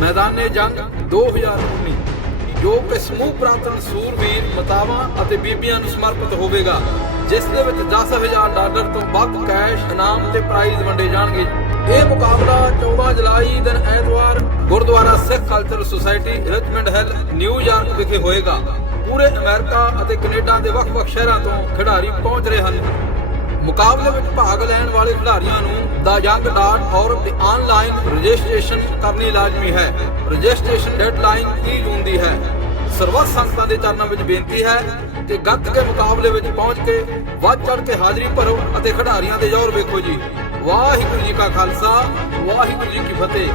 ਮੈਦਾਨੇ ਜੰਗ 2019 ਜੋ ਕਿ ਸਮੂਹ ਪ੍ਰਾਂਤਨ ਸੂਰਬੀਰ ਮਾਤਾਵਾਂ ਅਤੇ ਬੀਬੀਆਂ ਨੂੰ ਸਮਰਪਿਤ ਹੋਵੇਗਾ, ਜਿਸ ਦੇ ਵਿੱਚ $10,000 ਤੋਂ ਵੱਧ ਕੈਸ਼ ਇਨਾਮ ਤੇ ਪ੍ਰਾਈਜ਼ ਵੰਡੇ ਜਾਣਗੇ। ਇਹ ਮੁਕਾਬਲਾ 14 ਜੁਲਾਈ ਦਿਨ ਐਤਵਾਰ Gurdwara Sikh Cultural Society Richmond Hill New York ਵਿਖੇ ਹੋਏਗਾ। ਪੂਰੇ ਅਮਰੀਕਾ ਅਤੇ ਕੈਨੇਡਾ ਦੇ ਵੱਖ-ਵੱਖ ਸ਼ਹਿਰਾਂ ਤੋਂ ਖਿਡਾਰੀ ਪਹੁੰਚ ਰਹੇ ਹਨ। ਮੁਕਾਬਲੇ ਵਿੱਚ ਭਾਗ ਲੈਣ ਵਾਲੇ ਖਿਡਾਰੀਆਂ ਨੂੰ theyoung.org ਤੇ ਆਨਲਾਈਨ ਰਜਿਸਟ੍ਰੇਸ਼ਨ ਕਰਨੀ ਲਾਜ਼ਮੀ ਹੈ। ਰਜਿਸਟ੍ਰੇਸ਼ਨ ਡੈਡਲਾਈਨ 30 ਜੂਨ ਦੀ ਹੈ। ਸਰਬੱਤ ਸੰਗਤਾਂ ਦੇ ਚਰਨਾਂ ਵਿੱਚ ਬੇਨਤੀ ਹੈ ਕਿ ਗੱਤਕੇ ਮੁਕਾਬਲੇ ਵਿੱਚ ਪਹੁੰਚ ਕੇ ਵੱਧ ਚੜ੍ਹ ਕੇ ਹਾਜ਼ਰੀ ਭਰੋ ਅਤੇ ਖਿਡਾਰੀਆਂ ਦੇ ਜ਼ੋਰ ਵੇਖੋ ਜੀ। ਵਾਹਿਗੁਰੂ ਜੀ ਕਾ ਖਾਲਸਾ, ਵਾਹਿਗੁਰੂ ਜੀ ਕੀ ਫਤਿਹ।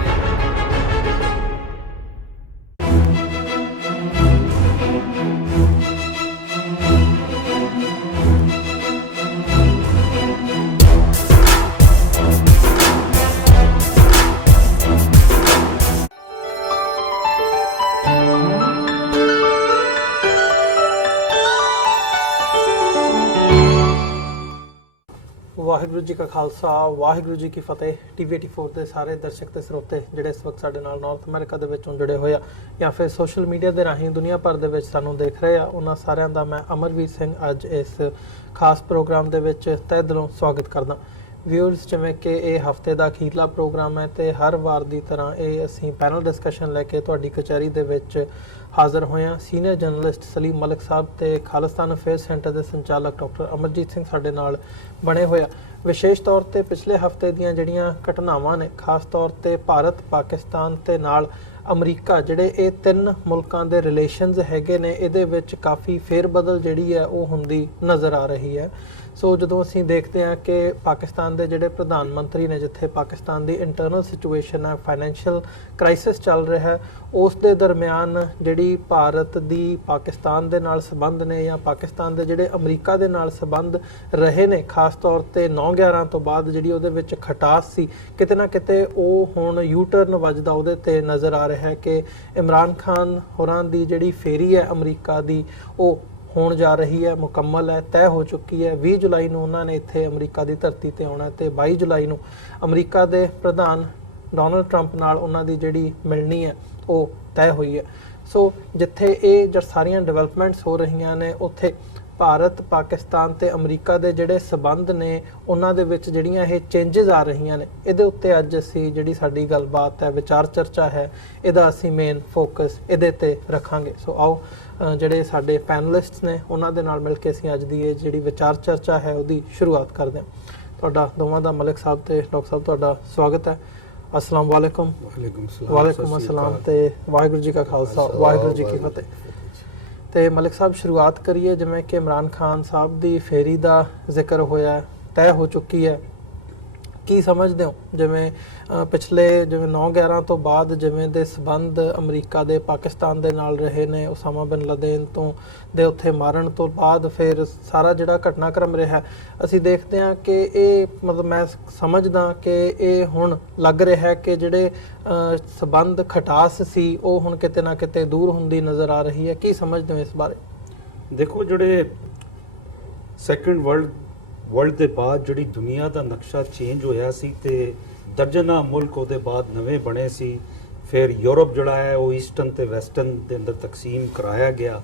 ਵਾਹਿਗੁਰੂ ਜੀ ਕਾ ਖਾਲਸਾ, ਵਾਹਿਗੁਰੂ ਜੀ ਕੀ ਫਤਿਹ। TV 84 ਦੇ ਸਾਰੇ ਦਰਸ਼ਕ ਤੇ ਸਰੋਤੇ ਜਿਹੜੇ ਇਸ ਵਕਤ ਸਾਡੇ ਨਾਲ ਨਾਰਥ ਅਮਰੀਕਾ ਦੇ ਵਿੱਚੋਂ ਜੁੜੇ ਹੋਏ ਆ ਜਾਂ ਫਿਰ ਸੋਸ਼ਲ ਮੀਡੀਆ ਦੇ ਰਾਹੀਂ ਦੁਨੀਆ ਭਰ ਦੇ ਵਿੱਚ ਸਾਨੂੰ ਦੇਖ ਰਹੇ ਆ, ਉਹਨਾਂ ਸਾਰਿਆਂ ਦਾ ਮੈਂ ਅਮਰਵੀਰ ਸਿੰਘ ਅੱਜ ਇਸ ਖਾਸ ਪ੍ਰੋਗਰਾਮ ਦੇ ਵਿੱਚ ਤਹਿ ਦਿਲੋਂ ਸਵਾਗਤ ਕਰਦਾ। ਵਿਊਅਰਸ, ਜਿਵੇਂ ਕਿ ਇਹ ਹਫਤੇ ਦਾ ਅਖੀਰਲਾ ਪ੍ਰੋਗਰਾਮ ਹੈ ਤੇ ਹਰ ਵਾਰ ਦੀ ਤਰ੍ਹਾਂ ਇਹ ਅਸੀਂ ਪੈਨਲ ਡਿਸਕਸ਼ਨ ਲੈ ਕੇ ਤੁਹਾਡੀ ਕਚਹਿਰੀ ਦੇ ਵਿੱਚ ਹਾਜ਼ਰ ਹੋਏ ਹਾਂ। ਸੀਨੀਅਰ ਜਰਨਲਿਸਟ ਸਲੀਮ ਮਲਿਕ ਸਾਹਿਬ ਤੇ ਖਾਲਿਸਤਾਨ ਅਫੇਅਰ ਸੈਂਟਰ ਦੇ ਸੰਚਾਲਕ ਡਾਕਟਰ ਅਮਰਜੀਤ ਸਿੰਘ ਸਾਡੇ ਨਾਲ ਬਣੇ ਹੋਏ ਆ। ਵਿਸ਼ੇਸ਼ ਤੌਰ ਤੇ ਪਿਛਲੇ ਹਫਤੇ ਦੀਆਂ ਜਿਹੜੀਆਂ ਘਟਨਾਵਾਂ ਨੇ, ਖਾਸ ਤੌਰ ਤੇ ਭਾਰਤ, ਪਾਕਿਸਤਾਨ ਤੇ ਨਾਲ ਅਮਰੀਕਾ, ਜਿਹੜੇ ਇਹ ਤਿੰਨ ਮੁਲਕਾਂ ਦੇ ਰਿਲੇਸ਼ਨਸ ਹੈਗੇ ਨੇ, ਇਹਦੇ ਵਿੱਚ ਕਾਫੀ ਫੇਰਬਦਲ ਜਿਹੜੀ ਹੈ ਉਹ ਹੁੰਦੀ ਨਜ਼ਰ ਆ ਰਹੀ ਹੈ। ਸੋ ਜਦੋਂ ਅਸੀਂ ਦੇਖਦੇ ਹਾਂ ਕਿ ਪਾਕਿਸਤਾਨ ਦੇ ਜਿਹੜੇ ਪ੍ਰਧਾਨ ਮੰਤਰੀ ਨੇ, ਜਿੱਥੇ ਪਾਕਿਸਤਾਨ ਦੀ ਇੰਟਰਨਲ ਸਿਚੁਏਸ਼ਨ ਹੈ, ਫਾਈਨੈਂਸ਼ੀਅਲ ਕ੍ਰਾਈਸਿਸ ਚੱਲ ਰਿਹਾ ਹੈ, ਉਸ ਦੇ ਦਰਮਿਆਨ ਜਿਹੜੀ ਭਾਰਤ ਦੀ ਪਾਕਿਸਤਾਨ ਦੇ ਨਾਲ ਸੰਬੰਧ ਨੇ ਜਾਂ ਪਾਕਿਸਤਾਨ ਦੇ ਜਿਹੜੇ ਅਮਰੀਕਾ ਦੇ ਨਾਲ ਸੰਬੰਧ ਰਹੇ ਨੇ, ਖਾਸ ਤੌਰ ਤੇ 9/11 ਤੋਂ ਬਾਅਦ ਜਿਹੜੀ ਉਹਦੇ ਵਿੱਚ ਖਟਾਸ ਸੀ, ਕਿਤੇ ਨਾ ਕਿਤੇ ਉਹ ਹੁਣ ਯੂ ਟਰਨ ਵੱਜਦਾ ਉਹਦੇ ਤੇ ਨਜ਼ਰ ਆ ਰਿਹਾ ਹੈ ਕਿ ਇਮਰਾਨ ਖਾਨ ਹੋਰਾਂ ਦੀ ਜਿਹੜੀ ਫੇਰੀ ਹੈ ਅਮਰੀਕਾ ਦੀ, ਉਹ ਹੋਣ ਜਾ ਰਹੀ ਹੈ, ਮੁਕੰਮਲ ਹੈ, ਤੈਅ ਹੋ ਚੁੱਕੀ ਹੈ। 20 ਜੁਲਾਈ ਨੂੰ ਉਹਨਾਂ ਨੇ ਇੱਥੇ ਅਮਰੀਕਾ ਦੀ ਧਰਤੀ ਤੇ ਆਉਣਾ ਤੇ 22 ਜੁਲਾਈ ਨੂੰ ਅਮਰੀਕਾ ਦੇ ਪ੍ਰਧਾਨ ਡੋਨਲਡ ਟਰੰਪ ਨਾਲ ਉਹਨਾਂ ਦੀ ਜਿਹੜੀ ਮਿਲਣੀ ਹੈ ਉਹ ਤੈਅ ਹੋਈ ਹੈ। ਸੋ ਜਿੱਥੇ ਇਹ ਸਾਰੀਆਂ ਡਿਵੈਲਪਮੈਂਟਸ ਹੋ ਰਹੀਆਂ ਨੇ, ਉੱਥੇ ਭਾਰਤ, ਪਾਕਿਸਤਾਨ ਤੇ ਅਮਰੀਕਾ ਦੇ ਜਿਹੜੇ ਸਬੰਧ ਨੇ, ਉਹਨਾਂ ਦੇ ਵਿੱਚ ਜਿਹੜੀਆਂ ਇਹ ਚੇਂਜਸ ਆ ਰਹੀਆਂ ਨੇ, ਇਹਦੇ ਉੱਤੇ ਅੱਜ ਅਸੀਂ ਜਿਹੜੀ ਸਾਡੀ ਗੱਲਬਾਤ ਹੈ, ਵਿਚਾਰ ਚਰਚਾ ਹੈ, ਇਹਦਾ ਅਸੀਂ ਮੇਨ ਫੋਕਸ ਇਹਦੇ ਤੇ ਰੱਖਾਂਗੇ। ਸੋ ਆਓ ਜਿਹੜੇ ਸਾਡੇ ਪੈਨਲਿਸਟਸ ਨੇ ਉਹਨਾਂ ਦੇ ਨਾਲ ਮਿਲ ਕੇ ਅਸੀਂ ਅੱਜ ਦੀ ਇਹ ਜਿਹੜੀ ਵਿਚਾਰ ਚਰਚਾ ਹੈ ਉਹਦੀ ਸ਼ੁਰੂਆਤ ਕਰਦੇ ਹਾਂ। ਤੁਹਾਡਾ ਦੋਵਾਂ ਦਾ, ਮਲਿਕ ਸਾਹਿਬ ਤੇ ਡਾਕਟਰ ਸਾਹਿਬ, ਤੁਹਾਡਾ ਸਵਾਗਤ ਹੈ। अस्सलाम वालेकुम। वालेकुम अस्सलाम ਤੇ ਵਾਹਿਗੁਰੂ ਜੀ ਕਾ ਖਾਲਸਾ, ਵਾਹਿਗੁਰੂ ਜੀ ਕੀ ਫਤਿਹ। ਤੇ ਮਲਿਕ ਸਾਹਿਬ, ਸ਼ੁਰੂਆਤ ਕਰੀਏ। ਜਿਵੇਂ ਕਿ ਇਮਰਾਨ ਖਾਨ ਸਾਹਿਬ ਦੀ ਫੇਰੀ ਦਾ ਜ਼ਿਕਰ ਹੋਇਆ, ਤੈਅ ਹੋ ਚੁੱਕੀ ਹੈ, ਕੀ ਸਮਝਦੇ ਹੋ? ਜਿਵੇਂ ਪਿਛਲੇ 9/11 ਤੋਂ ਬਾਅਦ ਜਿਵੇਂ ਦੇ ਸਬੰਧ ਅਮਰੀਕਾ ਦੇ ਪਾਕਿਸਤਾਨ ਦੇ ਨਾਲ ਰਹੇ ਨੇ, ਉਸਾਮਾ ਬਿਨ ਲਾਦਨ ਤੋਂ ਦੇ ਉੱਥੇ ਮਾਰਨ ਤੋਂ ਬਾਅਦ ਫਿਰ ਸਾਰਾ ਜਿਹੜਾ ਘਟਨਾਕ੍ਰਮ ਰਿਹਾ, ਅਸੀਂ ਦੇਖਦੇ ਹਾਂ ਕਿ ਇਹ ਮਤਲਬ ਮੈਂ ਸਮਝਦਾ ਕਿ ਇਹ ਹੁਣ ਲੱਗ ਰਿਹਾ ਕਿ ਜਿਹੜੇ ਸਬੰਧ ਖਟਾਸ ਸੀ ਉਹ ਹੁਣ ਕਿਤੇ ਨਾ ਕਿਤੇ ਦੂਰ ਹੁੰਦੀ ਨਜ਼ਰ ਆ ਰਹੀ ਹੈ। ਕੀ ਸਮਝਦੇ ਹੋ ਇਸ ਬਾਰੇ? ਦੇਖੋ, ਜਿਹੜੇ ਸੈਕੰਡ ਵਰਲਡ ਦੇ ਬਾਅਦ ਜਿਹੜੀ ਦੁਨੀਆ ਦਾ ਨਕਸ਼ਾ ਚੇਂਜ ਹੋਇਆ ਸੀ ਤੇ ਦਰਜਨਾਂ ਮੁਲਕ ਉਹਦੇ ਬਾਅਦ ਨਵੇਂ ਬਣੇ ਸੀ। ਫਿਰ ਯੂਰਪ ਜਿਹੜਾ ਹੈ ਉਹ ਈਸਟਰਨ ਤੇ ਵੈਸਟਰਨ ਦੇ ਅੰਦਰ ਤਕਸੀਮ ਕਰਾਇਆ ਗਿਆ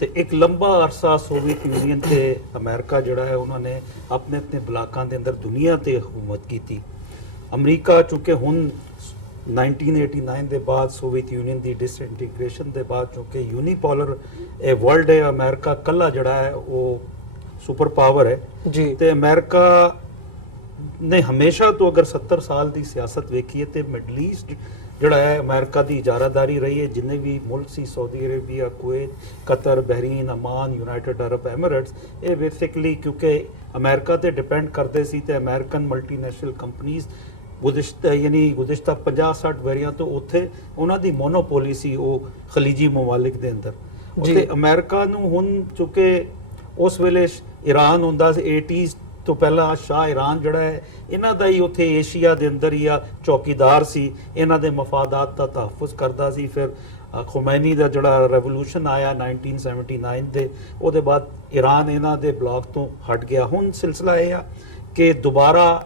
ਤੇ ਇੱਕ ਲੰਬਾ ਅਰਸਾ ਸੋਵੀਅਤ ਯੂਨੀਅਨ ਤੇ ਅਮਰੀਕਾ ਜਿਹੜਾ ਹੈ ਉਹਨਾਂ ਨੇ ਆਪਣੇ ਆਪਣੇ ਬਲਾਕਾਂ ਦੇ ਅੰਦਰ ਦੁਨੀਆ ਤੇ ਹਕੂਮਤ ਕੀਤੀ। ਅਮਰੀਕਾ ਚੂੰਕਿ ਹੁਣ 1989 ਦੇ ਬਾਅਦ ਸੋਵੀਅਤ ਯੂਨੀਅਨ ਦੀ ਡਿਸਇੰਟੀਗ੍ਰੇਸ਼ਨ ਦੇ ਬਾਅਦ ਚੂੰਕਿ ਯੂਨੀਪੋਲਰ ਇਹ ਵਰਲਡ ਹੈ, ਅਮਰੀਕਾ ਕੱਲਾ ਜਿਹੜਾ ਹੈ ਉਹ ਸੁਪਰ ਪਾਵਰ ਹੈ ਜੀ। ਤੇ ਅਮਰੀਕਾ ਨੇ ਹਮੇਸ਼ਾ ਤੋਂ ਅਗਰ 70 ਸਾਲ ਦੀ ਸਿਆਸਤ ਵੇਖੀਏ ਤੇ ਮਿਡਲ ਈਸਟ ਜਿਹੜਾ ਹੈ ਅਮਰੀਕਾ ਦੀ ਇਜਾਰਾਦਾਰੀ ਰਹੀ ਹੈ। ਜਿੰਨੇ ਵੀ ਮੁਲਕ ਸੀ, Saudi Arabia, Kuwait, Qatar, Bahrain, Oman, United Arab Emirates, ਇਹ ਬੇਸਿਕਲੀ ਕਿਉਂਕਿ ਅਮਰੀਕਾ ਤੇ ਡਿਪੈਂਡ ਕਰਦੇ ਸੀ ਤੇ ਅਮਰੀਕਨ ਮਲਟੀਨੈਸ਼ਨਲ ਕੰਪਨੀਜ਼ ਗੁਜ਼ਸ਼ਤਾ 50-60 ਵਰਿਆਂ ਤੋਂ ਉੱਥੇ ਉਹਨਾਂ ਦੀ ਮੋਨੋਪੋਲੀ ਸੀ ਉਹ ਖਲੀਜੀ ਮਮਾਲਿਕ ਦੇ ਅੰਦਰ। ਉੱਥੇ ਅਮਰੀਕਾ ਨੂੰ ਹੁਣ ਚੁੱਕੇ ਉਸ ਵੇਲੇ ਈਰਾਨ ਹੁੰਦਾ ਸੀ 80s ਤੋਂ ਪਹਿਲਾਂ, ਸ਼ਾਹ ਈਰਾਨ ਜਿਹੜਾ ਹੈ ਇਹਨਾਂ ਦਾ ਹੀ ਉੱਥੇ ਏਸ਼ੀਆ ਦੇ ਅੰਦਰ ਹੀ ਆ ਚੌਕੀਦਾਰ ਸੀ, ਇਹਨਾਂ ਦੇ ਮਫਾਦਾਤ ਦਾ ਤਹਫੁਜ਼ ਕਰਦਾ ਸੀ। ਫਿਰ ਖੁਮੈਨੀ ਦਾ ਜਿਹੜਾ ਰੈਵੋਲੂਸ਼ਨ ਆਇਆ 1979 ਦੇ, ਉਹਦੇ ਬਾਅਦ ਈਰਾਨ ਇਹਨਾਂ ਦੇ ਬਲਾਕ ਤੋਂ ਹਟ ਗਿਆ। ਹੁਣ ਸਿਲਸਿਲਾ ਇਹ ਆ ਕਿ ਦੁਬਾਰਾ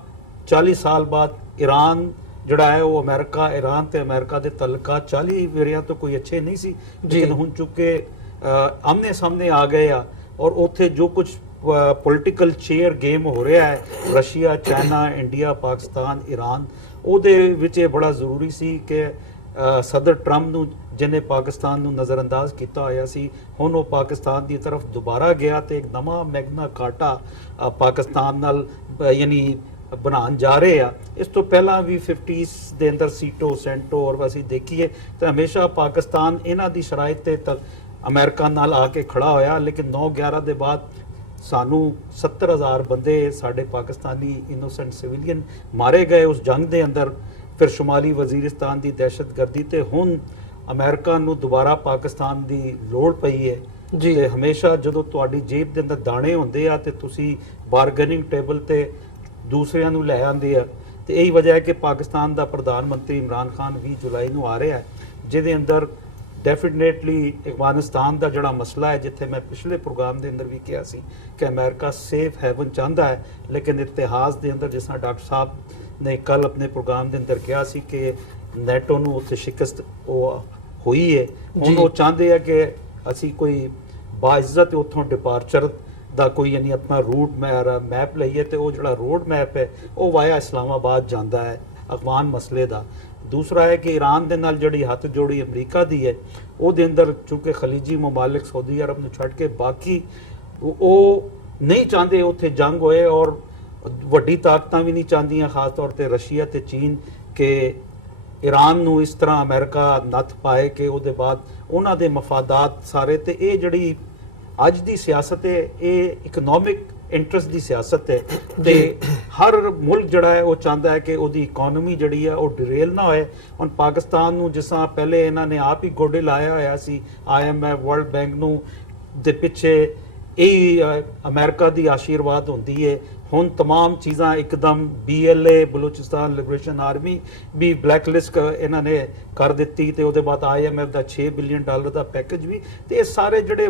40 ਸਾਲ ਬਾਅਦ ਈਰਾਨ ਜਿਹੜਾ ਹੈ ਉਹ ਅਮਰੀਕਾ, ਈਰਾਨ ਤੇ ਅਮਰੀਕਾ ਦੇ ਤਲਕਾਤ 40 ਵਰਿਆਂ ਤੋਂ ਕੋਈ ਅੱਛੇ ਨਹੀਂ ਸੀ, ਲੇਕਿਨ ਹੁਣ ਚੁੱਕੇ ਆਮਨੇ ਸਾਹਮਣੇ ਆ ਗਏ ਆ। ਔਰ ਉੱਥੇ ਜੋ ਕੁਝ ਪੋਲੀਟੀਕਲ ਚੇਅਰ ਗੇਮ ਹੋ ਰਿਹਾ ਹੈ Russia, China, India, Pakistan, Iran, ਉਹਦੇ ਵਿੱਚ ਇਹ ਬੜਾ ਜ਼ਰੂਰੀ ਸੀ ਕਿ ਸਦਰ ਟਰੰਪ ਨੂੰ, ਜਿਹਨੇ ਪਾਕਿਸਤਾਨ ਨੂੰ ਨਜ਼ਰਅੰਦਾਜ਼ ਕੀਤਾ ਹੋਇਆ ਸੀ, ਹੁਣ ਉਹ ਪਾਕਿਸਤਾਨ ਦੀ ਤਰਫ ਦੁਬਾਰਾ ਗਿਆ ਤੇ ਇੱਕ ਨਵਾਂ ਮੈਗਨਾ ਕਾਰਟਾ ਪਾਕਿਸਤਾਨ ਨਾਲ ਯਾਨੀ ਬਣਾਉਣ ਜਾ ਰਹੇ ਆ। ਇਸ ਤੋਂ ਪਹਿਲਾਂ ਵੀ 50s ਦੇ ਅੰਦਰ ਸੀਟੋ, ਸੈਂਟੋ ਔਰ ਅਸੀਂ ਦੇਖੀਏ ਤਾਂ ਹਮੇਸ਼ਾ ਪਾਕਿਸਤਾਨ ਇਹਨਾਂ ਦੀ ਸ਼ਰਾਇਤ ਤੇ ਅਮਰੀਕਾ ਨਾਲ ਆ ਕੇ ਖੜਾ ਹੋਇਆ। ਲੇਕਿਨ 9/11 ਦੇ ਬਾਅਦ ਸਾਨੂੰ 70,000 ਬੰਦੇ ਸਾਡੇ ਪਾਕਿਸਤਾਨੀ ਇਨੋਸੈਂਟ ਸਿਵਿਲੀਅਨ ਮਾਰੇ ਗਏ ਉਸ ਜੰਗ ਦੇ ਅੰਦਰ। ਫਿਰ ਸ਼ੁਮਾਲੀ ਵਜ਼ੀਰਿਸਤਾਨ ਦੀ ਦਹਿਸ਼ਤਗਰਦੀ ਤੇ ਹੁਣ ਅਮਰੀਕਾ ਨੂੰ ਦੁਬਾਰਾ ਪਾਕਿਸਤਾਨ ਦੀ ਲੋੜ ਪਈ ਹੈ ਜੀ। ਤੇ ਹਮੇਸ਼ਾ ਜਦੋਂ ਤੁਹਾਡੀ ਜੇਬ ਦੇ ਅੰਦਰ ਦਾਣੇ ਹੁੰਦੇ ਆ ਤੇ ਤੁਸੀਂ ਬਾਰਗੇਨਿੰਗ ਟੇਬਲ ਤੇ ਦੂਸਰਿਆਂ ਨੂੰ ਲੈ ਆਉਂਦੇ ਆ। ਤੇ ਇਹੀ ਵਜ੍ਹਾ ਹੈ ਕਿ ਪਾਕਿਸਤਾਨ ਦਾ ਪ੍ਰਧਾਨ ਮੰਤਰੀ ਇਮਰਾਨ ਖਾਨ 20 ਜੁਲਾਈ ਨੂੰ ਆ ਰਿਹਾ ਹੈ, ਜਿਹਦੇ ਅੰਦਰ ਡੈਫੀਨੇਟਲੀ ਅਫਗਾਨਿਸਤਾਨ ਦਾ ਜਿਹੜਾ ਮਸਲਾ ਹੈ, ਜਿੱਥੇ ਮੈਂ ਪਿਛਲੇ ਪ੍ਰੋਗਰਾਮ ਦੇ ਅੰਦਰ ਵੀ ਕਿਹਾ ਸੀ ਕਿ ਅਮਰੀਕਾ ਸੇਫ ਹੈਵਨ ਚਾਹੁੰਦਾ ਹੈ, ਲੇਕਿਨ ਇਤਿਹਾਸ ਦੇ ਅੰਦਰ ਜਿਸ ਤਰ੍ਹਾਂ ਡਾਕਟਰ ਸਾਹਿਬ ਨੇ ਕੱਲ ਆਪਣੇ ਪ੍ਰੋਗਰਾਮ ਦੇ ਅੰਦਰ ਕਿਹਾ ਸੀ ਕਿ ਨੈਟੋ ਨੂੰ ਉੱਥੇ ਸ਼ਿਕਸਤ ਉਹ ਹੋਈ ਹੈ। ਹੁਣ ਉਹ ਚਾਹੁੰਦੇ ਆ ਕਿ ਅਸੀਂ ਕੋਈ ਬਾਇਜ਼ਤ ਉੱਥੋਂ ਡਿਪਾਰਚਰ ਦਾ ਕੋਈ ਯਾਨੀ ਆਪਣਾ ਰੂਟ ਮੈਪ ਲਈਏ ਤੇ ਉਹ ਜਿਹੜਾ ਰੋਡ ਮੈਪ ਹੈ ਉਹ ਵਾਇਆ ਇਸਲਾਮਾਬਾਦ ਜਾਂਦਾ ਹੈ ਅਫਗਾਨ ਮਸਲੇ ਦਾ। ਦੂਸਰਾ ਹੈ ਕਿ ਈਰਾਨ ਦੇ ਨਾਲ ਜਿਹੜੀ ਹੱਥ ਜੋੜੀ ਅਮਰੀਕਾ ਦੀ ਹੈ, ਉਹਦੇ ਅੰਦਰ ਚੂੰਕਿ ਖਲੀਜੀ ਮਮਾਲਿਕ ਸਾਊਦੀ ਅਰਬ ਨੂੰ ਛੱਡ ਕੇ ਬਾਕੀ ਉਹ ਨਹੀਂ ਚਾਹੁੰਦੇ ਉੱਥੇ ਜੰਗ ਹੋਏ, ਔਰ ਵੱਡੀ ਤਾਕਤਾਂ ਵੀ ਨਹੀਂ ਚਾਹੁੰਦੀਆਂ, ਖਾਸ ਤੌਰ ਤੇ ਰਸ਼ੀਆ ਤੇ ਚੀਨ, ਕਿ ਈਰਾਨ ਨੂੰ ਇਸ ਤਰ੍ਹਾਂ ਅਮਰੀਕਾ ਨੱਥ ਪਾਏ ਕਿ ਉਹਦੇ ਬਾਅਦ ਉਹਨਾਂ ਦੇ ਮਫਾਦਾਤ ਸਾਰੇ। ਤੇ ਇਹ ਜਿਹੜੀ ਅੱਜ ਦੀ ਸਿਆਸਤ ਹੈ ਇਹ ਇਕਨੋਮਿਕ ਇੰਟਰਸਟ ਦੀ ਸਿਆਸਤ ਹੈ ਤੇ ਹਰ ਮੁਲਕ ਜਿਹੜਾ ਹੈ ਉਹ ਚਾਹੁੰਦਾ ਹੈ ਕਿ ਉਹਦੀ ਇਕਨੋਮੀ ਜਿਹੜੀ ਹੈ ਉਹ ਡਿਰੇਲ ਨਾ ਹੋਏ। ਹੁਣ ਪਾਕਿਸਤਾਨ ਨੂੰ ਜਿਸ ਤਰ੍ਹਾਂ ਪਹਿਲੇ ਇਹਨਾਂ ਨੇ ਆਪ ਹੀ ਗੋਡੇ ਲਾਇਆ ਹੋਇਆ ਸੀ IMF, ਵਰਲਡ ਬੈਂਕ ਨੂੰ ਦੇ ਪਿੱਛੇ ਇਹ ਅਮਰੀਕਾ ਦੀ ਆਸ਼ੀਰਵਾਦ ਹੁੰਦੀ ਹੈ। ਹੁਣ तमाम ਚੀਜ਼ਾਂ ਇੱਕਦਮ BLA ਬਲੋਚਿਸਤਾਨ ਲਿਬਰੇਸ਼ਨ ਆਰਮੀ ਵੀ ਬਲੈਕ ਲਿਸਟ ਇਹਨਾਂ ਨੇ ਕਰ ਦਿੱਤੀ ਤੇ ਉਹਦੇ ਬਾਅਦ IMF ਦਾ $6 ਬਿਲੀਅਨ ਦਾ ਪੈਕੇਜ ਵੀ। ਤੇ ਇਹ ਸਾਰੇ ਜਿਹੜੇ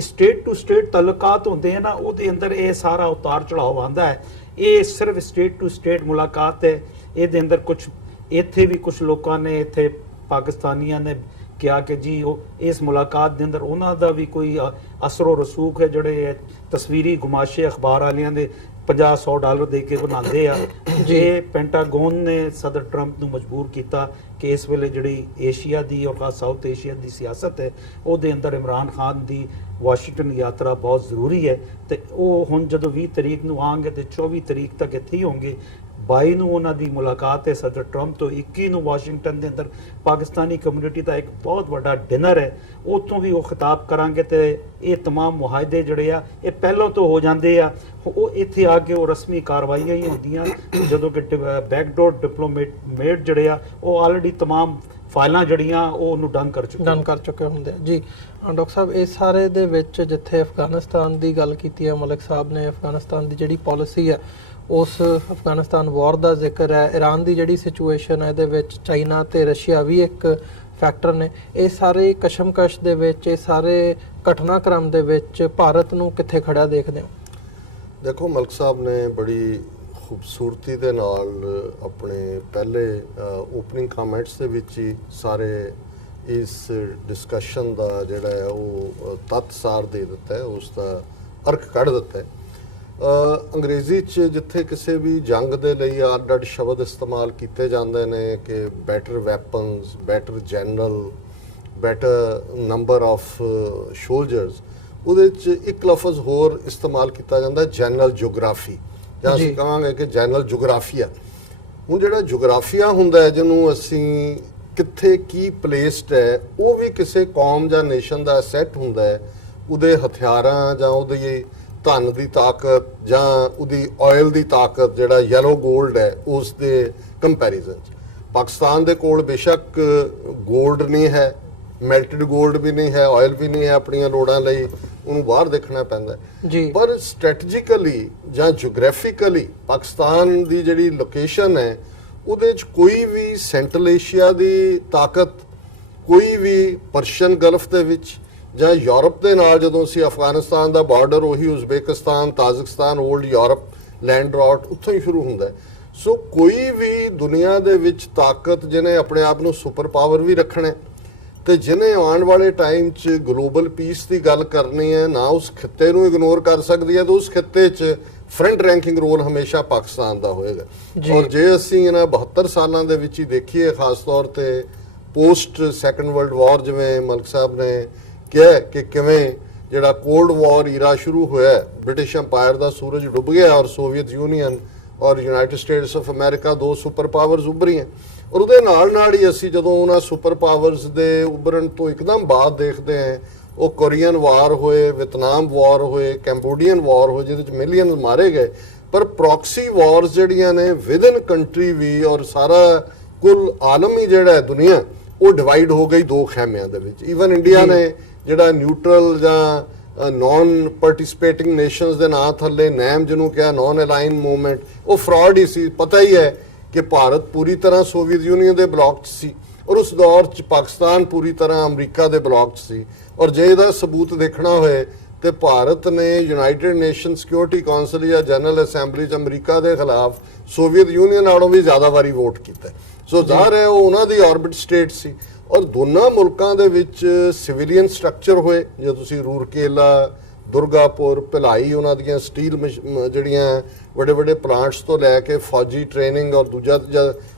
ਸਟੇਟ ਟੂ ਸਟੇਟ ਤਾਲੁਕਾਤ ਹੁੰਦੇ ਹਨ ਨਾ, ਉਹਦੇ ਅੰਦਰ ਇਹ ਸਾਰਾ ਉਤਾਰ ਚੜਾਅ ਆਉਂਦਾ ਹੈ। ਇਹ ਸਿਰਫ ਸਟੇਟ ਟੂ ਸਟੇਟ ਮੁਲਾਕਾਤ ਹੈ। ਇਹਦੇ ਅੰਦਰ ਕੁਝ ਇੱਥੇ ਵੀ ਕੁਝ ਲੋਕਾਂ ਨੇ ਇੱਥੇ ਪਾਕਿਸਤਾਨੀਆਂ ਨੇ ਕਿਹਾ ਕਿ ਜੀ ਉਹ ਇਸ ਮੁਲਾਕਾਤ ਦੇ ਅੰਦਰ ਉਹਨਾਂ ਦਾ ਵੀ ਕੋਈ ਅਸਰੋ ਰਸੂਖ ਹੈ, ਜਿਹੜੇ ਤਸਵੀਰੀ ਗੁਮਾਸ਼ੇ ਅਖਬਾਰ ਵਾਲਿਆਂ ਦੇ $50-100 ਦੇ ਕੇ ਬਣਾਉਂਦੇ ਆ। ਜੇ ਪੈਂਟਾਗਨ ਨੇ ਸਦਰ ਟਰੰਪ ਨੂੰ ਮਜਬੂਰ ਕੀਤਾ ਕਿ ਇਸ ਵੇਲੇ ਜਿਹੜੀ ਏਸ਼ੀਆ ਦੀ ਔਰ ਖਾਸ ਸਾਊਥ ਏਸ਼ੀਆ ਦੀ ਸਿਆਸਤ ਹੈ ਉਹਦੇ ਅੰਦਰ ਇਮਰਾਨ ਖਾਨ ਦੀ ਵਾਸ਼ਿੰਗਟਨ ਯਾਤਰਾ ਬਹੁਤ ਜ਼ਰੂਰੀ ਹੈ। ਤੇ ਉਹ ਹੁਣ ਜਦੋਂ 20 ਤਰੀਕ ਨੂੰ ਆਉਣਗੇ ਤੇ 24 ਤਰੀਕ ਤੱਕ ਇੱਥੇ ਹੀ ਹੋਣਗੇ। 22 ਨੂੰ ਉਹਨਾਂ ਦੀ ਮੁਲਾਕਾਤ ਹੈ ਸਦਰ ਟਰੰਪ ਤੋਂ। 21 ਨੂੰ ਵਾਸ਼ਿੰਗਟਨ ਦੇ ਅੰਦਰ ਪਾਕਿਸਤਾਨੀ ਕਮਿਊਨਿਟੀ ਦਾ ਇੱਕ ਬਹੁਤ ਵੱਡਾ ਡਿਨਰ ਹੈ, ਉੱਥੋਂ ਵੀ ਉਹ ਖਿਤਾਬ ਕਰਾਂਗੇ। ਤੇ ਇਹ तमाम ਮੁਹਾਇਦੇ ਜਿਹੜੇ ਆ ਇਹ ਪਹਿਲਾਂ ਤੋਂ ਹੋ ਜਾਂਦੇ ਆ, ਉਹ ਇੱਥੇ ਆ ਕੇ ਉਹ ਰਸਮੀ ਕਾਰਵਾਈਆਂ ਹੀ ਹੁੰਦੀਆਂ, ਜਦੋਂ ਕਿ ਬੈਕਡੋਰ ਡਿਪਲੋਮੇਟ ਜਿਹੜੇ ਆ ਉਹ ਆਲਰੇਡੀ तमाम ਫਾਈਲਾਂ ਜਿਹੜੀਆਂ ਉਹ ਉਹਨੂੰ ਡਨ ਕਰ ਚੁੱਕੇ ਹੁੰਦੇ ਜੀ। ਡਾਕਟਰ ਸਾਹਿਬ ਇਸ ਸਾਰੇ ਦੇ ਵਿੱਚ ਜਿੱਥੇ ਅਫਗਾਨਿਸਤਾਨ ਦੀ ਗੱਲ ਕੀਤੀ ਹੈ ਮਲਿਕ ਸਾਹਿਬ ਨੇ, ਅਫਗਾਨਿਸਤਾਨ ਦੀ ਜਿਹੜੀ ਪਾਲਿਸੀ ਹੈ ਉਸ ਅਫਗਾਨਿਸਤਾਨ ਵਾਰ ਦਾ ਜ਼ਿਕਰ ਹੈ, ਈਰਾਨ ਦੀ ਜਿਹੜੀ ਸਿਚੁਏਸ਼ਨ ਹੈ ਇਹਦੇ ਵਿੱਚ ਚਾਈਨਾ ਤੇ ਰਸ਼ੀਆ ਵੀ ਇੱਕ ਫੈਕਟਰ ਨੇ। ਇਹ ਸਾਰੇ ਕਸ਼ਮਕਸ਼ ਦੇ ਵਿੱਚ, ਇਹ ਸਾਰੇ ਘਟਨਾਕ੍ਰਮ ਦੇ ਵਿੱਚ ਭਾਰਤ ਨੂੰ ਕਿੱਥੇ ਖੜਾ ਦੇਖਦੇ ਹੋ? ਦੇਖੋ ਮਲਕ ਸਾਹਿਬ ਨੇ ਬੜੀ ਖੂਬਸੂਰਤੀ ਦੇ ਨਾਲ ਆਪਣੇ ਪਹਿਲੇ ਓਪਨਿੰਗ ਕਮੈਂਟਸ ਦੇ ਵਿੱਚ ਹੀ ਸਾਰੇ ਇਸ ਡਿਸਕਸ਼ਨ ਦਾ ਜਿਹੜਾ ਹੈ ਉਹ ਤੱਤਸਾਰ ਦੇ ਦਿੱਤਾ ਹੈ, ਉਸ ਦਾ ਅਰਕ ਕੱਢ ਦਿੱਤਾ ਹੈ। ਅੰਗਰੇਜ਼ੀ 'ਚ ਜਿੱਥੇ ਕਿਸੇ ਵੀ ਜੰਗ ਦੇ ਲਈ ਅੱਡ-ਅੱਡ ਸ਼ਬਦ ਇਸਤੇਮਾਲ ਕੀਤੇ ਜਾਂਦੇ ਨੇ ਕਿ better weapons, better general, better number of soldiers, ਉਹਦੇ 'ਚ ਇੱਕ ਲਫ਼ਜ਼ ਹੋਰ ਇਸਤੇਮਾਲ ਕੀਤਾ ਜਾਂਦਾ ਜਨਰਲ ਜਿਓਗ੍ਰਾਫੀ, ਜਾਂ ਅਸੀਂ ਕਹਾਂਗੇ ਕਿ ਜਨਰਲ ਜੋਗ੍ਰਾਫੀਆ। ਹੁਣ ਜਿਹੜਾ ਜੋਗ੍ਰਾਫੀਆ ਹੁੰਦਾ ਹੈ ਜਿਹਨੂੰ ਅਸੀਂ ਕਿੱਥੇ ਕੀ ਪਲੇਸਡ ਹੈ, ਉਹ ਵੀ ਕਿਸੇ ਕੌਮ ਜਾਂ ਨੇਸ਼ਨ ਦਾ ਸੈੱਟ ਹੁੰਦਾ ਹੈ, ਉਹਦੇ ਹਥਿਆਰਾਂ ਜਾਂ ਉਹਦੀ ਧਨ ਦੀ ਤਾਕਤ ਜਾਂ ਉਹਦੀ ਆਇਲ ਦੀ ਤਾਕਤ, ਜਿਹੜਾ ਯੈਲੋ ਗੋਲਡ ਹੈ ਉਸ ਦੇ ਕੰਪੈਰੀਜ਼ਨ 'ਚ। ਪਾਕਿਸਤਾਨ ਦੇ ਕੋਲ ਬੇਸ਼ੱਕ ਗੋਲਡ ਨਹੀਂ ਹੈ, ਮੈਲਟਡ ਗੋਲਡ ਵੀ ਨਹੀਂ ਹੈ, ਆਇਲ ਵੀ ਨਹੀਂ ਹੈ, ਆਪਣੀਆਂ ਲੋੜਾਂ ਲਈ ਉਹਨੂੰ ਬਾਹਰ ਦੇਖਣਾ ਪੈਂਦਾ ਜੀ। ਪਰ ਸਟ੍ਰੈਟਜੀਕਲੀ ਜਾਂ ਜਿਓਗ੍ਰਾਫਿਕਲੀ ਪਾਕਿਸਤਾਨ ਦੀ ਜਿਹੜੀ ਲੋਕੇਸ਼ਨ ਹੈ ਉਹਦੇ 'ਚ ਕੋਈ ਵੀ ਸੈਂਟਰਲ ਏਸ਼ੀਆ ਦੀ ਤਾਕਤ, ਕੋਈ ਵੀ ਪਰਸ਼ੀਅਨ ਗਲਫ ਦੇ ਵਿੱਚ ਜਾਂ ਯੂਰਪ ਦੇ ਨਾਲ, ਜਦੋਂ ਅਸੀਂ ਅਫਗਾਨਿਸਤਾਨ ਦਾ ਬਾਰਡਰ ਉਹੀ Uzbekistan, ਤਾਜ਼ਿਕਸਤਾਨ, old Europe land rot ਉੱਥੋਂ ਹੀ ਸ਼ੁਰੂ ਹੁੰਦਾ ਹੈ। ਸੋ ਕੋਈ ਵੀ ਦੁਨੀਆ ਦੇ ਵਿੱਚ ਤਾਕਤ ਜਿਹਨੇ ਆਪਣੇ ਆਪ ਨੂੰ ਸੁਪਰ ਪਾਵਰ ਵੀ ਰੱਖਣਾ ਹੈ, ਤੇ ਜਿਹਨੇ ਆਉਣ ਵਾਲੇ ਟਾਈਮ 'ਚ ਗਲੋਬਲ ਪੀਸ ਦੀ ਗੱਲ ਕਰਨੀ ਹੈ, ਨਾ ਉਸ ਖਿੱਤੇ ਨੂੰ ਇਗਨੋਰ ਕਰ ਸਕਦੀ ਹੈ, ਤਾਂ ਉਸ ਖਿੱਤੇ 'ਚ ਫਰੰਟ ਰੈਂਕਿੰਗ ਰੋਲ ਹਮੇਸ਼ਾ ਪਾਕਿਸਤਾਨ ਦਾ ਹੋਏਗਾ। ਔਰ ਜੇ ਅਸੀਂ ਇਹਨਾਂ 72 ਸਾਲਾਂ ਦੇ ਵਿੱਚ ਹੀ ਦੇਖੀਏ, ਖਾਸ ਤੌਰ ਤੇ ਪੋਸਟ ਸੈਕੰਡ ਵਰਲਡ ਵਾਰ, ਜਿਵੇਂ ਮਲਕ ਸਾਹਿਬ ਨੇ ਕਿਹਾ ਕਿ ਕਿਵੇਂ ਜਿਹੜਾ ਕੋਲਡ ਵਾਰ ਈਰਾ ਸ਼ੁਰੂ ਹੋਇਆ, ਬ੍ਰਿਟਿਸ਼ ਅੰਪਾਇਰ ਦਾ ਸੂਰਜ ਡੁੱਬ ਗਿਆ ਔਰ ਸੋਵੀਅਤ ਯੂਨੀਅਨ ਔਰ ਯੂਨਾਈਟਿਡ ਸਟੇਟਸ ਆਫ ਅਮਰੀਕਾ ਦੋ ਸੁਪਰ ਪਾਵਰਸ ਉੱਭਰੀਆਂ। ਔਰ ਉਹਦੇ ਨਾਲ ਹੀ ਅਸੀਂ ਜਦੋਂ ਉਹਨਾਂ ਸੁਪਰ ਪਾਵਰਸ ਦੇ ਉੱਭਰਨ ਤੋਂ ਇੱਕਦਮ ਬਾਅਦ ਦੇਖਦੇ ਹਾਂ, ਉਹ ਕੋਰੀਅਨ ਵਾਰ ਹੋਏ, ਵੀਅਤਨਾਮ ਵਾਰ ਹੋਏ, ਕੰਬੋਡੀਅਨ ਵਾਰ ਹੋਏ, ਜਿਹਦੇ ਵਿੱਚ ਮਿਲੀਅਨ ਮਾਰੇ ਗਏ। ਪਰ ਪ੍ਰੋਕਸੀ ਵਾਰਸ ਜਿਹੜੀਆਂ ਨੇ ਵਿਦਨ ਕੰਟਰੀ ਵੀ, ਔਰ ਸਾਰਾ ਕੁੱਲ ਆਲਮ ਹੀ ਜਿਹੜਾ ਹੈ ਦੁਨੀਆ, ਉਹ ਡਿਵਾਈਡ ਹੋ ਗਈ ਦੋ ਖੈਮਿਆਂ ਦੇ ਵਿੱਚ। ਈਵਨ ਇੰਡੀਆ ਨੇ ਜਿਹੜਾ ਨਿਊਟਰਲ ਜਾਂ ਨਾਨ ਪਾਰਟਿਸਿਪੇਟਿੰਗ ਨੇਸ਼ਨਸ ਦੇ ਨਾਂ ਥੱਲੇ ਨੈਮ ਜਿਹਨੂੰ ਕਿਹਾ, ਨਾਨ ਅਲਾਈਨ ਮੂਵਮੈਂਟ, ਉਹ ਫਰਾਡ ਹੀ ਸੀ। ਪਤਾ ਹੀ ਹੈ ਕਿ ਭਾਰਤ ਪੂਰੀ ਤਰ੍ਹਾਂ ਸੋਵੀਅਤ ਯੂਨੀਅਨ ਦੇ ਬਲੌਕ 'ਚ ਸੀ, ਔਰ ਉਸ ਦੌਰ 'ਚ ਪਾਕਿਸਤਾਨ ਪੂਰੀ ਤਰ੍ਹਾਂ ਅਮਰੀਕਾ ਦੇ ਬਲੌਕ 'ਚ ਸੀ। ਔਰ ਜੇ ਇਹਦਾ ਸਬੂਤ ਦੇਖਣਾ ਹੋਏ ਤੇ ਭਾਰਤ ਨੇ ਯੂਨਾਈਟਿਡ ਨੇਸ਼ਨ ਸਿਕਿਉਰਿਟੀ ਕਾਉਂਸਲ ਜਾਂ ਜਨਰਲ ਅਸੈਂਬਲੀ 'ਚ ਅਮਰੀਕਾ ਦੇ ਖਿਲਾਫ ਸੋਵੀਅਤ ਯੂਨੀਅਨ ਨਾਲੋਂ ਵੀ ਜ਼ਿਆਦਾ ਵਾਰੀ ਵੋਟ ਕੀਤਾ। ਸੋ ਜ਼ਾਹਰ ਹੈ ਉਹ ਉਹਨਾਂ ਦੀ ਆਰਬਿਟ ਸਟੇਟ ਸੀ। ਔਰ ਦੋਨਾਂ ਮੁਲਕਾਂ ਦੇ ਵਿੱਚ ਸਿਵਿਲੀਅਨ ਸਟਰਕਚਰ ਹੋਏ, ਜੇ ਤੁਸੀਂ ਰੂਰਕੇਲਾ, ਦੁਰਗਾਪੁਰ, ਭਿਲਾਈ, ਉਹਨਾਂ ਦੀਆਂ ਸਟੀਲ ਜਿਹੜੀਆਂ ਵੱਡੇ ਵੱਡੇ ਪਲਾਂਟਸ ਤੋਂ ਲੈ ਕੇ ਫੌਜੀ ਟ੍ਰੇਨਿੰਗ, ਔਰ ਦੂਜਾ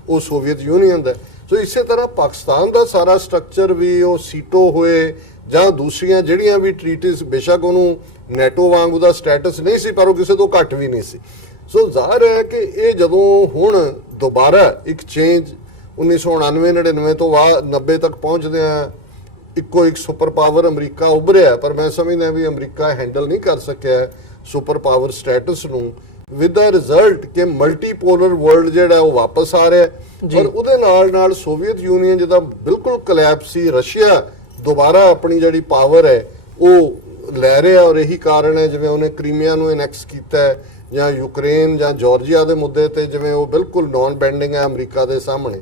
ਉਹ ਸੋਵੀਅਤ ਯੂਨੀਅਨ ਦਾ। ਸੋ ਇਸੇ ਤਰ੍ਹਾਂ ਪਾਕਿਸਤਾਨ ਦਾ ਸਾਰਾ ਸਟਰਕਚਰ ਵੀ ਉਹ ਸੀਟੋ ਹੋਏ ਜਾਂ ਦੂਸਰੀਆਂ ਜਿਹੜੀਆਂ ਵੀ ਟ੍ਰੀਟੀਜ਼, ਬੇਸ਼ੱਕ ਉਹਨੂੰ ਨੈਟੋ ਵਾਂਗ ਉਹਦਾ ਸਟੇਟਸ ਨਹੀਂ ਸੀ, ਪਰ ਉਹ ਕਿਸੇ ਤੋਂ ਘੱਟ ਵੀ ਨਹੀਂ ਸੀ। ਸੋ ਜ਼ਾਹਰ ਹੈ ਕਿ ਇਹ ਜਦੋਂ ਹੁਣ ਦੁਬਾਰਾ ਇੱਕ ਚੇਂਜ 1999-99 ਤੋਂ ਬਾਅਦ 90 ਤੱਕ ਪਹੁੰਚਦੇ ਆ, ਇੱਕੋ ਇੱਕ ਸੁਪਰ ਪਾਵਰ ਅਮਰੀਕਾ ਉੱਭਰਿਆ, ਪਰ ਮੈਂ ਸਮਝਦਾ ਵੀ ਅਮਰੀਕਾ ਹੈਂਡਲ ਨਹੀਂ ਕਰ ਸਕਿਆ ਸੁਪਰ ਪਾਵਰ ਸਟੇਟਸ ਨੂੰ, ਵਿਦ ਦਾ ਰਿਜ਼ਲਟ ਕਿ ਮਲਟੀਪੋਲਰ ਵਰਲਡ ਜਿਹੜਾ ਉਹ ਵਾਪਸ ਆ ਰਿਹਾ। ਔਰ ਉਹਦੇ ਨਾਲ ਸੋਵੀਅਤ ਯੂਨੀਅਨ ਜਿਹਦਾ ਬਿਲਕੁਲ ਕੋਲੈਪਸ ਸੀ, ਰਸ਼ੀਆ ਦੁਬਾਰਾ ਆਪਣੀ ਜਿਹੜੀ ਪਾਵਰ ਹੈ ਉਹ ਲੈ ਰਿਹਾ। ਔਰ ਇਹੀ ਕਾਰਨ ਹੈ ਜਿਵੇਂ ਉਹਨੇ ਕ੍ਰੀਮੀਆ ਨੂੰ ਐਨੈਕਸ ਕੀਤਾ, ਜਾਂ ਯੂਕਰੇਨ ਜਾਂ ਜਾਰਜੀਆ ਦੇ ਮੁੱਦੇ ਤੇ ਜਿਵੇਂ ਉਹ ਬਿਲਕੁਲ ਨਾਨ ਬੈਂਡਿੰਗ ਹੈ ਅਮਰੀਕਾ ਦੇ ਸਾਹਮਣੇ।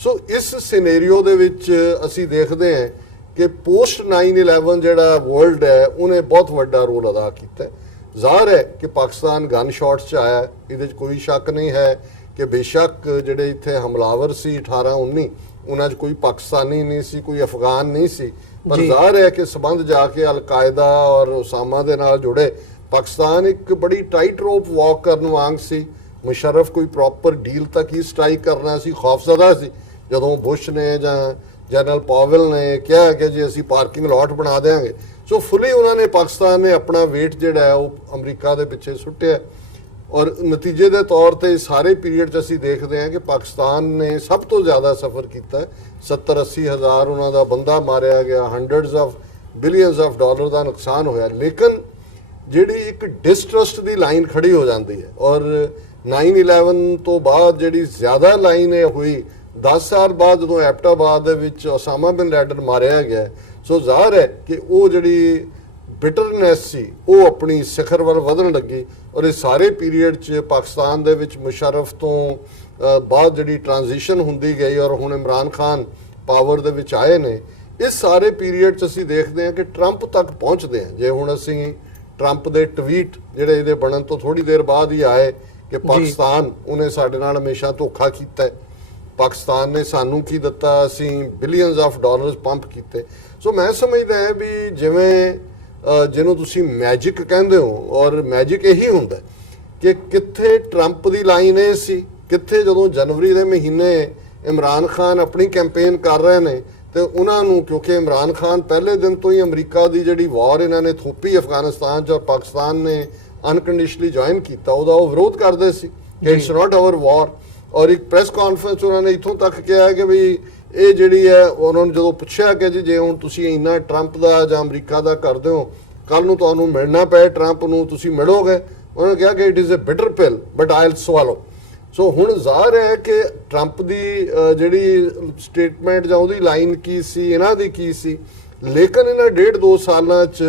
ਸੋ ਇਸ ਸਿਨੈਰੀਓ ਦੇ ਵਿੱਚ ਅਸੀਂ ਦੇਖਦੇ ਹਾਂ ਕਿ ਪੋਸਟ 9/11 ਜਿਹੜਾ ਵਰਲਡ ਹੈ ਉਹਨੇ ਬਹੁਤ ਵੱਡਾ ਰੋਲ ਅਦਾ ਕੀਤਾ। ਜ਼ਾਹਰ ਹੈ ਕਿ ਪਾਕਿਸਤਾਨ ਗਨ ਸ਼ਾਟਸ 'ਚ ਆਇਆ, ਇਹਦੇ 'ਚ ਕੋਈ ਸ਼ੱਕ ਨਹੀਂ ਹੈ ਕਿ ਬੇਸ਼ੱਕ ਜਿਹੜੇ ਇੱਥੇ ਹਮਲਾਵਰ ਸੀ 18-19, ਉਹਨਾਂ 'ਚ ਕੋਈ ਪਾਕਿਸਤਾਨੀ ਨਹੀਂ ਸੀ, ਕੋਈ ਅਫਗਾਨ ਨਹੀਂ ਸੀ, ਪਰ ਜ਼ਾਹਰ ਹੈ ਕਿ ਸਬੰਧ ਜਾ ਕੇ ਅਲ-ਕਾਇਦਾ ਔਰ ਉਸਾਮਾ ਦੇ ਨਾਲ ਜੁੜੇ। ਪਾਕਿਸਤਾਨ ਇੱਕ ਬੜੀ ਟਾਈਟ ਰੋਪ ਵਾਕ ਕਰਨ ਵਾਂਗ ਸੀ। ਮੁਸ਼ਰਫ ਕੋਈ ਪ੍ਰੋਪਰ ਡੀਲ ਤੱਕ ਹੀ ਸਟ੍ਰਾਈਕ ਕਰਨਾ ਸੀ, ਖੌਫਜ਼ਦਾ ਸੀ। ਜਦੋਂ ਬੁਸ਼ ਨੇ ਜਾਂ ਜਨਰਲ ਪਾਵਲ ਨੇ ਕਿਹਾ ਕਿ ਜੀ ਅਸੀਂ ਪਾਰਕਿੰਗ ਲਾਟ ਬਣਾ ਦੇਵਾਂਗੇ, ਸੋ ਫੁੱਲੀ ਉਹਨਾਂ ਨੇ ਪਾਕਿਸਤਾਨ ਨੇ ਆਪਣਾ ਵੇਟ ਜਿਹੜਾ ਹੈ ਉਹ ਅਮਰੀਕਾ ਦੇ ਪਿੱਛੇ ਸੁੱਟਿਆ। ਔਰ ਨਤੀਜੇ ਦੇ ਤੌਰ ਤੇ ਸਾਰੇ ਪੀਰੀਅਡ 'ਚ ਅਸੀਂ ਦੇਖਦੇ ਹਾਂ ਕਿ ਪਾਕਿਸਤਾਨ ਨੇ ਸਭ ਤੋਂ ਜ਼ਿਆਦਾ ਸਫਰ ਕੀਤਾ। 70-80 ਹਜ਼ਾਰ ਉਹਨਾਂ ਦਾ ਬੰਦਾ ਮਾਰਿਆ ਗਿਆ, hundreds of billions of dollar ਦਾ ਨੁਕਸਾਨ ਹੋਇਆ। ਲੇਕਿਨ ਜਿਹੜੀ ਇੱਕ ਡਿਸਟਰਸਟ ਦੀ ਲਾਈਨ ਖੜੀ ਹੋ ਜਾਂਦੀ ਹੈ, ਔਰ 9/11 ਤੋਂ ਬਾਅਦ ਜਿਹੜੀ ਜ਼ਿਆਦਾ ਲਾਈਨ ਇਹ ਹੋਈ 10 ਸਾਲ ਬਾਅਦ ਜਦੋਂ ਐਬਟਾਬਾਦ ਦੇ ਵਿੱਚ ਉਸਾਮਾ ਬਿਨ ਲੈਡਨ ਮਾਰਿਆ ਗਿਆ। ਸੋ ਜ਼ਾਹਰ ਹੈ ਕਿ ਉਹ ਜਿਹੜੀ ਬਿਟਰਨੈਸ ਸੀ ਉਹ ਆਪਣੀ ਸਿਖਰ ਵੱਲ ਵਧਣ ਲੱਗੀ। ਔਰ ਇਹ ਸਾਰੇ ਪੀਰੀਅਡ 'ਚ ਪਾਕਿਸਤਾਨ ਦੇ ਵਿੱਚ ਮੁਸ਼ਰਫ ਤੋਂ ਬਾਅਦ ਜਿਹੜੀ ਟ੍ਰਾਂਜੀਸ਼ਨ ਹੁੰਦੀ ਗਈ, ਔਰ ਹੁਣ ਇਮਰਾਨ ਖਾਨ ਪਾਵਰ ਦੇ ਵਿੱਚ ਆਏ ਨੇ, ਇਸ ਸਾਰੇ ਪੀਰੀਅਡ 'ਚ ਅਸੀਂ ਦੇਖਦੇ ਹਾਂ ਕਿ ਟਰੰਪ ਤੱਕ ਪਹੁੰਚਦੇ ਹਾਂ। ਜੇ ਹੁਣ ਅਸੀਂ ਟਰੰਪ ਦੇ ਟਵੀਟ ਜਿਹੜੇ ਇਹਦੇ ਬਣਨ ਤੋਂ ਥੋੜੀ ਦੇਰ ਬਾਅਦ ਹੀ ਆਏ ਕਿ ਪਾਕਿਸਤਾਨ ਉਹਨੇ ਸਾਡੇ ਨਾਲ ਹਮੇਸ਼ਾ ਧੋਖਾ ਕੀਤਾ ਹੈ, ਪਾਕਿਸਤਾਨ ਨੇ ਸਾਨੂੰ ਕੀ ਦਿੱਤਾ, ਅਸੀਂ ਬਿਲੀਅਨਸ ਆਫ ਡਾਲਰਸ ਪੰਪ ਕੀਤੇ। ਸੋ ਮੈਂ ਸਮਝਦਾ ਹੈ ਵੀ ਜਿਵੇਂ ਜਿਹਨੂੰ ਤੁਸੀਂ ਮੈਜਿਕ ਕਹਿੰਦੇ ਹੋ, ਔਰ ਮੈਜਿਕ ਇਹੀ ਹੁੰਦਾ ਕਿ ਕਿੱਥੇ ਟਰੰਪ ਦੀ ਲਾਈਨ ਇਹ ਸੀ, ਕਿੱਥੇ ਜਦੋਂ ਜਨਵਰੀ ਦੇ ਮਹੀਨੇ ਇਮਰਾਨ ਖਾਨ ਆਪਣੀ ਕੈਂਪੇਨ ਕਰ ਰਹੇ ਨੇ ਤੇ ਉਹਨਾਂ ਨੂੰ, ਕਿਉਂਕਿ ਇਮਰਾਨ ਖਾਨ ਪਹਿਲੇ ਦਿਨ ਤੋਂ ਹੀ ਅਮਰੀਕਾ ਦੀ ਜਿਹੜੀ ਵਾਰ ਇਹਨਾਂ ਨੇ ਥੋਪੀ ਅਫਗਾਨਿਸਤਾਨ 'ਚ, ਔਰ ਪਾਕਿਸਤਾਨ ਨੇ ਅਨਕੰਡੀਸ਼ਨਲੀ ਜੁਆਇਨ ਕੀਤਾ, ਉਹਦਾ ਉਹ ਵਿਰੋਧ ਕਰਦੇ ਸੀ ਕਿ ਇਟਸ ਨਾਟ ਆਵਰ ਵਾਰ। ਔਰ ਇੱਕ ਪ੍ਰੈਸ ਕਾਨਫਰੰਸ ਉਹਨਾਂ ਨੇ ਇੱਥੋਂ ਤੱਕ ਕਿਹਾ ਕਿ ਵੀ ਇਹ ਜਿਹੜੀ ਹੈ, ਉਹਨਾਂ ਨੂੰ ਜਦੋਂ ਪੁੱਛਿਆ ਕਿ ਜੀ ਜੇ ਹੁਣ ਤੁਸੀਂ ਇੰਨਾ ਟਰੰਪ ਦਾ ਜਾਂ ਅਮਰੀਕਾ ਦਾ ਕਰਦੇ ਹੋ, ਕੱਲ ਨੂੰ ਤੁਹਾਨੂੰ ਮਿਲਣਾ ਪਏ ਟਰੰਪ ਨੂੰ, ਤੁਸੀਂ ਮਿਲੋਗੇ? ਉਹਨਾਂ ਨੇ ਕਿਹਾ ਕਿ it is a bitter pill but I will swallow. So ਹੁਣ ਜ਼ਾਹਰ ਹੈ ਕਿ ਟਰੰਪ ਦੀ ਜਿਹੜੀ ਸਟੇਟਮੈਂਟ ਜਾਂ ਉਹਦੀ ਲਾਈਨ ਕੀ ਸੀ, ਇਹਨਾਂ ਦੀ ਕੀ ਸੀ। ਲੇਕਿਨ ਇਹਨਾਂ 1.5-2 ਸਾਲਾਂ 'ਚ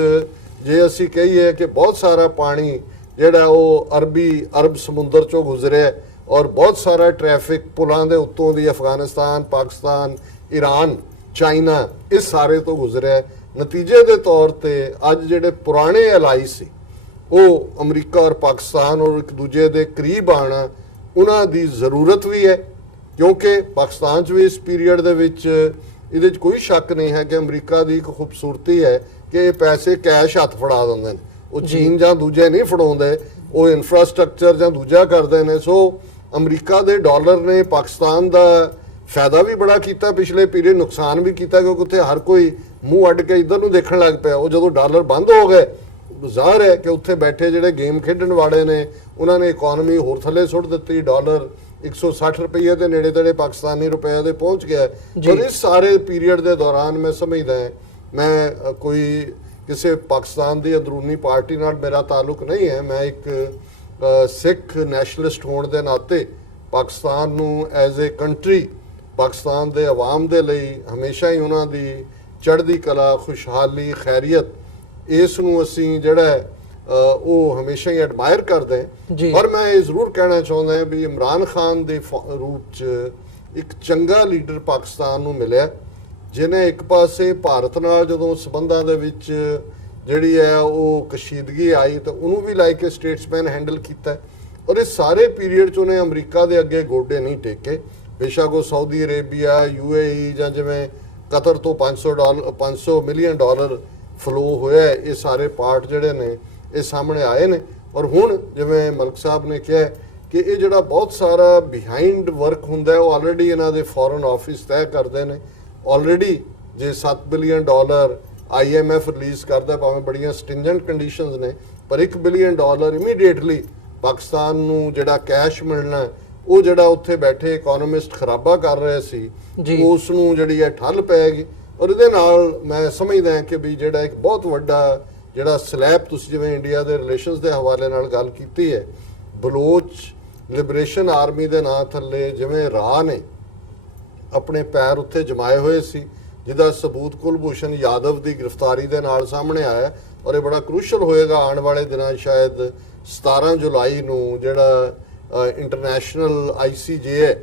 ਜੇ ਅਸੀਂ ਕਹੀਏ ਕਿ ਬਹੁਤ ਸਾਰਾ ਪਾਣੀ ਜਿਹੜਾ ਉਹ ਅਰਬ ਸਮੁੰਦਰ 'ਚੋਂ ਗੁਜ਼ਰਿਆ, ਔਰ ਬਹੁਤ ਸਾਰਾ ਟ੍ਰੈਫਿਕ ਪੁਲਾਂ ਦੇ ਉੱਤੋਂ ਦੀ ਅਫਗਾਨਿਸਤਾਨ, ਪਾਕਿਸਤਾਨ, ਈਰਾਨ, ਚਾਈਨਾ, ਇਸ ਸਾਰੇ ਤੋਂ ਗੁਜ਼ਰਿਆ। ਨਤੀਜੇ ਦੇ ਤੌਰ ਤੇ ਅੱਜ ਜਿਹੜੇ ਪੁਰਾਣੇ ਅਲਾਈ ਸੀ ਉਹ ਅਮਰੀਕਾ ਔਰ ਪਾਕਿਸਤਾਨ ਔਰ ਇੱਕ ਦੂਜੇ ਦੇ ਕਰੀਬ ਆਣਾ, ਉਹਨਾਂ ਦੀ ਜ਼ਰੂਰਤ ਵੀ ਹੈ, ਕਿਉਂਕਿ ਪਾਕਿਸਤਾਨ 'ਚ ਵੀ ਇਸ ਪੀਰੀਅਡ ਦੇ ਵਿੱਚ ਇਹਦੇ 'ਚ ਕੋਈ ਸ਼ੱਕ ਨਹੀਂ ਹੈ ਕਿ ਅਮਰੀਕਾ ਦੀ ਇੱਕ ਖੂਬਸੂਰਤੀ ਹੈ ਕਿ ਇਹ ਪੈਸੇ ਕੈਸ਼ ਹੱਥ ਫੜਾ ਦਿੰਦੇ ਨੇ। ਉਹ ਚੀਨ ਜਾਂ ਦੂਜੇ ਨਹੀਂ ਫੜਾਉਂਦੇ, ਉਹ ਇਨਫਰਾਸਟ੍ਰਕਚਰ ਜਾਂ ਦੂਜਾ ਕਰਦੇ ਨੇ। ਸੋ ਅਮਰੀਕਾ ਦੇ ਡਾਲਰ ਨੇ ਪਾਕਿਸਤਾਨ ਦਾ ਫਾਇਦਾ ਵੀ ਬੜਾ ਕੀਤਾ ਪਿਛਲੇ ਪੀਰੀਅਡ, ਨੁਕਸਾਨ ਵੀ ਕੀਤਾ, ਕਿਉਂਕਿ ਉੱਥੇ ਹਰ ਕੋਈ ਮੂੰਹ ਅੱਡ ਕੇ ਇੱਧਰ ਨੂੰ ਦੇਖਣ ਲੱਗ ਪਿਆ। ਉਹ ਜਦੋਂ ਡਾਲਰ ਬੰਦ ਹੋ ਗਏ, ਜ਼ਾਹਰ ਹੈ ਕਿ ਉੱਥੇ ਬੈਠੇ ਜਿਹੜੇ ਗੇਮ ਖੇਡਣ ਵਾਲੇ ਨੇ ਉਹਨਾਂ ਨੇ ਇਕਨੋਮੀ ਹੋਰ ਥੱਲੇ ਸੁੱਟ ਦਿੱਤੀ। ਡਾਲਰ 160 ਰੁਪਏ ਦੇ ਨੇੜੇ ਤੇੜੇ ਪਾਕਿਸਤਾਨੀ ਰੁਪਏ ਦੇ ਪਹੁੰਚ ਗਿਆ। ਪਰ ਇਸ ਸਾਰੇ ਪੀਰੀਅਡ ਦੇ ਦੌਰਾਨ ਮੈਂ ਸਮਝਦਾ ਮੈਂ ਕੋਈ ਕਿਸੇ ਪਾਕਿਸਤਾਨ ਦੀ ਅੰਦਰੂਨੀ ਪਾਰਟੀ ਨਾਲ ਮੇਰਾ ਤਾਲੁਕ ਨਹੀਂ ਹੈ। ਮੈਂ ਇੱਕ ਸਿੱਖ ਨੈਸ਼ਨਲਿਸਟ ਹੋਣ ਦੇ ਨਾਤੇ ਪਾਕਿਸਤਾਨ ਨੂੰ ਐਜ਼ ਏ ਕੰਟਰੀ, ਪਾਕਿਸਤਾਨ ਦੇ ਆਵਾਮ ਦੇ ਲਈ ਹਮੇਸ਼ਾ ਹੀ ਉਹਨਾਂ ਦੀ ਚੜ੍ਹਦੀ ਕਲਾ, ਖੁਸ਼ਹਾਲੀ, ਖੈਰੀਅਤ, ਇਸ ਨੂੰ ਅਸੀਂ ਜਿਹੜਾ ਉਹ ਹਮੇਸ਼ਾ ਹੀ ਐਡਮਾਇਰ ਕਰਦੇ ਹਾਂ। ਪਰ ਮੈਂ ਇਹ ਜ਼ਰੂਰ ਕਹਿਣਾ ਚਾਹੁੰਦਾ ਹਾਂ ਵੀ ਇਮਰਾਨ ਖਾਨ ਦੇ ਰੂਪ 'ਚ ਇੱਕ ਚੰਗਾ ਲੀਡਰ ਪਾਕਿਸਤਾਨ ਨੂੰ ਮਿਲਿਆ, ਜਿਹਨੇ ਇੱਕ ਪਾਸੇ ਭਾਰਤ ਨਾਲ ਜਦੋਂ ਸਬੰਧਾਂ ਦੇ ਵਿੱਚ ਜਿਹੜੀ ਹੈ ਉਹ ਕਸ਼ੀਦਗੀ ਆਈ ਤਾਂ ਉਹਨੂੰ ਵੀ ਲਾਈਕ ਏ ਸਟੇਟਸਮੈਨ ਹੈਂਡਲ ਕੀਤਾ। ਔਰ ਇਸ ਸਾਰੇ ਪੀਰੀਅਡ 'ਚ ਉਹਨੇ ਅਮਰੀਕਾ ਦੇ ਅੱਗੇ ਗੋਡੇ ਨਹੀਂ ਟੇਕੇ। ਬੇਸ਼ੱਕ ਉਹ ਸਾਊਦੀ ਅਰੇਬੀਆ, UAE ਜਾਂ ਜਿਵੇਂ ਕਤਰ ਤੋਂ $500 ਮਿਲੀਅਨ ਫਲੋ ਹੋਇਆ, ਇਹ ਸਾਰੇ ਪਾਰਟ ਜਿਹੜੇ ਨੇ ਇਹ ਸਾਹਮਣੇ ਆਏ ਨੇ। ਔਰ ਹੁਣ ਜਿਵੇਂ ਮਲਕ ਸਾਹਿਬ ਨੇ ਕਿਹਾ ਕਿ ਇਹ ਜਿਹੜਾ ਬਹੁਤ ਸਾਰਾ ਬਿਹਾਈਂਡ ਵਰਕ ਹੁੰਦਾ ਉਹ ਆਲਰੇਡੀ ਇਹਨਾਂ ਦੇ ਫੋਰਨ ਆਫਿਸ ਤੈਅ ਕਰਦੇ ਨੇ। ਆਲਰੇਡੀ ਜੇ $7 ਬਿਲੀਅਨ IMF ਰਿਲੀਜ਼ ਕਰਦਾ, ਭਾਵੇਂ ਬੜੀਆਂ ਸਟਿੰਜੈਂਟ ਕੰਡੀਸ਼ਨਸ ਨੇ, ਪਰ $1 ਬਿਲੀਅਨ ਇਮੀਡੀਏਟਲੀ ਪਾਕਿਸਤਾਨ ਨੂੰ ਜਿਹੜਾ ਕੈਸ਼ ਮਿਲਣਾ, ਉਹ ਜਿਹੜਾ ਉੱਥੇ ਬੈਠੇ ਇਕਨੋਮਿਸਟ ਖਰਾਬਾ ਕਰ ਰਹੇ ਸੀ, ਉਸ ਨੂੰ ਜਿਹੜੀ ਹੈ ਠੱਲ ਪਏਗੀ। ਔਰ ਇਹਦੇ ਨਾਲ ਮੈਂ ਸਮਝਦਾ ਹਾਂ ਕਿ ਵੀ ਜਿਹੜਾ ਇੱਕ ਬਹੁਤ ਵੱਡਾ ਜਿਹੜਾ ਸਲੈਬ, ਤੁਸੀਂ ਜਿਵੇਂ ਇੰਡੀਆ ਦੇ ਰਿਲੇਸ਼ਨਸ ਦੇ ਹਵਾਲੇ ਨਾਲ ਗੱਲ ਕੀਤੀ ਹੈ, ਬਲੋਚ ਲਿਬਰੇਸ਼ਨ ਆਰਮੀ ਦੇ ਨਾਂ ਥੱਲੇ ਜਿਵੇਂ ਰਾਹ ਨੇ ਆਪਣੇ ਪੈਰ ਉੱਥੇ ਜਮਾਏ ਹੋਏ ਸੀ, ਜਿਹਦਾ ਸਬੂਤ ਕੁਲਭੂਸ਼ਣ ਯਾਦਵ ਦੀ ਗ੍ਰਿਫਤਾਰੀ ਦੇ ਨਾਲ ਸਾਹਮਣੇ ਆਇਆ। ਔਰ ਇਹ ਬੜਾ ਕ੍ਰੂਸ਼ਲ ਹੋਏਗਾ ਆਉਣ ਵਾਲੇ ਦਿਨਾਂ, ਸ਼ਾਇਦ 17 ਜੁਲਾਈ ਨੂੰ ਜਿਹੜਾ ਇੰਟਰਨੈਸ਼ਨਲ ICJ ਹੈ,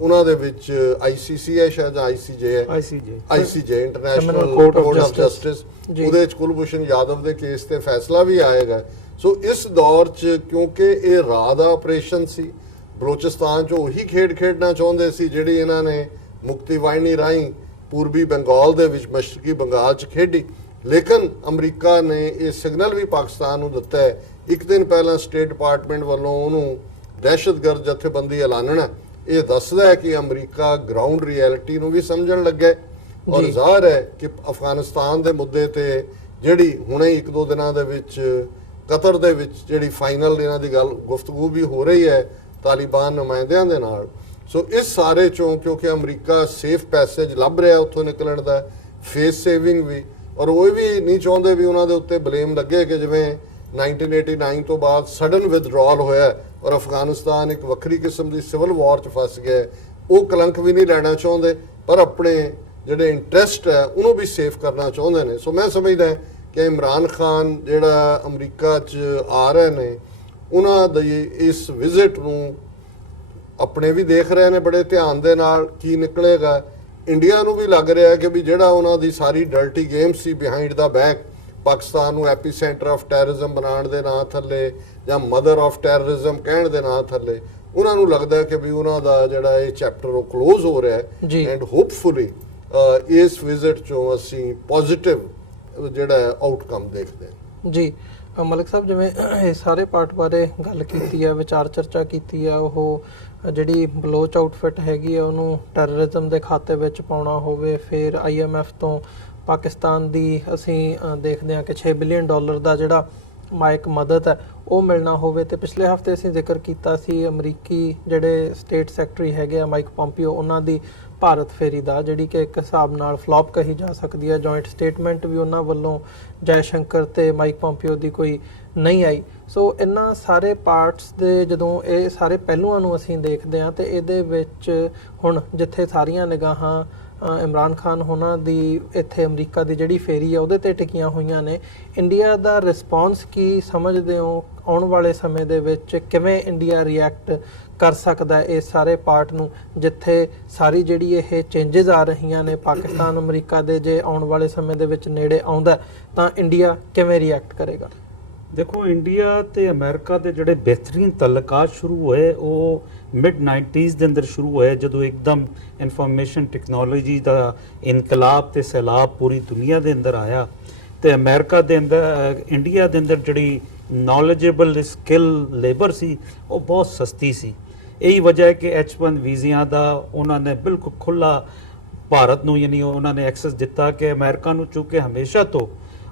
ਉਹਨਾਂ ਦੇ ਵਿੱਚ ICC ਹੈ ਸ਼ਾਇਦ, ICJ ਹੈ, ICJ international court of justice, ਉਹਦੇ ਵਿੱਚ ਕੁਲਭੂਸ਼ਣ ਯਾਦਵ ਦੇ ਕੇਸ ਤੇ ਫੈਸਲਾ ਵੀ ਆਏਗਾ। ਸੋ ਇਸ ਦੌਰ 'ਚ ਕਿਉਂਕਿ ਇਹ ਰਾਹ ਦਾ ਆਪਰੇਸ਼ਨ ਸੀ, ਬਲੋਚਿਸਤਾਨ 'ਚ ਉਹੀ ਖੇਡ ਖੇਡਣਾ ਚਾਹੁੰਦੇ ਸੀ ਜਿਹੜੀ ਇਹਨਾਂ ਨੇ ਮੁਕਤੀ ਵਾਹਿਨੀ ਰਾਹੀਂ ਪੂਰਬੀ ਬੰਗਾਲ ਦੇ ਵਿੱਚ, ਮਸ਼ਰਕੀ ਬੰਗਾਲ 'ਚ ਖੇਡੀ। ਲੇਕਿਨ ਅਮਰੀਕਾ ਨੇ ਇਹ ਸਿਗਨਲ ਵੀ ਪਾਕਿਸਤਾਨ ਨੂੰ ਦਿੱਤਾ ਹੈ, ਇੱਕ ਦਿਨ ਪਹਿਲਾਂ ਸਟੇਟ ਡਿਪਾਰਟਮੈਂਟ ਵੱਲੋਂ ਉਹਨੂੰ ਦਹਿਸ਼ਤਗਰਦ ਜਥੇਬੰਦੀ ਐਲਾਨਣਾ। ਇਹ ਦੱਸਦਾ ਹੈ ਕਿ ਅਮਰੀਕਾ ਗਰਾਊਂਡ ਰਿਐਲਿਟੀ ਨੂੰ ਵੀ ਸਮਝਣ ਲੱਗਾ। ਔਰ ਜ਼ਾਹਰ ਹੈ ਕਿ ਅਫਗਾਨਿਸਤਾਨ ਦੇ ਮੁੱਦੇ ਤੇ ਜਿਹੜੀ ਹੁਣੇ 1-2 ਦਿਨਾਂ ਦੇ ਵਿੱਚ ਕਤਰ ਦੇ ਵਿੱਚ ਜਿਹੜੀ ਫਾਈਨਲ ਇਹਨਾਂ ਦੀ ਗੱਲ ਗੁਫ਼ਤਗੂ ਵੀ ਹੋ ਰਹੀ ਹੈ ਤਾਲਿਬਾਨ ਨੁਮਾਇੰਦਿਆਂ ਦੇ ਨਾਲ। ਸੋ ਇਸ ਸਾਰੇ ਚੋਂ ਕਿਉਂਕਿ ਅਮਰੀਕਾ ਸੇਫ ਪੈਸੇਜ ਲੱਭ ਰਿਹਾ ਉੱਥੋਂ ਨਿਕਲਣ ਦਾ, ਫੇਸ ਸੇਵਿੰਗ ਵੀ, ਔਰ ਉਹ ਵੀ ਨਹੀਂ ਚਾਹੁੰਦੇ ਵੀ ਉਹਨਾਂ ਦੇ ਉੱਤੇ ਬਲੇਮ ਲੱਗੇ ਕਿ ਜਿਵੇਂ 1989 ਤੋਂ ਬਾਅਦ ਸਡਨ ਵਿਦਡਰਾਅਲ ਹੋਇਆ ਔਰ ਅਫਗਾਨਿਸਤਾਨ ਇੱਕ ਵੱਖਰੀ ਕਿਸਮ ਦੀ ਸਿਵਲ ਵਾਰ 'ਚ ਫਸ ਗਿਆ। ਉਹ ਕਲੰਕ ਵੀ ਨਹੀਂ ਲੈਣਾ ਚਾਹੁੰਦੇ, ਪਰ ਆਪਣੇ ਜਿਹੜੇ ਇੰਟਰਸਟ ਹੈ ਉਹਨੂੰ ਵੀ ਸੇਫ ਕਰਨਾ ਚਾਹੁੰਦੇ ਨੇ। ਸੋ ਮੈਂ ਸਮਝਦਾ ਕਿ ਇਮਰਾਨ ਖਾਨ ਜਿਹੜਾ ਅਮਰੀਕਾ 'ਚ ਆ ਰਹੇ ਨੇ, ਉਹਨਾਂ ਦੀ ਇਸ ਵਿਜ਼ਿਟ ਨੂੰ ਆਪਣੇ ਵੀ ਦੇਖ ਰਹੇ ਨੇ ਬੜੇ ਧਿਆਨ ਦੇ ਨਾਲ ਕੀ ਨਿਕਲੇਗਾ। ਇੰਡੀਆ ਨੂੰ ਵੀ ਲੱਗ ਰਿਹਾ ਕਿ ਵੀ ਜਿਹੜਾ ਉਹਨਾਂ ਦੀ ਸਾਰੀ ਡਰਟੀ ਗੇਮ ਸੀ ਬਿਹਾਈਂਡ ਦਾ ਬੈਕ, ਪਾਕਿਸਤਾਨ ਨੂੰ ਐਪੀਸੈਂਟਰ ਆਫ ਟੈਰਰਿਜ਼ਮ ਬਣਾਉਣ ਦੇ ਨਾਂ ਥੱਲੇ ਜਾਂ ਮਦਰ ਆਫ ਟੈਰਰਿਜ਼ਮ ਕਹਿਣ ਦੇ ਨਾਂ ਥੱਲੇ, ਉਹਨਾਂ ਨੂੰ ਲੱਗਦਾ ਕਿ ਵੀ ਉਹਨਾਂ ਦਾ ਜਿਹੜਾ ਇਹ ਚੈਪਟਰ ਉਹ ਕਲੋਜ਼ ਹੋ ਰਿਹਾ ਹੈ। ਐਂਡ ਹੋਪਫੁਲੀ ਇਸ ਵਿਜ਼ਿਟ ਚੋਂ ਅਸੀਂ ਪੋਜ਼ਿਟਿਵ ਜਿਹੜਾ ਆਊਟਕਮ ਦੇਖਦੇ ਹਾਂ। ਜੀ ਮਲਿਕ ਸਾਹਿਬ, ਜਿਵੇਂ ਇਹ ਸਾਰੇ ਪਾਰਟ ਬਾਰੇ ਗੱਲ ਕੀਤੀ ਹੈ, ਵਿਚਾਰ ਚਰਚਾ ਕੀਤੀ ਹੈ, ਉਹ ਜਿਹੜੀ ਬਲੋਚ ਆਊਟਫਿਟ ਹੈਗੀ ਹੈ ਉਹਨੂੰ ਟੈਰਰਿਜ਼ਮ ਦੇ ਖਾਤੇ ਵਿੱਚ ਪਾਉਣਾ ਹੋਵੇ, ਫਿਰ IMF ਤੋਂ ਪਾਕਿਸਤਾਨ ਦੀ ਅਸੀਂ ਦੇਖਦੇ ਹਾਂ ਕਿ $6 ਬਿਲੀਅਨ ਦਾ ਜਿਹੜਾ ਮਾਇਕ ਮਦਦ ਹੈ ਉਹ ਮਿਲਣਾ ਹੋਵੇ। ਤੇ ਪਿਛਲੇ ਹਫਤੇ ਅਸੀਂ ਜ਼ਿਕਰ ਕੀਤਾ ਸੀ ਅਮਰੀਕੀ ਜਿਹੜੇ ਸਟੇਟ ਸੈਕਟਰੀ ਹੈਗੇ ਆ ਮਾਈਕ ਪੋਂਪੀਓ, ਉਹਨਾਂ ਦੀ ਭਾਰਤ ਫੇਰੀ ਦਾ, ਜਿਹੜੀ ਕਿ ਇੱਕ ਹਿਸਾਬ ਨਾਲ ਫਲॉप ਕਹੀ ਜਾ ਸਕਦੀ ਹੈ। ਜੁਆਇੰਟ ਸਟੇਟਮੈਂਟ ਵੀ ਉਹਨਾਂ ਵੱਲੋਂ ਜੈ ਸ਼ੰਕਰ ਤੇ ਮਾਈਕ ਪੋਂਪੀਓ ਦੀ ਕੋਈ ਨਹੀਂ ਆਈ। ਸੋ ਇਹਨਾਂ ਸਾਰੇ ਪਾਰਟਸ ਦੇ ਜਦੋਂ ਇਹ ਸਾਰੇ ਪਹਿਲੂਆਂ ਨੂੰ ਅਸੀਂ ਦੇਖਦੇ ਹਾਂ ਤੇ ਇਹਦੇ ਵਿੱਚ ਹੁਣ ਜਿੱਥੇ ਸਾਰੀਆਂ ਨਿਗਾਹਾਂ ਇਮਰਾਨ ਖਾਨ ਹੋਣਾ ਦੀ ਇੱਥੇ ਅਮਰੀਕਾ ਦੀ ਜਿਹੜੀ ਫੇਰੀ ਹੈ ਉਹਦੇ ਤੇ ਟਿਕੀਆਂ ਹੋਈਆਂ ਨੇ, ਇੰਡੀਆ ਦਾ ਰਿਸਪੌਂਸ ਕੀ ਸਮਝਦੇ ਹੋ? ਆਉਣ ਵਾਲੇ ਸਮੇਂ ਦੇ ਵਿੱਚ ਕਿਵੇਂ ਇੰਡੀਆ ਰਿਐਕਟ ਕਰ ਸਕਦਾ ਇਸ ਸਾਰੇ ਪਾਰਟ ਨੂੰ, ਜਿੱਥੇ ਸਾਰੀ ਜਿਹੜੀ ਇਹ ਚੇਂਜਸ ਆ ਰਹੀਆਂ ਨੇ ਪਾਕਿਸਤਾਨ ਅਮਰੀਕਾ ਦੇ, ਜੇ ਆਉਣ ਵਾਲੇ ਸਮੇਂ ਦੇ ਵਿੱਚ ਨੇੜੇ ਆਉਂਦਾ ਤਾਂ ਇੰਡੀਆ ਕਿਵੇਂ ਰਿਐਕਟ ਕਰੇਗਾ? ਦੇਖੋ ਇੰਡੀਆ ਤੇ ਅਮਰੀਕਾ ਦੇ ਜਿਹੜੇ ਬਿਹਤਰੀਨ ਤਲਕਾਤ ਸ਼ੁਰੂ ਹੋਏ ਉਹ ਮਿਡ 90s ਦੇ ਅੰਦਰ ਸ਼ੁਰੂ ਹੋਏ, ਜਦੋਂ ਇੱਕਦਮ ਇਨਫੋਰਮੇਸ਼ਨ ਟੈਕਨੋਲੋਜੀ ਦਾ ਇਨਕਲਾਬ ਤੇ ਸੈਲਾਬ ਪੂਰੀ ਦੁਨੀਆ ਦੇ ਅੰਦਰ ਆਇਆ ਤੇ ਅਮਰੀਕਾ ਦੇ ਅੰਦਰ ਇੰਡੀਆ ਦੇ ਅੰਦਰ ਜਿਹੜੀ ਨੌਲੇਜੇਬਲ ਸਕਿੱਲ ਲੇਬਰ ਸੀ ਉਹ ਬਹੁਤ ਸਸਤੀ ਸੀ। ਇਹੀ ਵਜ੍ਹਾ ਹੈ ਕਿ H1 ਵੀਜ਼ਿਆਂ ਦਾ ਉਹਨਾਂ ਨੇ ਬਿਲਕੁਲ ਖੁੱਲਾ ਭਾਰਤ ਨੂੰ ਯਾਨੀ ਉਹਨਾਂ ਨੇ ਐਕਸੈਸ ਦਿੱਤਾ ਕਿ ਅਮਰੀਕਾ ਨੂੰ ਚੂੰਕਿ ਹਮੇਸ਼ਾ ਤੋਂ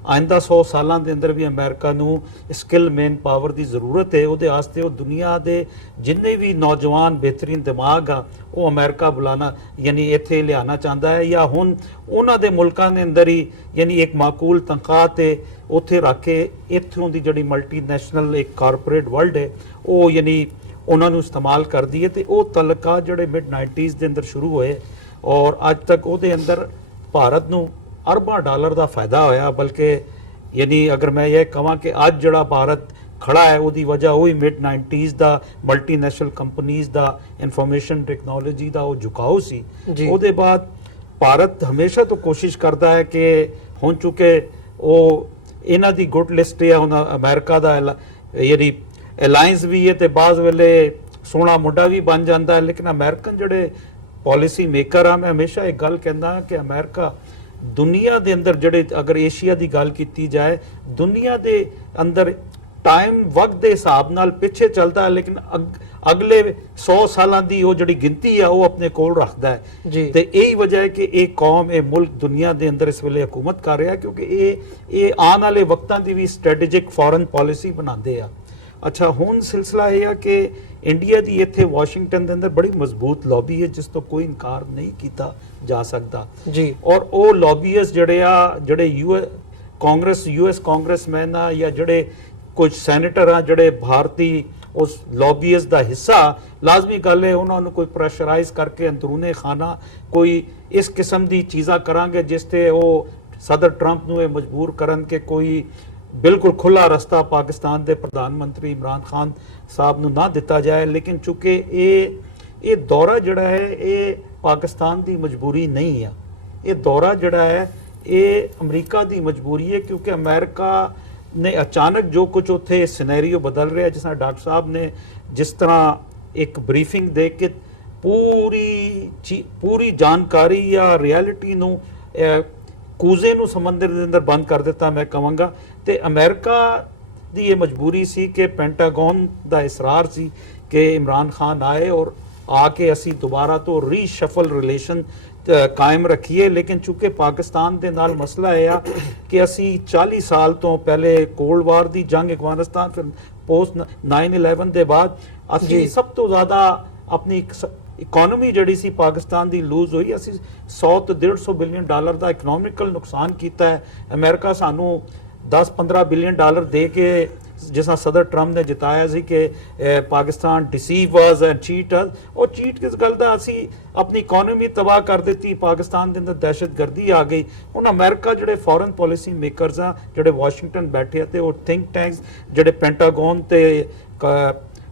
ਆਇੰਦਾ 100 ਸਾਲਾਂ ਦੇ ਅੰਦਰ ਵੀ ਅਮਰੀਕਾ ਨੂੰ ਸਕਿੱਲ ਮੈਨ ਪਾਵਰ ਦੀ ਜ਼ਰੂਰਤ ਹੈ। ਉਹਦੇ ਵਾਸਤੇ ਉਹ ਦੁਨੀਆ ਦੇ ਜਿੰਨੇ ਵੀ ਨੌਜਵਾਨ ਬਿਹਤਰੀਨ ਦਿਮਾਗ ਆ ਉਹ ਅਮਰੀਕਾ ਬੁਲਾਣਾ ਯਾਨੀ ਇੱਥੇ ਲਿਆਉਣਾ ਚਾਹੁੰਦਾ ਹੈ, ਜਾਂ ਹੁਣ ਉਹਨਾਂ ਦੇ ਮੁਲਕਾਂ ਦੇ ਅੰਦਰ ਹੀ ਯਾਨੀ ਇੱਕ ਮਾਕੂਲ ਤਨਖਾਹ ਤੇ ਉੱਥੇ ਰੱਖ ਕੇ ਇੱਥੋਂ ਦੀ ਜਿਹੜੀ ਮਲਟੀਨੈਸ਼ਨਲ ਇੱਕ ਕਾਰਪੋਰੇਟ ਵਰਲਡ ਹੈ ਉਹ ਯਾਨੀ ਉਹਨਾਂ ਨੂੰ ਇਸਤੇਮਾਲ ਕਰਦੀ ਹੈ। ਤੇ ਉਹ ਤਲਕਾ ਜਿਹੜੇ ਮਿਡ 90s ਦੇ ਅੰਦਰ ਸ਼ੁਰੂ ਹੋਏ ਔਰ ਅੱਜ ਤੱਕ ਉਹਦੇ ਅੰਦਰ ਭਾਰਤ ਨੂੰ ਅਰਬਾਂ ਡਾਲਰ ਦਾ ਫਾਇਦਾ ਹੋਇਆ। ਬਲਕਿ ਯਾਨੀ ਅਗਰ ਮੈਂ ਇਹ ਕਹਾਂ ਕਿ ਅੱਜ ਜਿਹੜਾ ਭਾਰਤ ਖੜਾ ਹੈ ਉਹਦੀ ਵਜ੍ਹਾ ਉਹੀ ਮਿਡ 90s ਦਾ ਮਲਟੀਨੈਸ਼ਨਲ ਕੰਪਨੀਆਂ ਦਾ ਇਨਫੋਰਮੇਸ਼ਨ ਟੈਕਨੋਲੋਜੀ ਦਾ ਉਹ ਝੁਕਾਓ ਸੀ। ਉਹਦੇ ਬਾਅਦ ਭਾਰਤ ਹਮੇਸ਼ਾ ਤੋਂ ਕੋਸ਼ਿਸ਼ ਕਰਦਾ ਹੈ ਕਿ ਹੁਣ ਚੁੱਕੇ ਉਹ ਇਹਨਾਂ ਦੀ ਗੁੱਡ ਲਿਸਟ ਹੈ ਹੁਣ ਅਮਰੀਕਾ ਦਾ ਯਾਨੀ ਅਲਾਈਅੰਸ ਵੀ ਹੈ ਤੇ ਬਾਅਦ ਵੇਲੇ ਸੋਹਣਾ ਮੁੰਡਾ ਵੀ ਬਣ ਜਾਂਦਾ ਹੈ। ਲੇਕਿਨ ਅਮਰੀਕਨ ਜਿਹੜੇ ਪਾਲਿਸੀ ਮੇਕਰ ਆ, ਮੈਂ ਹਮੇਸ਼ਾ ਇੱਕ ਗੱਲ ਕਹਿੰਦਾ ਕਿ ਅਮਰੀਕਾ ਦੁਨੀਆ ਦੇ ਅੰਦਰ ਜਿਹੜੇ ਅਗਰ ਏਸ਼ੀਆ ਦੀ ਗੱਲ ਕੀਤੀ ਜਾਏ ਦੁਨੀਆ ਦੇ ਅੰਦਰ ਟਾਈਮ ਵਕਤ ਦੇ ਹਿਸਾਬ ਨਾਲ ਪਿੱਛੇ ਚੱਲਦਾ ਹੈ, ਲੇਕਿਨ ਅਗਲੇ 100 ਸਾਲਾਂ ਦੀ ਉਹ ਜਿਹੜੀ ਗਿਣਤੀ ਆ ਉਹ ਆਪਣੇ ਕੋਲ ਰੱਖਦਾ ਹੈ। ਤੇ ਇਹੀ ਵਜ੍ਹਾ ਹੈ ਕਿ ਇਹ ਕੌਮ ਇਹ ਮੁਲਕ ਦੁਨੀਆ ਦੇ ਅੰਦਰ ਇਸ ਵੇਲੇ ਹਕੂਮਤ ਕਰ ਰਿਹਾ ਕਿਉਂਕਿ ਇਹ ਆਉਣ ਵਾਲੇ ਵਕਤਾਂ ਦੀ ਵੀ ਸਟ੍ਰੈਟੇਜਿਕ ਫੋਰਨ ਪਾਲਿਸੀ ਬਣਾਉਂਦੇ ਆ। ਅੱਛਾ, ਹੁਣ ਸਿਲਸਿਲਾ ਇਹ ਆ ਕਿ ਇੰਡੀਆ ਦੀ ਇੱਥੇ ਵਾਸ਼ਿੰਗਟਨ ਦੇ ਅੰਦਰ ਬੜੀ ਮਜ਼ਬੂਤ ਲੌਬੀ ਹੈ ਜਿਸ ਤੋਂ ਕੋਈ ਇਨਕਾਰ ਨਹੀਂ ਕੀਤਾ ਜਾ ਸਕਦਾ ਜੀ। ਔਰ ਉਹ ਲੌਬੀਅਸ ਜਿਹੜੇ ਯੂਐਸ ਕਾਂਗਰਸਮੈਨ ਆ ਜਾਂ ਜਿਹੜੇ ਕੁਝ ਸੈਨੇਟਰ ਆ ਜਿਹੜੇ ਭਾਰਤੀ ਉਸ ਲੌਬੀਅਸ ਦਾ ਹਿੱਸਾ, ਲਾਜ਼ਮੀ ਗੱਲ ਹੈ ਉਹਨਾਂ ਨੂੰ ਕੋਈ ਪ੍ਰੈਸ਼ਰਾਈਜ਼ ਕਰਕੇ ਅੰਦਰੂਨੇ ਖਾਨਾ ਕੋਈ ਇਸ ਕਿਸਮ ਦੀ ਚੀਜ਼ਾਂ ਕਰਾਂਗੇ ਜਿਸ ਤੇ ਉਹ ਸਦਰ ਟਰੰਪ ਨੂੰ ਇਹ ਮਜਬੂਰ ਕਰਨ ਕਿ ਕੋਈ ਬਿਲਕੁਲ ਖੁੱਲਾ ਰਸਤਾ ਪਾਕਿਸਤਾਨ ਦੇ ਪ੍ਰਧਾਨ ਮੰਤਰੀ ਇਮਰਾਨ ਖਾਨ ਸਾਹਿਬ ਨੂੰ ਨਾ ਦਿੱਤਾ ਜਾਏ। ਲੇਕਿਨ ਚੁੱਕੇ ਇਹ ਦੌਰਾ ਜਿਹੜਾ ਹੈ ਇਹ ਪਾਕਿਸਤਾਨ ਦੀ ਮਜਬੂਰੀ ਨਹੀਂ ਆ, ਇਹ ਦੌਰਾ ਜਿਹੜਾ ਹੈ ਇਹ ਅਮਰੀਕਾ ਦੀ ਮਜਬੂਰੀ ਹੈ ਕਿਉਂਕਿ ਅਮਰੀਕਾ ਨੇ ਅਚਾਨਕ ਜੋ ਕੁਝ ਉੱਥੇ ਸਿਨੈਰੀਓ ਬਦਲ ਰਿਹਾ, ਜਿਸ ਤਰ੍ਹਾਂ ਡਾਕਟਰ ਸਾਹਿਬ ਨੇ ਜਿਸ ਤਰ੍ਹਾਂ ਇੱਕ ਬਰੀਫਿੰਗ ਦੇ ਕੇ ਪੂਰੀ ਜਾਣਕਾਰੀ ਜਾਂ ਰਿਐਲਿਟੀ ਨੂੰ ਕੂਜ਼ੇ ਨੂੰ ਸਮੁੰਦਰ ਦੇ ਅੰਦਰ ਬੰਦ ਕਰ ਦਿੱਤਾ ਮੈਂ ਕਹਾਂਗਾ। ਤੇ ਅਮਰੀਕਾ ਦੀ ਇਹ ਮਜਬੂਰੀ ਸੀ ਕਿ ਪੈਂਟਾਗਨ ਦਾ ਇਸਰਾਰ ਸੀ ਕਿ ਇਮਰਾਨ ਖਾਨ ਆਏ ਔਰ ਆ ਕੇ ਅਸੀਂ ਦੁਬਾਰਾ ਤੋਂ ਰੀਸ਼ਫਲ ਰਿਲੇਸ਼ਨ ਕਾਇਮ ਰੱਖੀਏ। ਲੇਕਿਨ ਚूंकि ਪਾਕਿਸਤਾਨ ਦੇ ਨਾਲ ਮਸਲਾ ਇਹ ਆ ਕਿ ਅਸੀਂ 40 ਸਾਲ ਤੋਂ ਪਹਿਲੇ ਕੋਲਡ ਵਾਰ ਦੀ ਜੰਗ ਅਫਗਾਨਿਸਤਾਨ ਫਿਰ ਪੋਸਟ 9/11 ਦੇ ਬਾਅਦ ਅਸੀਂ ਸਭ ਤੋਂ ਜ਼ਿਆਦਾ ਆਪਣੀ ਇਕਨੋਮੀ ਜਿਹੜੀ ਸੀ ਪਾਕਿਸਤਾਨ ਦੀ ਲੂਜ਼ ਹੋਈ। ਅਸੀਂ 100 ਤੋਂ 150 ਬਿਲੀਅਨ ਡਾਲਰ ਦਾ ਇਕਨੋਮਿਕਲ ਨੁਕਸਾਨ ਕੀਤਾ ਹੈ। ਅਮਰੀਕਾ ਸਾਨੂੰ 10-15 ਬਿਲੀਅਨ ਡਾਲਰ ਦੇ ਕੇ ਜਿਸ ਤਰ੍ਹਾਂ ਸਦਰ ਟਰੰਪ ਨੇ ਜਿਤਾਇਆ ਸੀ ਕਿ ਪਾਕਿਸਤਾਨ ਡਿਸੀਵਰਸ ਐਂਡ ਚੀਟਰਸ, ਉਹ ਚੀਟ ਕਿਸ ਗੱਲ ਦਾ ਅਸੀਂ ਆਪਣੀ ਇਕਨੋਮੀ ਤਬਾਹ ਕਰ ਦਿੱਤੀ, ਪਾਕਿਸਤਾਨ ਦੇ ਅੰਦਰ ਦਹਿਸ਼ਤਗਰਦੀ ਆ ਗਈ। ਹੁਣ ਅਮਰੀਕਾ ਜਿਹੜੇ ਫੋਰਨ ਪਾਲਿਸੀ ਮੇਕਰਸ ਆ ਜਿਹੜੇ ਵਾਸ਼ਿੰਗਟਨ ਬੈਠੇ ਆ ਤੇ ਉਹ ਥਿੰਕ ਟੈਂਕਸ ਜਿਹੜੇ ਪੈਂਟਾਗਨ ਤੇ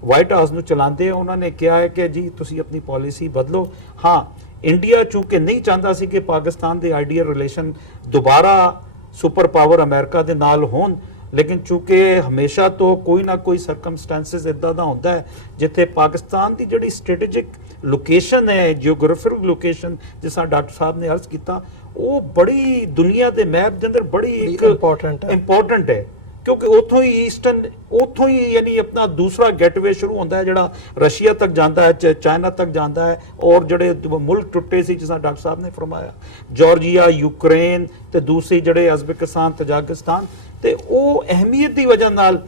ਵਾਈਟ ਹਾਊਸ ਨੂੰ ਚਲਾਉਂਦੇ ਆ ਉਹਨਾਂ ਨੇ ਕਿਹਾ ਹੈ ਕਿ ਜੀ ਤੁਸੀਂ ਆਪਣੀ ਪਾਲਿਸੀ ਬਦਲੋ। ਹਾਂ, ਇੰਡੀਆ ਚੂੰਕਿ ਨਹੀਂ ਚਾਹੁੰਦਾ ਸੀ ਕਿ ਪਾਕਿਸਤਾਨ ਦੇ ਆਈਡੀਅਲ ਰਿਲੇਸ਼ਨ ਦੁਬਾਰਾ ਸੁਪਰ ਪਾਵਰ ਅਮਰੀਕਾ ਦੇ ਨਾਲ ਹੋਣ, ਲੇਕਿਨ ਚੂੰਕਿ ਹਮੇਸ਼ਾ ਤੋਂ ਕੋਈ ਨਾ ਕੋਈ ਸਰਕਮਸਟੈਂਸਸ ਇਦਾਂ ਦਾ ਹੁੰਦਾ ਹੈ ਜਿੱਥੇ ਪਾਕਿਸਤਾਨ ਦੀ ਜਿਹੜੀ ਸਟ੍ਰੈਟੇਜਿਕ ਲੋਕੇਸ਼ਨ ਹੈ, ਜੀਓਗ੍ਰਾਫਿਕਲ ਲੋਕੇਸ਼ਨ ਜਿਸ ਤਰ੍ਹਾਂ ਡਾਕਟਰ ਸਾਹਿਬ ਨੇ ਅਰਜ਼ ਕੀਤਾ, ਉਹ ਬੜੀ ਦੁਨੀਆ ਦੇ ਮੈਪ ਦੇ ਅੰਦਰ ਬੜੀ ਇੱਕ ਇੰਪੋਰਟੈਂਟ ਹੈ ਕਿਉਂਕਿ ਉੱਥੋਂ ਹੀ ਯਾਨੀ ਆਪਣਾ ਦੂਸਰਾ ਗੇਟਵੇ ਸ਼ੁਰੂ ਹੁੰਦਾ ਹੈ ਜਿਹੜਾ ਰਸ਼ੀਆ ਤੱਕ ਜਾਂਦਾ ਹੈ, ਚਾਈਨਾ ਤੱਕ ਜਾਂਦਾ ਹੈ। ਔਰ ਜਿਹੜੇ ਮੁਲਕ ਟੁੱਟੇ ਸੀ ਜਿਸ ਤਰ੍ਹਾਂ ਡਾਕਟਰ ਸਾਹਿਬ ਨੇ ਫਰਮਾਇਆ ਜਾਰਜੀਆ, ਯੂਕਰੇਨ ਤੇ ਦੂਸਰੀ ਜਿਹੜੇ ਅਜ਼ਬਕਿਸਤਾਨ, ਤਜਾਕਿਸਤਾਨ, ਤੇ ਉਹ ਅਹਿਮੀਅਤ ਦੀ ਵਜ੍ਹਾ ਨਾਲ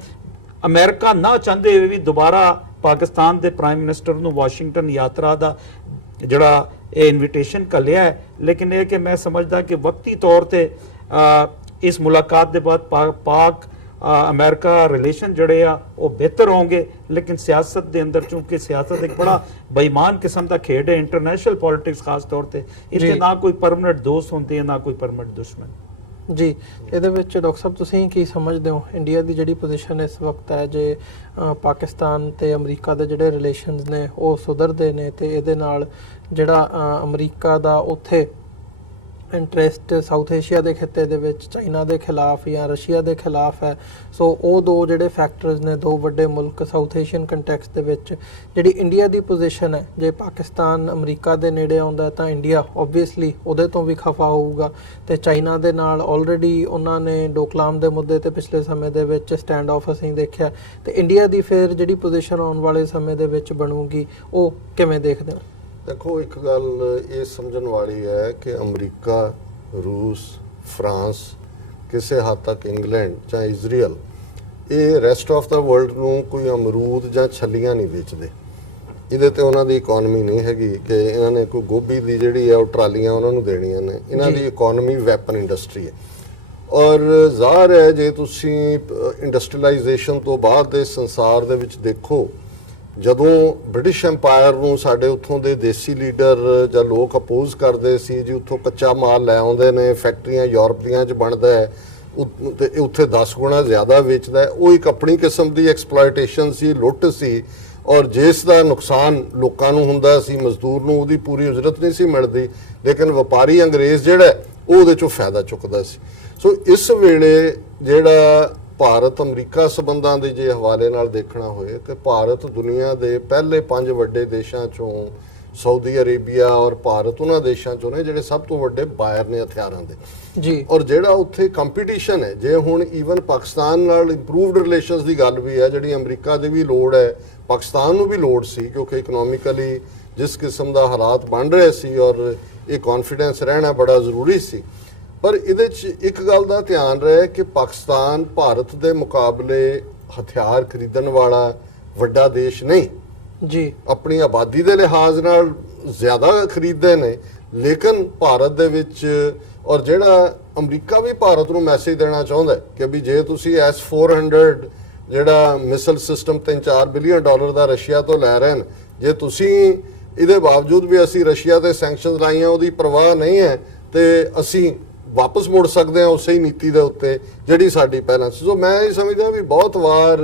ਅਮਰੀਕਾ ਨਾ ਚਾਹੁੰਦੇ ਹੋਏ ਵੀ ਦੁਬਾਰਾ ਪਾਕਿਸਤਾਨ ਦੇ ਪ੍ਰਾਈਮ ਮਿਨਿਸਟਰ ਨੂੰ ਵਾਸ਼ਿੰਗਟਨ ਯਾਤਰਾ ਦਾ ਜਿਹੜਾ ਇਹ ਇਨਵੀਟੇਸ਼ਨ ਘੱਲਿਆ ਹੈ। ਲੇਕਿਨ ਇਹ ਕਿ ਮੈਂ ਸਮਝਦਾ ਕਿ ਵਕਤੀ ਤੌਰ ਤੇ ਇਸ ਮੁਲਾਕਾਤ ਦੇ ਬਾਅਦ ਪਾਕ ਅਮਰੀਕਾ ਰਿਲੇਸ਼ਨ ਜਿਹੜੇ ਆ ਉਹ ਬਿਹਤਰ ਹੋਣਗੇ। ਲੇਕਿਨ ਸਿਆਸਤ ਦੇ ਅੰਦਰ ਚੂੰਕਿ ਸਿਆਸਤ ਇੱਕ ਬੜਾ ਬੇਈਮਾਨ ਕਿਸਮ ਦਾ ਖੇਡ ਹੈ, ਇੰਟਰਨੈਸ਼ਨਲ ਪੋਲਿਟਿਕਸ ਖਾਸ ਤੌਰ ਤੇ, ਇੱਥੇ ਨਾ ਕੋਈ ਪਰਮਨੈਂਟ ਦੋਸਤ ਹੁੰਦੇ ਨਾ ਕੋਈ ਪਰਮਨੈਂਟ ਦੁਸ਼ਮਣ। ਜੀ, ਇਹਦੇ ਵਿੱਚ ਡਾਕਟਰ ਸਾਹਿਬ ਤੁਸੀਂ ਕੀ ਸਮਝਦੇ ਹੋ ਇੰਡੀਆ ਦੀ ਜਿਹੜੀ ਪੋਜੀਸ਼ਨ ਇਸ ਵਕਤ ਹੈ, ਜੇ ਪਾਕਿਸਤਾਨ ਤੇ ਅਮਰੀਕਾ ਦੇ ਜਿਹੜੇ ਰਿਲੇਸ਼ਨਸ ਨੇ ਉਹ ਸੁਧਰਦੇ ਨੇ ਤੇ ਇਹਦੇ ਨਾਲ ਜਿਹੜਾ ਅਮਰੀਕਾ ਦਾ ਉੱਥੇ ਇੰਟਰਸਟ ਸਾਊਥ ਏਸ਼ੀਆ ਦੇ ਖਿੱਤੇ ਦੇ ਵਿੱਚ ਚਾਈਨਾ ਦੇ ਖਿਲਾਫ ਜਾਂ ਰਸ਼ੀਆ ਦੇ ਖਿਲਾਫ ਹੈ। ਸੋ ਉਹ ਦੋ ਜਿਹੜੇ ਫੈਕਟਰਸ ਨੇ, ਦੋ ਵੱਡੇ ਮੁਲਕ ਸਾਊਥ ਏਸ਼ੀਅਨ ਕੰਟੈਕਸਟ ਦੇ ਵਿੱਚ। ਜਿਹੜੀ ਇੰਡੀਆ ਦੀ ਪੋਜੀਸ਼ਨ ਹੈ, ਜੇ ਪਾਕਿਸਤਾਨ ਅਮਰੀਕਾ ਦੇ ਨੇੜੇ ਆਉਂਦਾ ਤਾਂ ਇੰਡੀਆ ਓਬਵੀਅਸਲੀ ਉਹਦੇ ਤੋਂ ਵੀ ਖਫਾ ਹੋਊਗਾ, ਤੇ ਚਾਈਨਾ ਦੇ ਨਾਲ ਆਲਰੇਡੀ ਉਹਨਾਂ ਨੇ ਡੋਕਲਾਮ ਦੇ ਮੁੱਦੇ ਤੇ ਪਿਛਲੇ ਸਮੇਂ ਦੇ ਵਿੱਚ ਸਟੈਂਡ ਆਫ ਅਸੀਂ ਦੇਖਿਆ। ਤੇ ਇੰਡੀਆ ਦੀ ਫਿਰ ਜਿਹੜੀ ਪੋਜੀਸ਼ਨ ਆਉਣ ਵਾਲੇ ਸਮੇਂ ਦੇ ਵਿੱਚ ਬਣੂਗੀ, ਉਹ ਕਿਵੇਂ ਦੇਖਦੇ ਹੋ? ਦੇਖੋ, ਇੱਕ ਗੱਲ ਇਹ ਸਮਝਣ ਵਾਲੀ ਹੈ ਕਿ ਅਮਰੀਕਾ, ਰੂਸ, ਫਰਾਂਸ, ਕਿਸੇ ਹੱਦ ਤੱਕ ਇੰਗਲੈਂਡ ਜਾਂ ਇਜ਼ਰਾਈਲ, ਇਹ ਰੈਸਟ ਆਫ ਦਾ ਵਰਲਡ ਨੂੰ ਕੋਈ ਅਮਰੂਦ ਜਾਂ ਛੱਲੀਆਂ ਨਹੀਂ ਵੇਚਦੇ। ਇਹਦੇ ਤੇ ਉਹਨਾਂ ਦੀ ਇਕਨੋਮੀ ਨਹੀਂ ਹੈਗੀ ਕਿ ਇਹਨਾਂ ਨੇ ਕੋਈ ਗੋਭੀ ਦੀ ਜਿਹੜੀ ਹੈ ਉਹ ਟਰਾਲੀਆਂ ਉਹਨਾਂ ਨੂੰ ਦੇਣੀਆਂ ਨੇ। ਇਹਨਾਂ ਦੀ ਇਕਨੋਮੀ ਵੈਪਨ ਇੰਡਸਟਰੀ ਹੈ। ਔਰ ਜ਼ਾਹਰ ਹੈ, ਜੇ ਤੁਸੀਂ ਇੰਡਸਟਰੀਲਾਈਜੇਸ਼ਨ ਤੋਂ ਬਾਅਦ ਦੇ ਸੰਸਾਰ ਦੇ ਵਿੱਚ ਦੇਖੋ, ਜਦੋਂ ਬ੍ਰਿਟਿਸ਼ ਐਮਪਾਇਰ ਨੂੰ ਸਾਡੇ ਉੱਥੋਂ ਦੇ ਦੇਸੀ ਲੀਡਰ ਜਾਂ ਲੋਕ ਅਪੋਜ਼ ਕਰਦੇ ਸੀ ਜੀ, ਉੱਥੋਂ ਕੱਚਾ ਮਾਲ ਲੈ ਆਉਂਦੇ ਨੇ, ਫੈਕਟਰੀਆਂ ਯੂਰਪ ਦੀਆਂ 'ਚ ਬਣਦਾ ਹੈ ਤੇ ਉੱਥੇ 10 ਗੁਣਾ ਜ਼ਿਆਦਾ ਵੇਚਦਾ ਹੈ, ਉਹ ਇੱਕ ਆਪਣੀ ਕਿਸਮ ਦੀ ਐਕਸਪਲੋਇਟੇਸ਼ਨ ਸੀ, ਲੁੱਟ ਸੀ। ਔਰ ਜਿਸ ਦਾ ਨੁਕਸਾਨ ਲੋਕਾਂ ਨੂੰ ਹੁੰਦਾ ਸੀ, ਮਜ਼ਦੂਰ ਨੂੰ ਉਹਦੀ ਪੂਰੀ ਉਜਰਤ ਨਹੀਂ ਸੀ ਮਿਲਦੀ, ਲੇਕਿਨ ਵਪਾਰੀ ਅੰਗਰੇਜ਼ ਜਿਹੜਾ ਉਹ ਉਹਦੇ 'ਚੋਂ ਫਾਇਦਾ ਚੁੱਕਦਾ ਸੀ। ਸੋ ਇਸ ਵੇਲੇ ਜਿਹੜਾ ਭਾਰਤ ਅਮਰੀਕਾ ਸਬੰਧਾਂ ਦੇ ਜੇ ਹਵਾਲੇ ਨਾਲ ਦੇਖਣਾ ਹੋਏ ਤੇ ਭਾਰਤ ਦੁਨੀਆ ਦੇ ਪਹਿਲੇ 5 ਵੱਡੇ ਦੇਸ਼ਾਂ ਚੋਂ ਸਾਊਦੀ ਅਰੇਬੀਆ ਔਰ ਭਾਰਤ ਉਹਨਾਂ ਦੇਸ਼ਾਂ ਚੋਂ ਨੇ ਜਿਹੜੇ ਸਭ ਤੋਂ ਵੱਡੇ ਬਾਇਰ ਨੇ ਹਥਿਆਰਾਂ ਦੇ ਜੀ। ਔਰ ਜਿਹੜਾ ਉੱਥੇ ਕੰਪੀਟੀਸ਼ਨ ਹੈ, ਜੇ ਹੁਣ ਈਵਨ ਪਾਕਿਸਤਾਨ ਨਾਲ ਇੰਪਰੂਵਡ ਰਿਲੇਸ਼ਨਸ ਦੀ ਗੱਲ ਵੀ ਹੈ, ਜਿਹੜੀ ਅਮਰੀਕਾ ਦੀ ਵੀ ਲੋੜ ਹੈ, ਪਾਕਿਸਤਾਨ ਨੂੰ ਵੀ ਲੋੜ ਸੀ, ਕਿਉਂਕਿ ਇਕਨੋਮਿਕਲੀ ਜਿਸ ਕਿਸਮ ਦਾ ਹਾਲਾਤ ਬਣ ਰਹੇ ਸੀ ਔਰ ਇਹ ਕੌਨਫੀਡੈਂਸ ਰਹਿਣਾ ਬੜਾ ਜ਼ਰੂਰੀ ਸੀ। ਪਰ ਇਹਦੇ 'ਚ ਇੱਕ ਗੱਲ ਦਾ ਧਿਆਨ ਰਹੇ ਕਿ ਪਾਕਿਸਤਾਨ ਭਾਰਤ ਦੇ ਮੁਕਾਬਲੇ ਹਥਿਆਰ ਖਰੀਦਣ ਵਾਲਾ ਵੱਡਾ ਦੇਸ਼ ਨਹੀਂ ਜੀ। ਆਪਣੀ ਆਬਾਦੀ ਦੇ ਲਿਹਾਜ਼ ਨਾਲ ਜ਼ਿਆਦਾ ਖਰੀਦਦੇ ਨੇ, ਲੇਕਿਨ ਭਾਰਤ ਦੇ ਵਿੱਚ ਔਰ ਜਿਹੜਾ ਅਮਰੀਕਾ ਵੀ ਭਾਰਤ ਨੂੰ ਮੈਸੇਜ ਦੇਣਾ ਚਾਹੁੰਦਾ ਕਿ ਵੀ ਜੇ ਤੁਸੀਂ S-400 ਜਿਹੜਾ ਮਿਸਲ ਸਿਸਟਮ $3-4 ਬਿਲੀਅਨ ਦਾ ਰਸ਼ੀਆ ਤੋਂ ਲੈ ਰਹੇ ਨੇ, ਜੇ ਤੁਸੀਂ ਇਹਦੇ ਬਾਵਜੂਦ ਵੀ ਅਸੀਂ ਰਸ਼ੀਆ ਤੇ ਸੈਂਕਸ਼ਨਸ ਲਾਈਆਂ, ਉਹਦੀ ਪਰਵਾਹ ਨਹੀਂ ਹੈ, ਤੇ ਅਸੀਂ ਵਾਪਸ ਮੁੜ ਸਕਦੇ ਹਾਂ ਉਸੇ ਹੀ ਨੀਤੀ ਦੇ ਉੱਤੇ ਜਿਹੜੀ ਸਾਡੀ ਪਹਿਲਾਂ ਸੀ। ਸੋ ਮੈਂ ਇਹ ਸਮਝਦਾ ਵੀ ਬਹੁਤ ਵਾਰ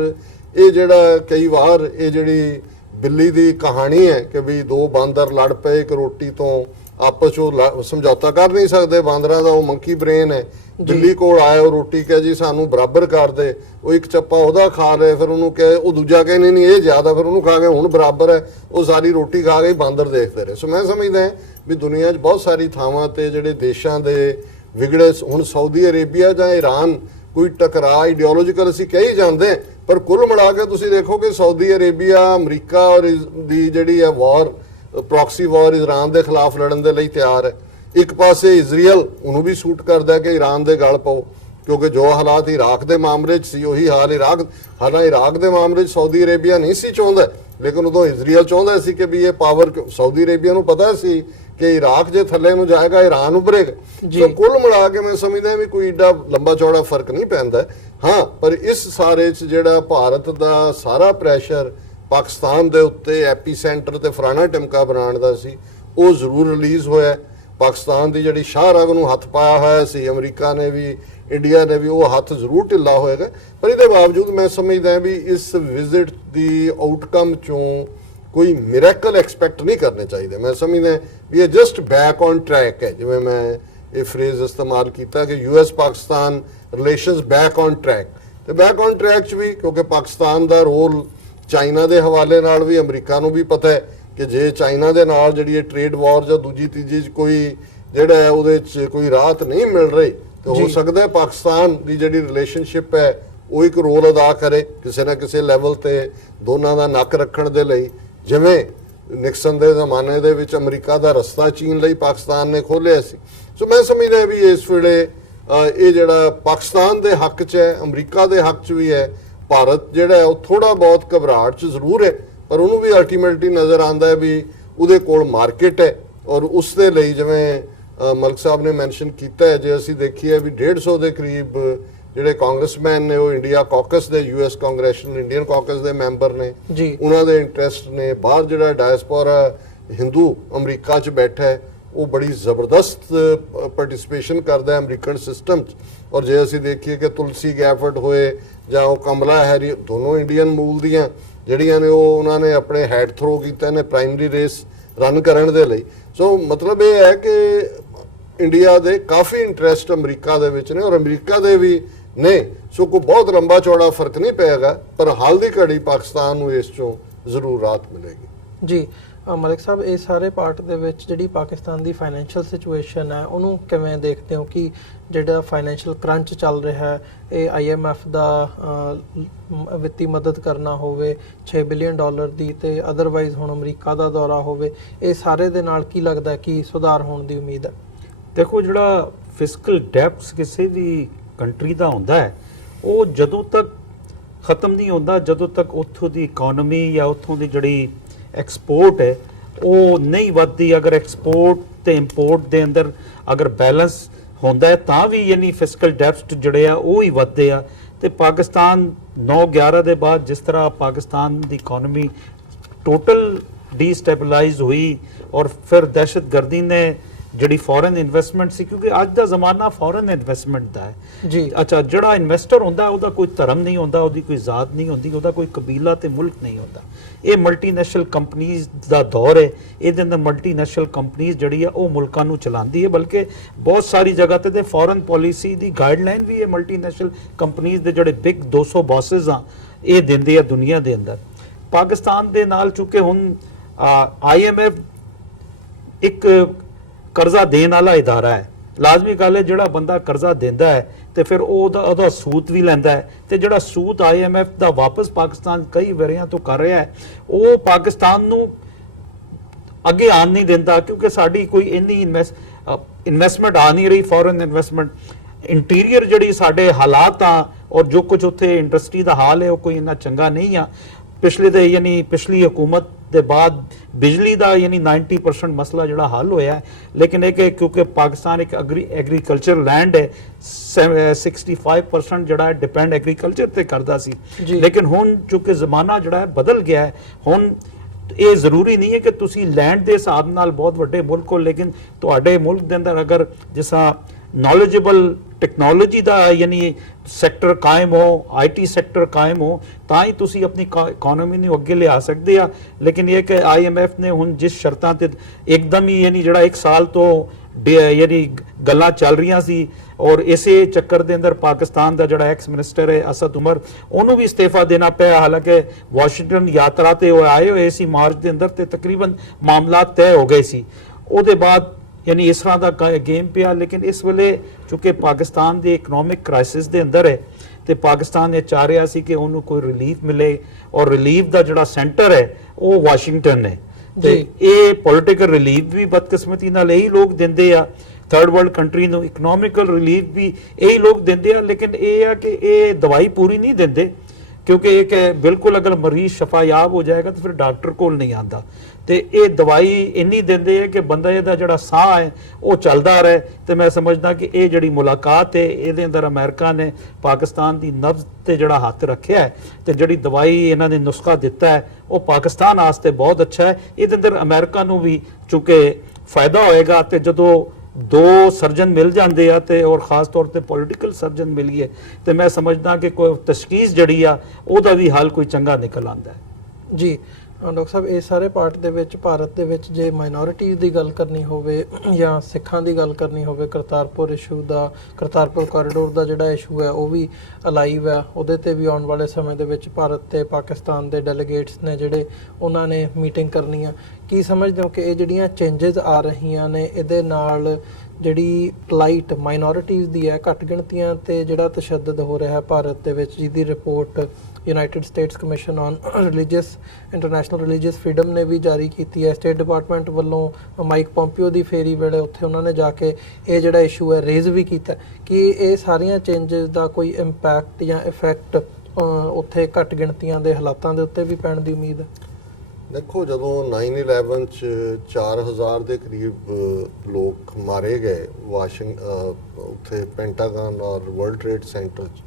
ਇਹ ਜਿਹੜਾ ਕਈ ਵਾਰ ਇਹ ਜਿਹੜੀ ਬਿੱਲੀ ਦੀ ਕਹਾਣੀ ਹੈ ਕਿ ਵੀ ਦੋ ਬਾਂਦਰ ਲੜ ਪਏ ਇੱਕ ਰੋਟੀ ਤੋਂ, ਆਪਸ ਵਿੱਚ ਸਮਝੌਤਾ ਕਰ ਨਹੀਂ ਸਕਦੇ। ਬਾਂਦਰਾਂ ਦਾ ਉਹ ਮੰਕੀ ਬ੍ਰੇਨ ਹੈ, ਬਿੱਲੀ ਕੋਲ ਆਏ, ਉਹ ਰੋਟੀ ਕਹੇ ਜੀ ਸਾਨੂੰ ਬਰਾਬਰ ਕਰ ਦੇ, ਉਹ ਇੱਕ ਚੱਪਾ ਉਹਦਾ ਖਾ ਲਏ, ਫਿਰ ਉਹਨੂੰ ਕਹੇ, ਉਹ ਦੂਜਾ ਕਹੇ ਨਹੀਂ ਇਹ ਜ਼ਿਆਦਾ, ਫਿਰ ਉਹਨੂੰ ਖਾ ਕੇ ਹੁਣ ਬਰਾਬਰ ਹੈ, ਉਹ ਸਾਰੀ ਰੋਟੀ ਖਾ ਕੇ ਬਾਂਦਰ ਦੇਖਦੇ ਰਹੇ। ਸੋ ਮੈਂ ਸਮਝਦਾ ਵੀ ਦੁਨੀਆ 'ਚ ਬਹੁਤ ਸਾਰੀ ਥਾਵਾਂ ਤੇ ਜਿਹੜੇ ਦੇਸ਼ਾਂ ਦੇ ਵਿਗੜੇ, ਹੁਣ ਸਾਊਦੀ ਅਰੇਬੀਆ ਜਾਂ ਈਰਾਨ ਕੋਈ ਟਕਰਾਅ ਆਈਡੀਓਲੋਜੀਕਲ ਅਸੀਂ ਕਹੀ ਜਾਂਦੇ, ਪਰ ਕੁੱਲ ਮਿਲਾ ਕੇ ਤੁਸੀਂ ਦੇਖੋ ਕਿ ਸਾਊਦੀ ਅਰੇਬੀਆ ਅਮਰੀਕਾ ਔਰ ਦੀ ਜਿਹੜੀ ਹੈ ਵਾਰ, ਪ੍ਰੋਕਸੀ ਵਾਰ ਈਰਾਨ ਦੇ ਖਿਲਾਫ ਲੜਨ ਦੇ ਲਈ ਤਿਆਰ ਹੈ। ਇੱਕ ਪਾਸੇ ਇਜ਼ਰਾਈਲ ਉਹਨੂੰ ਵੀ ਸੂਟ ਕਰਦਾ ਕਿ ਈਰਾਨ ਦੇ ਗਲ ਪਾਓ, ਕਿਉਂਕਿ ਜੋ ਹਾਲਾਤ ਇਰਾਕ ਦੇ ਮਾਮਲੇ 'ਚ ਸੀ ਉਹੀ ਹਾਲ ਇਰਾਕ ਦੇ ਮਾਮਲੇ 'ਚ ਸਾਊਦੀ ਅਰੇਬੀਆ ਨਹੀਂ ਸੀ ਚਾਹੁੰਦਾ, ਲੇਕਿਨ ਉਦੋਂ ਇਜ਼ਰਾਈਲ ਚਾਹੁੰਦਾ ਸੀ ਕਿ ਵੀ ਇਹ ਪਾਵਰ, ਸਾਊਦੀ ਅਰੇਬੀਆ ਨੂੰ ਪਤਾ ਸੀ ਕਿ ਇਰਾਕ ਜੇ ਥੱਲੇ ਨੂੰ ਜਾਏਗਾ ਈਰਾਨ ਉਭਰੇਗਾ। ਸੋ ਕੁੱਲ ਮਿਲਾ ਕੇ ਮੈਂ ਸਮਝਦਾ ਵੀ ਕੋਈ ਏਡਾ ਲੰਬਾ ਚੌੜਾ ਫਰਕ ਨਹੀਂ ਪੈਂਦਾ। ਹਾਂ, ਪਰ ਇਸ ਸਾਰੇ 'ਚ ਜਿਹੜਾ ਭਾਰਤ ਦਾ ਸਾਰਾ ਪ੍ਰੈਸ਼ਰ ਪਾਕਿਸਤਾਨ ਦੇ ਉੱਤੇ ਐਪੀ ਸੈਂਟਰ ਤੇ ਫਰਾਣਾ ਟਿਮਕਾ ਬਣਾਉਣ ਦਾ ਸੀ, ਉਹ ਜ਼ਰੂਰ ਰਿਲੀਜ਼ ਹੋਇਆ। ਪਾਕਿਸਤਾਨ ਦੀ ਜਿਹੜੀ ਸ਼ਾਹਰਗ ਨੂੰ ਹੱਥ ਪਾਇਆ ਹੋਇਆ ਸੀ, ਅਮਰੀਕਾ ਨੇ ਵੀ, ਇੰਡੀਆ ਨੇ ਵੀ, ਉਹ ਹੱਥ ਜ਼ਰੂਰ ਢਿੱਲਾ ਹੋਏਗਾ। ਪਰ ਇਹਦੇ ਬਾਵਜੂਦ ਮੈਂ ਸਮਝਦਾ ਵੀ ਇਸ ਵਿਜ਼ਿਟ ਦੀ ਆਊਟਕਮ ਚੋਂ ਕੋਈ ਮਿਰੈਕਲ ਐਕਸਪੈਕਟ ਨਹੀਂ ਕਰਨੇ ਚਾਹੀਦੇ। ਮੈਂ ਸਮਝਦਾ ਵੀ ਇਹ ਜਸਟ ਬੈਕ ਔਨ ਟਰੈਕ ਹੈ, ਜਿਵੇਂ ਮੈਂ ਇਹ ਫਰੇਜ਼ ਇਸਤੇਮਾਲ ਕੀਤਾ ਕਿ US Pakistan relations back on track. ਤੇ ਬੈਕ ਔਨ ਟਰੈਕ 'ਚ ਵੀ ਕਿਉਂਕਿ ਪਾਕਿਸਤਾਨ ਦਾ ਰੋਲ ਚਾਈਨਾ ਦੇ ਹਵਾਲੇ ਨਾਲ ਵੀ ਅਮਰੀਕਾ ਨੂੰ ਵੀ ਪਤਾ ਹੈ ਕਿ ਜੇ ਚਾਈਨਾ ਦੇ ਨਾਲ ਜਿਹੜੀ ਇਹ ਟ੍ਰੇਡ ਵਾਰ ਜਾਂ ਦੂਜੀ ਤੀਜੀ 'ਚ ਕੋਈ ਜਿਹੜਾ ਹੈ ਉਹਦੇ 'ਚ ਕੋਈ ਰਾਹਤ ਨਹੀਂ ਮਿਲ ਰਹੀ, ਤੇ ਹੋ ਸਕਦਾ ਪਾਕਿਸਤਾਨ ਦੀ ਜਿਹੜੀ ਰਿਲੇਸ਼ਨਸ਼ਿਪ ਹੈ ਉਹ ਇੱਕ ਰੋਲ ਅਦਾ ਕਰੇ ਕਿਸੇ ਨਾ ਕਿਸੇ ਲੈਵਲ ਤੇ ਦੋਨਾਂ ਦਾ ਨੱਕ ਰੱਖਣ ਦੇ ਲਈ, ਜਿਵੇਂ ਨਿਕਸਨ ਦੇ ਜ਼ਮਾਨੇ ਦੇ ਵਿੱਚ ਅਮਰੀਕਾ ਦਾ ਰਸਤਾ ਚੀਨ ਲਈ ਪਾਕਿਸਤਾਨ ਨੇ ਖੋਲ੍ਹਿਆ ਸੀ। ਸੋ ਮੈਂ ਸਮਝਦਾ ਵੀ ਇਸ ਵੇਲੇ ਇਹ ਜਿਹੜਾ ਪਾਕਿਸਤਾਨ ਦੇ ਹੱਕ 'ਚ ਹੈ, ਅਮਰੀਕਾ ਦੇ ਹੱਕ 'ਚ ਵੀ ਹੈ। ਭਾਰਤ ਜਿਹੜਾ ਹੈ ਉਹ ਥੋੜਾ ਬਹੁਤ ਘਬਰਾਹਟ 'ਚ ਜ਼ਰੂਰ ਹੈ, ਪਰ ਉਹਨੂੰ ਵੀ ਅਲਟੀਮੇਟਲੀ ਨਜ਼ਰ ਆਉਂਦਾ ਹੈ ਵੀ ਉਹਦੇ ਕੋਲ ਮਾਰਕੀਟ ਹੈ, ਔਰ ਉਸ ਦੇ ਲਈ ਜਿਵੇਂ ਮਲਕ ਸਾਹਿਬ ਨੇ ਮੈਂਸ਼ਨ ਕੀਤਾ ਹੈ, ਜੇ ਅਸੀਂ ਦੇਖੀਏ ਵੀ 150 ਦੇ ਕਰੀਬ ਜਿਹੜੇ ਕਾਂਗਰਸਮੈਨ ਨੇ ਉਹ ਇੰਡੀਆ ਕਾਕਸ ਦੇ, US ਕਾਂਗਰੈਸ਼ਨਲ ਇੰਡੀਅਨ ਕਾਕਸ ਦੇ ਮੈਂਬਰ ਨੇ, ਉਹਨਾਂ ਦੇ ਇੰਟਰਸਟ ਨੇ। ਬਾਹਰ ਜਿਹੜਾ ਡਾਇਸਪੋਰਾ ਹਿੰਦੂ ਅਮਰੀਕਾ 'ਚ ਬੈਠਾ ਹੈ ਉਹ ਬੜੀ ਜ਼ਬਰਦਸਤ ਪਾਰਟਿਸਿਪੇਸ਼ਨ ਕਰਦਾ ਹੈ ਅਮਰੀਕਨ ਸਿਸਟਮ 'ਚ। ਔਰ ਜੇ ਅਸੀਂ ਦੇਖੀਏ ਕਿ ਤੁਲਸੀ ਗੈਫਰਡ ਹੋਏ ਜਾਂ ਉਹ ਕਮਲਾ ਹੈਰੀ, ਦੋਨੋਂ ਇੰਡੀਅਨ ਮੂਲ ਦੀਆਂ ਜਿਹੜੀਆਂ ਨੇ, ਉਹ ਉਹਨਾਂ ਨੇ ਆਪਣੇ ਹੈਡ ਥਰੋ ਕੀਤਾ ਨੇ ਪ੍ਰਾਇਮਰੀ ਰੇਸ ਰਨ ਕਰਨ ਦੇ ਲਈ। ਸੋ ਮਤਲਬ ਇਹ ਹੈ ਕਿ ਇੰਡੀਆ ਦੇ ਕਾਫੀ ਇੰਟਰਸਟ ਅਮਰੀਕਾ ਦੇ ਵਿੱਚ ਨੇ ਔਰ ਅਮਰੀਕਾ ਦੇ ਵੀ ਨੇ, ਸੋ ਕੋਈ ਬਹੁਤ ਲੰਬਾ ਚੌੜਾ ਫਰਕ ਨਹੀਂ ਪਏਗਾ, ਪਰ ਹਾਲ ਦੀ ਘੜੀ ਪਾਕਿਸਤਾਨ ਨੂੰ ਇਸ ਚੋਂ ਜ਼ਰੂਰ ਰਾਹਤ ਮਿਲੇਗੀ। ਜੀ ਮਲਿਕ ਸਾਹਿਬ, ਇਹ ਸਾਰੇ ਪਾਰਟ ਦੇ ਵਿੱਚ ਜਿਹੜੀ ਪਾਕਿਸਤਾਨ ਦੀ ਫਾਈਨੈਂਸ਼ੀਅਲ ਸਿਚੁਏਸ਼ਨ ਹੈ ਉਹਨੂੰ ਕਿਵੇਂ ਦੇਖਦੇ ਹੋ ਕਿ ਜਿਹੜਾ ਫਾਈਨੈਂਸ਼ੀਅਲ ਕ੍ਰੰਚ ਚੱਲ ਰਿਹਾ ਹੈ, ਇਹ IMF ਦਾ ਵਿੱਤੀ ਮਦਦ ਕਰਨਾ ਹੋਵੇ $6 ਬਿਲੀਅਨ ਦੀ ਤੇ ਅਦਰਵਾਈਜ਼ ਹੁਣ ਅਮਰੀਕਾ ਦਾ ਦੌਰਾ ਹੋਵੇ, ਇਹ ਸਾਰੇ ਦੇ ਨਾਲ ਕੀ ਲੱਗਦਾ ਕਿ ਸੁਧਾਰ ਹੋਣ ਦੀ ਉਮੀਦ ਹੈ? ਦੇਖੋ, ਜਿਹੜਾ ਫਿਸਕਲ ਡੈਪਸ ਕਿਸੇ ਵੀ ਕੰਟਰੀ ਦਾ ਹੁੰਦਾ ਹੈ, ਉਹ ਜਦੋਂ ਤੱਕ ਖਤਮ ਨਹੀਂ ਹੁੰਦਾ, ਜਦੋਂ ਤੱਕ ਉੱਥੋਂ ਦੀ ਇਕਨੋਮੀ ਜਾਂ ਉੱਥੋਂ ਦੀ ਜਿਹੜੀ ਐਕਸਪੋਰਟ ਹੈ ਉਹ ਨਹੀਂ ਵੱਧਦੀ। ਅਗਰ ਐਕਸਪੋਰਟ ਤੇ ਇੰਪੋਰਟ ਦੇ ਅੰਦਰ ਅਗਰ ਬੈਲੈਂਸ ਹੁੰਦਾ ਹੈ ਤਾਂ ਵੀ ਯਾਨੀ ਫਿਸਕਲ ਡੈਫਿਸਿਟ ਜਿਹੜੇ ਆ ਉਹ ਹੀ ਵੱਧਦੇ ਆ। ਤੇ ਪਾਕਿਸਤਾਨ 9/11 ਦੇ ਬਾਅਦ ਜਿਸ ਤਰ੍ਹਾਂ ਪਾਕਿਸਤਾਨ ਦੀ ਇਕਨੋਮੀ ਟੋਟਲ ਡੀਸਟੈਬਲਾਈਜ਼ ਹੋਈ ਔਰ ਫਿਰ ਦਹਿਸ਼ਤਗਰਦੀ ਨੇ ਜਿਹੜੀ ਫੋਰਨ ਇਨਵੈਸਟਮੈਂਟ ਸੀ, ਕਿਉਂਕਿ ਅੱਜ ਦਾ ਜ਼ਮਾਨਾ ਫੋਰਨ ਇਨਵੈਸਟਮੈਂਟ ਦਾ ਹੈ ਜੀ। ਅੱਛਾ, ਜਿਹੜਾ ਇਨਵੈਸਟਰ ਹੁੰਦਾ ਉਹਦਾ ਕੋਈ ਧਰਮ ਨਹੀਂ ਹੁੰਦਾ, ਉਹਦੀ ਕੋਈ ਜ਼ਾਤ ਨਹੀਂ ਹੁੰਦੀ, ਉਹਦਾ ਕੋਈ ਕਬੀਲਾ ਤੇ ਮੁਲਕ ਨਹੀਂ ਹੁੰਦਾ। ਇਹ ਮਲਟੀਨੈਸ਼ਨਲ ਕੰਪਨੀਜ਼ ਦਾ ਦੌਰ ਹੈ। ਇਹਦੇ ਅੰਦਰ ਮਲਟੀਨੈਸ਼ਨਲ ਕੰਪਨੀਜ਼ ਜਿਹੜੀ ਆ ਉਹ ਮੁਲਕਾਂ ਨੂੰ ਚਲਾਉਂਦੀ ਹੈ, ਬਲਕਿ ਬਹੁਤ ਸਾਰੀ ਜਗ੍ਹਾ ਤੇ ਫੋਰਨ ਪੋਲਿਸੀ ਦੀ ਗਾਈਡਲਾਈਨ ਵੀ ਇਹ ਮਲਟੀਨੈਸ਼ਨਲ ਕੰਪਨੀਜ਼ ਦੇ ਜਿਹੜੇ ਬਿਗ 200 ਬੌਸਸ ਆ ਇਹ ਦਿੰਦੇ ਆ ਦੁਨੀਆ ਦੇ ਅੰਦਰ। ਪਾਕਿਸਤਾਨ ਦੇ ਨਾਲ ਚੁੱਕੇ ਹੁਣ IMF ਇੱਕ ਕਰਜ਼ਾ ਦੇਣ ਵਾਲਾ ਇਦਾਰਾ ਹੈ। ਲਾਜ਼ਮੀ ਗੱਲ ਹੈ ਜਿਹੜਾ ਬੰਦਾ ਕਰਜ਼ਾ ਦਿੰਦਾ ਹੈ ਤੇ ਫਿਰ ਉਹਦਾ ਸੂਤ ਵੀ ਲੈਂਦਾ ਹੈ, ਤੇ ਜਿਹੜਾ ਸੂਤ IMF ਦਾ ਵਾਪਸ ਪਾਕਿਸਤਾਨ ਕਈ ਵਰਿਆਂ ਤੋਂ ਕਰ ਰਿਹਾ ਹੈ ਉਹ ਪਾਕਿਸਤਾਨ ਨੂੰ ਅੱਗੇ ਆਉਣ ਨਹੀਂ ਦਿੰਦਾ, ਕਿਉਂਕਿ ਸਾਡੀ ਕੋਈ ਇੰਨੀ ਇਨਵੈਸਟਮੈਂਟ ਆ ਨਹੀਂ ਰਹੀ, ਫੋਰਨ ਇਨਵੈਸਟਮੈਂਟ। ਇੰਟੀਰੀਅਰ ਜਿਹੜੀ ਸਾਡੇ ਹਾਲਾਤ ਆ ਔਰ ਜੋ ਕੁਝ ਉੱਥੇ ਇੰਡਸਟਰੀ ਦਾ ਹਾਲ ਹੈ ਉਹ ਕੋਈ ਇੰਨਾ ਚੰਗਾ ਨਹੀਂ ਆ। ਪਿਛਲੀ ਹਕੂਮਤ ਦੇ ਬਾਅਦ ਬਿਜਲੀ ਦਾ 90% ਮਸਲਾ ਜਿਹੜਾ ਹੱਲ ਹੋਇਆ ਹੈ, ਲੇਕਿਨ ਇਹ ਕਿ ਕਿਉਂਕਿ ਪਾਕਿਸਤਾਨ ਇੱਕ ਐਗਰੀਕਲਚਰ ਲੈਂਡ ਹੈ, 65% ਜਿਹੜਾ ਡਿਪੈਂਡ ਐਗਰੀਕਲਚਰ ਤੇ ਕਰਦਾ ਸੀ। ਲੇਕਿਨ ਹੁਣ ਚੂੰਕਿ ਜ਼ਮਾਨਾ ਜਿਹੜਾ ਹੈ ਬਦਲ ਗਿਆ ਹੈ, ਹੁਣ ਇਹ ਜ਼ਰੂਰੀ ਨਹੀਂ ਹੈ ਕਿ ਤੁਸੀਂ ਲੈਂਡ ਦੇ ਹਿਸਾਬ ਨਾਲ ਬਹੁਤ ਵੱਡੇ ਮੁਲਕ ਹੋ, ਲੇਕਿਨ ਤੁਹਾਡੇ ਮੁਲਕ ਦੇ ਅੰਦਰ ਅਗਰ ਜਿਸਾ ਨੌਲੇਜੇਬਲ ਟੈਕਨੋਲੋਜੀ ਦਾ ਸੈਕਟਰ ਕਾਇਮ ਹੋ, IT ਸੈਕਟਰ ਕਾਇਮ ਹੋ, ਤਾਂ ਹੀ ਤੁਸੀਂ ਆਪਣੀ ਇਕਨੋਮੀ ਨੂੰ ਅੱਗੇ ਲਿਆ ਸਕਦੇ ਆ। ਲੇਕਿਨ ਇਹ ਕਿ IMF ਨੇ ਹੁਣ ਜਿਸ ਸ਼ਰਤਾਂ ਤੇ ਇੱਕਦਮ ਹੀ ਜਿਹੜਾ 1 ਸਾਲ ਤੋਂ ਗੱਲਾਂ ਚੱਲ ਰਹੀਆਂ ਸੀ ਔਰ ਇਸੇ ਚੱਕਰ ਦੇ ਅੰਦਰ ਪਾਕਿਸਤਾਨ ਦਾ ਜਿਹੜਾ ਐਕਸ ਮਿਨਿਸਟਰ ਹੈ ਅਸਦ ਉਮਰ, ਉਹਨੂੰ ਵੀ ਇਸਤੀਫਾ ਦੇਣਾ ਪਿਆ। ਹਾਲਾਂਕਿ ਵਾਸ਼ਿੰਗਟਨ ਯਾਤਰਾ ਤੇ ਉਹ ਆਏ ਹੋਏ ਸੀ ਮਾਰਚ ਦੇ ਅੰਦਰ ਤੇ ਤਕਰੀਬਨ ਮਾਮਲਾ ਤੈਅ ਹੋ ਗਏ ਸੀ। ਉਹਦੇ ਬਾਅਦ ਇਸ ਤਰ੍ਹਾਂ ਦਾ ਗੇਮ ਪਿਆ। ਲੇਕਿਨ ਇਸ ਵੇਲੇ ਚूंकि ਪਾਕਿਸਤਾਨ ਦੀ ਇਕਨੋਮਿਕ ਕ੍ਰਾਈਸਿਸ ਦੇ ਅੰਦਰ ਹੈ ਤੇ ਪਾਕਿਸਤਾਨ ਇਹ ਚਾਹ ਰਿਹਾ ਸੀ ਕਿ ਉਹਨੂੰ ਕੋਈ ਰਿਲੀਫ ਮਿਲੇ, ਔਰ ਰਿਲੀਫ ਦਾ ਜਿਹੜਾ ਸੈਂਟਰ ਹੈ ਉਹ ਵਾਸ਼ਿੰਗਟਨ ਹੈ। ਤੇ ਇਹ ਪੋਲੀਟੀਕਲ ਰਿਲੀਫ ਵੀ ਬਦਕਿਸਮਤੀ ਨਾਲ ਇਹੀ ਲੋਕ ਦਿੰਦੇ ਆ, ਥਰਡ ਵਰਲਡ ਕੰਟਰੀ ਨੂੰ ਇਕਨੋਮਿਕਲ ਰਿਲੀਫ ਵੀ ਇਹੀ ਲੋਕ ਦਿੰਦੇ ਆ। ਲੇਕਿਨ ਇਹ ਆ ਕਿ ਇਹ ਦਵਾਈ ਪੂਰੀ ਨਹੀਂ ਦਿੰਦੇ, ਕਿਉਂਕਿ ਇਹ ਕਿ ਬਿਲਕੁਲ ਅਗਰ ਮਰੀਜ਼ ਸ਼ਫਾਯਾਬ ਹੋ ਜਾਏਗਾ ਤਾਂ ਫਿਰ ਡਾਕਟਰ ਕੋਲ ਨਹੀਂ ਆਂਦਾ, ਤੇ ਇਹ ਦਵਾਈ ਇੰਨੀ ਦਿੰਦੇ ਹੈ ਕਿ ਬੰਦੇ ਦਾ ਜਿਹੜਾ ਸਾਹ ਹੈ ਉਹ ਚੱਲਦਾ ਰਹੇ। ਤੇ ਮੈਂ ਸਮਝਦਾ ਕਿ ਇਹ ਜਿਹੜੀ ਮੁਲਾਕਾਤ ਹੈ ਇਹਦੇ ਅੰਦਰ ਅਮਰੀਕਾ ਨੇ ਪਾਕਿਸਤਾਨ ਦੀ ਨਬਜ਼ ਤੇ ਜਿਹੜਾ ਹੱਥ ਰੱਖਿਆ ਹੈ ਤੇ ਜਿਹੜੀ ਦਵਾਈ ਇਹਨਾਂ ਨੇ ਨੁਸਖਾ ਦਿੱਤਾ ਹੈ ਉਹ ਪਾਕਿਸਤਾਨ ਵਾਸਤੇ ਬਹੁਤ ਅੱਛਾ ਹੈ। ਇਹਦੇ ਅੰਦਰ ਅਮਰੀਕਾ ਨੂੰ ਵੀ ਚੂੰਕਿ ਫਾਇਦਾ ਹੋਏਗਾ, ਤੇ ਜਦੋਂ 2 ਸਰਜਨ ਮਿਲ ਜਾਂਦੇ ਆ ਤੇ ਔਰ ਖਾਸ ਤੌਰ ਤੇ ਪੋਲੀਟੀਕਲ ਸਰਜਨ ਮਿਲੀਏ ਤੇ ਮੈਂ ਸਮਝਦਾ ਕਿ ਕੋਈ ਤਸ਼ਖੀਸ ਜਿਹੜੀ ਆ ਉਹਦਾ ਵੀ ਹੱਲ ਕੋਈ ਚੰਗਾ ਨਿਕਲ ਆਉਂਦਾ ਹੈ। ਜੀ ਡਾਕਟਰ ਸਾਹਿਬ, ਇਹ ਸਾਰੇ ਪਾਰਟ ਦੇ ਵਿੱਚ ਭਾਰਤ ਦੇ ਵਿੱਚ ਜੇ ਮਾਈਨੋਰਿਟੀਜ਼ ਦੀ ਗੱਲ ਕਰਨੀ ਹੋਵੇ ਜਾਂ ਸਿੱਖਾਂ ਦੀ ਗੱਲ ਕਰਨੀ ਹੋਵੇ, ਕਰਤਾਰਪੁਰ ਇਸ਼ੂ ਦਾ, ਕਰਤਾਰਪੁਰ ਕੋਰੀਡੋਰ ਦਾ ਜਿਹੜਾ ਇਸ਼ੂ ਹੈ ਉਹ ਵੀ ਅਲਾਈਵ ਹੈ। ਉਹਦੇ ਤੇ ਵੀ ਆਉਣ ਵਾਲੇ ਸਮੇਂ ਦੇ ਵਿੱਚ ਭਾਰਤ ਤੇ ਪਾਕਿਸਤਾਨ ਦੇ ਡੈਲੀਗੇਟਸ ਨੇ ਜਿਹੜੇ ਉਹਨਾਂ ਨੇ ਮੀਟਿੰਗ ਕਰਨੀ ਆ। ਕੀ ਸਮਝਦੇ ਹੋ ਕਿ ਇਹ ਜਿਹੜੀਆਂ ਚੇਂਜਸ ਆ ਰਹੀਆਂ ਨੇ ਇਹਦੇ ਨਾਲ ਜਿਹੜੀ ਪਲਾਈਟ ਮਾਈਨੋਰਿਟੀਜ਼ ਦੀ ਹੈ, ਘੱਟ ਗਿਣਤੀਆਂ ਤੇ ਜਿਹੜਾ ਤਸ਼ੱਦਦ ਹੋ ਰਿਹਾ ਹੈ ਭਾਰਤ ਦੇ ਵਿੱਚ, ਜਿਹਦੀ report United States commission on international religious freedom ਨੇ ਵੀ ਜਾਰੀ ਕੀਤੀ ਹੈ। ਸਟੇਟ ਡਿਪਾਰਟਮੈਂਟ ਵੱਲੋਂ ਮਾਈਕ ਪੋਂਪੀਓ ਦੀ ਫੇਰੀ ਵੇਲੇ ਉੱਥੇ ਉਹਨਾਂ ਨੇ ਜਾ ਕੇ ਇਹ ਜਿਹੜਾ ਇਸ਼ੂ ਹੈ ਰੇਜ਼ ਵੀ ਕੀਤਾ ਕਿ ਇਹ ਸਾਰੀਆਂ ਚੇਂਜਸ ਦਾ ਕੋਈ ਇੰਪੈਕਟ ਜਾਂ ਇਫੈਕਟ ਉੱਥੇ ਘੱਟ ਗਿਣਤੀਆਂ ਦੇ ਹਾਲਾਤਾਂ ਦੇ ਉੱਤੇ ਵੀ ਪੈਣ ਦੀ ਉਮੀਦ ਹੈ? ਦੇਖੋ, ਜਦੋਂ 9/11 ਚ 4000 ਦੇ ਕਰੀਬ ਲੋਕ ਮਾਰੇ ਗਏ ਉੱਥੇ ਪੈਂਟਾਗਨ ਔਰ ਵਰਲਡ ਟ੍ਰੇਡ ਸੈਂਟਰ 'ਚ,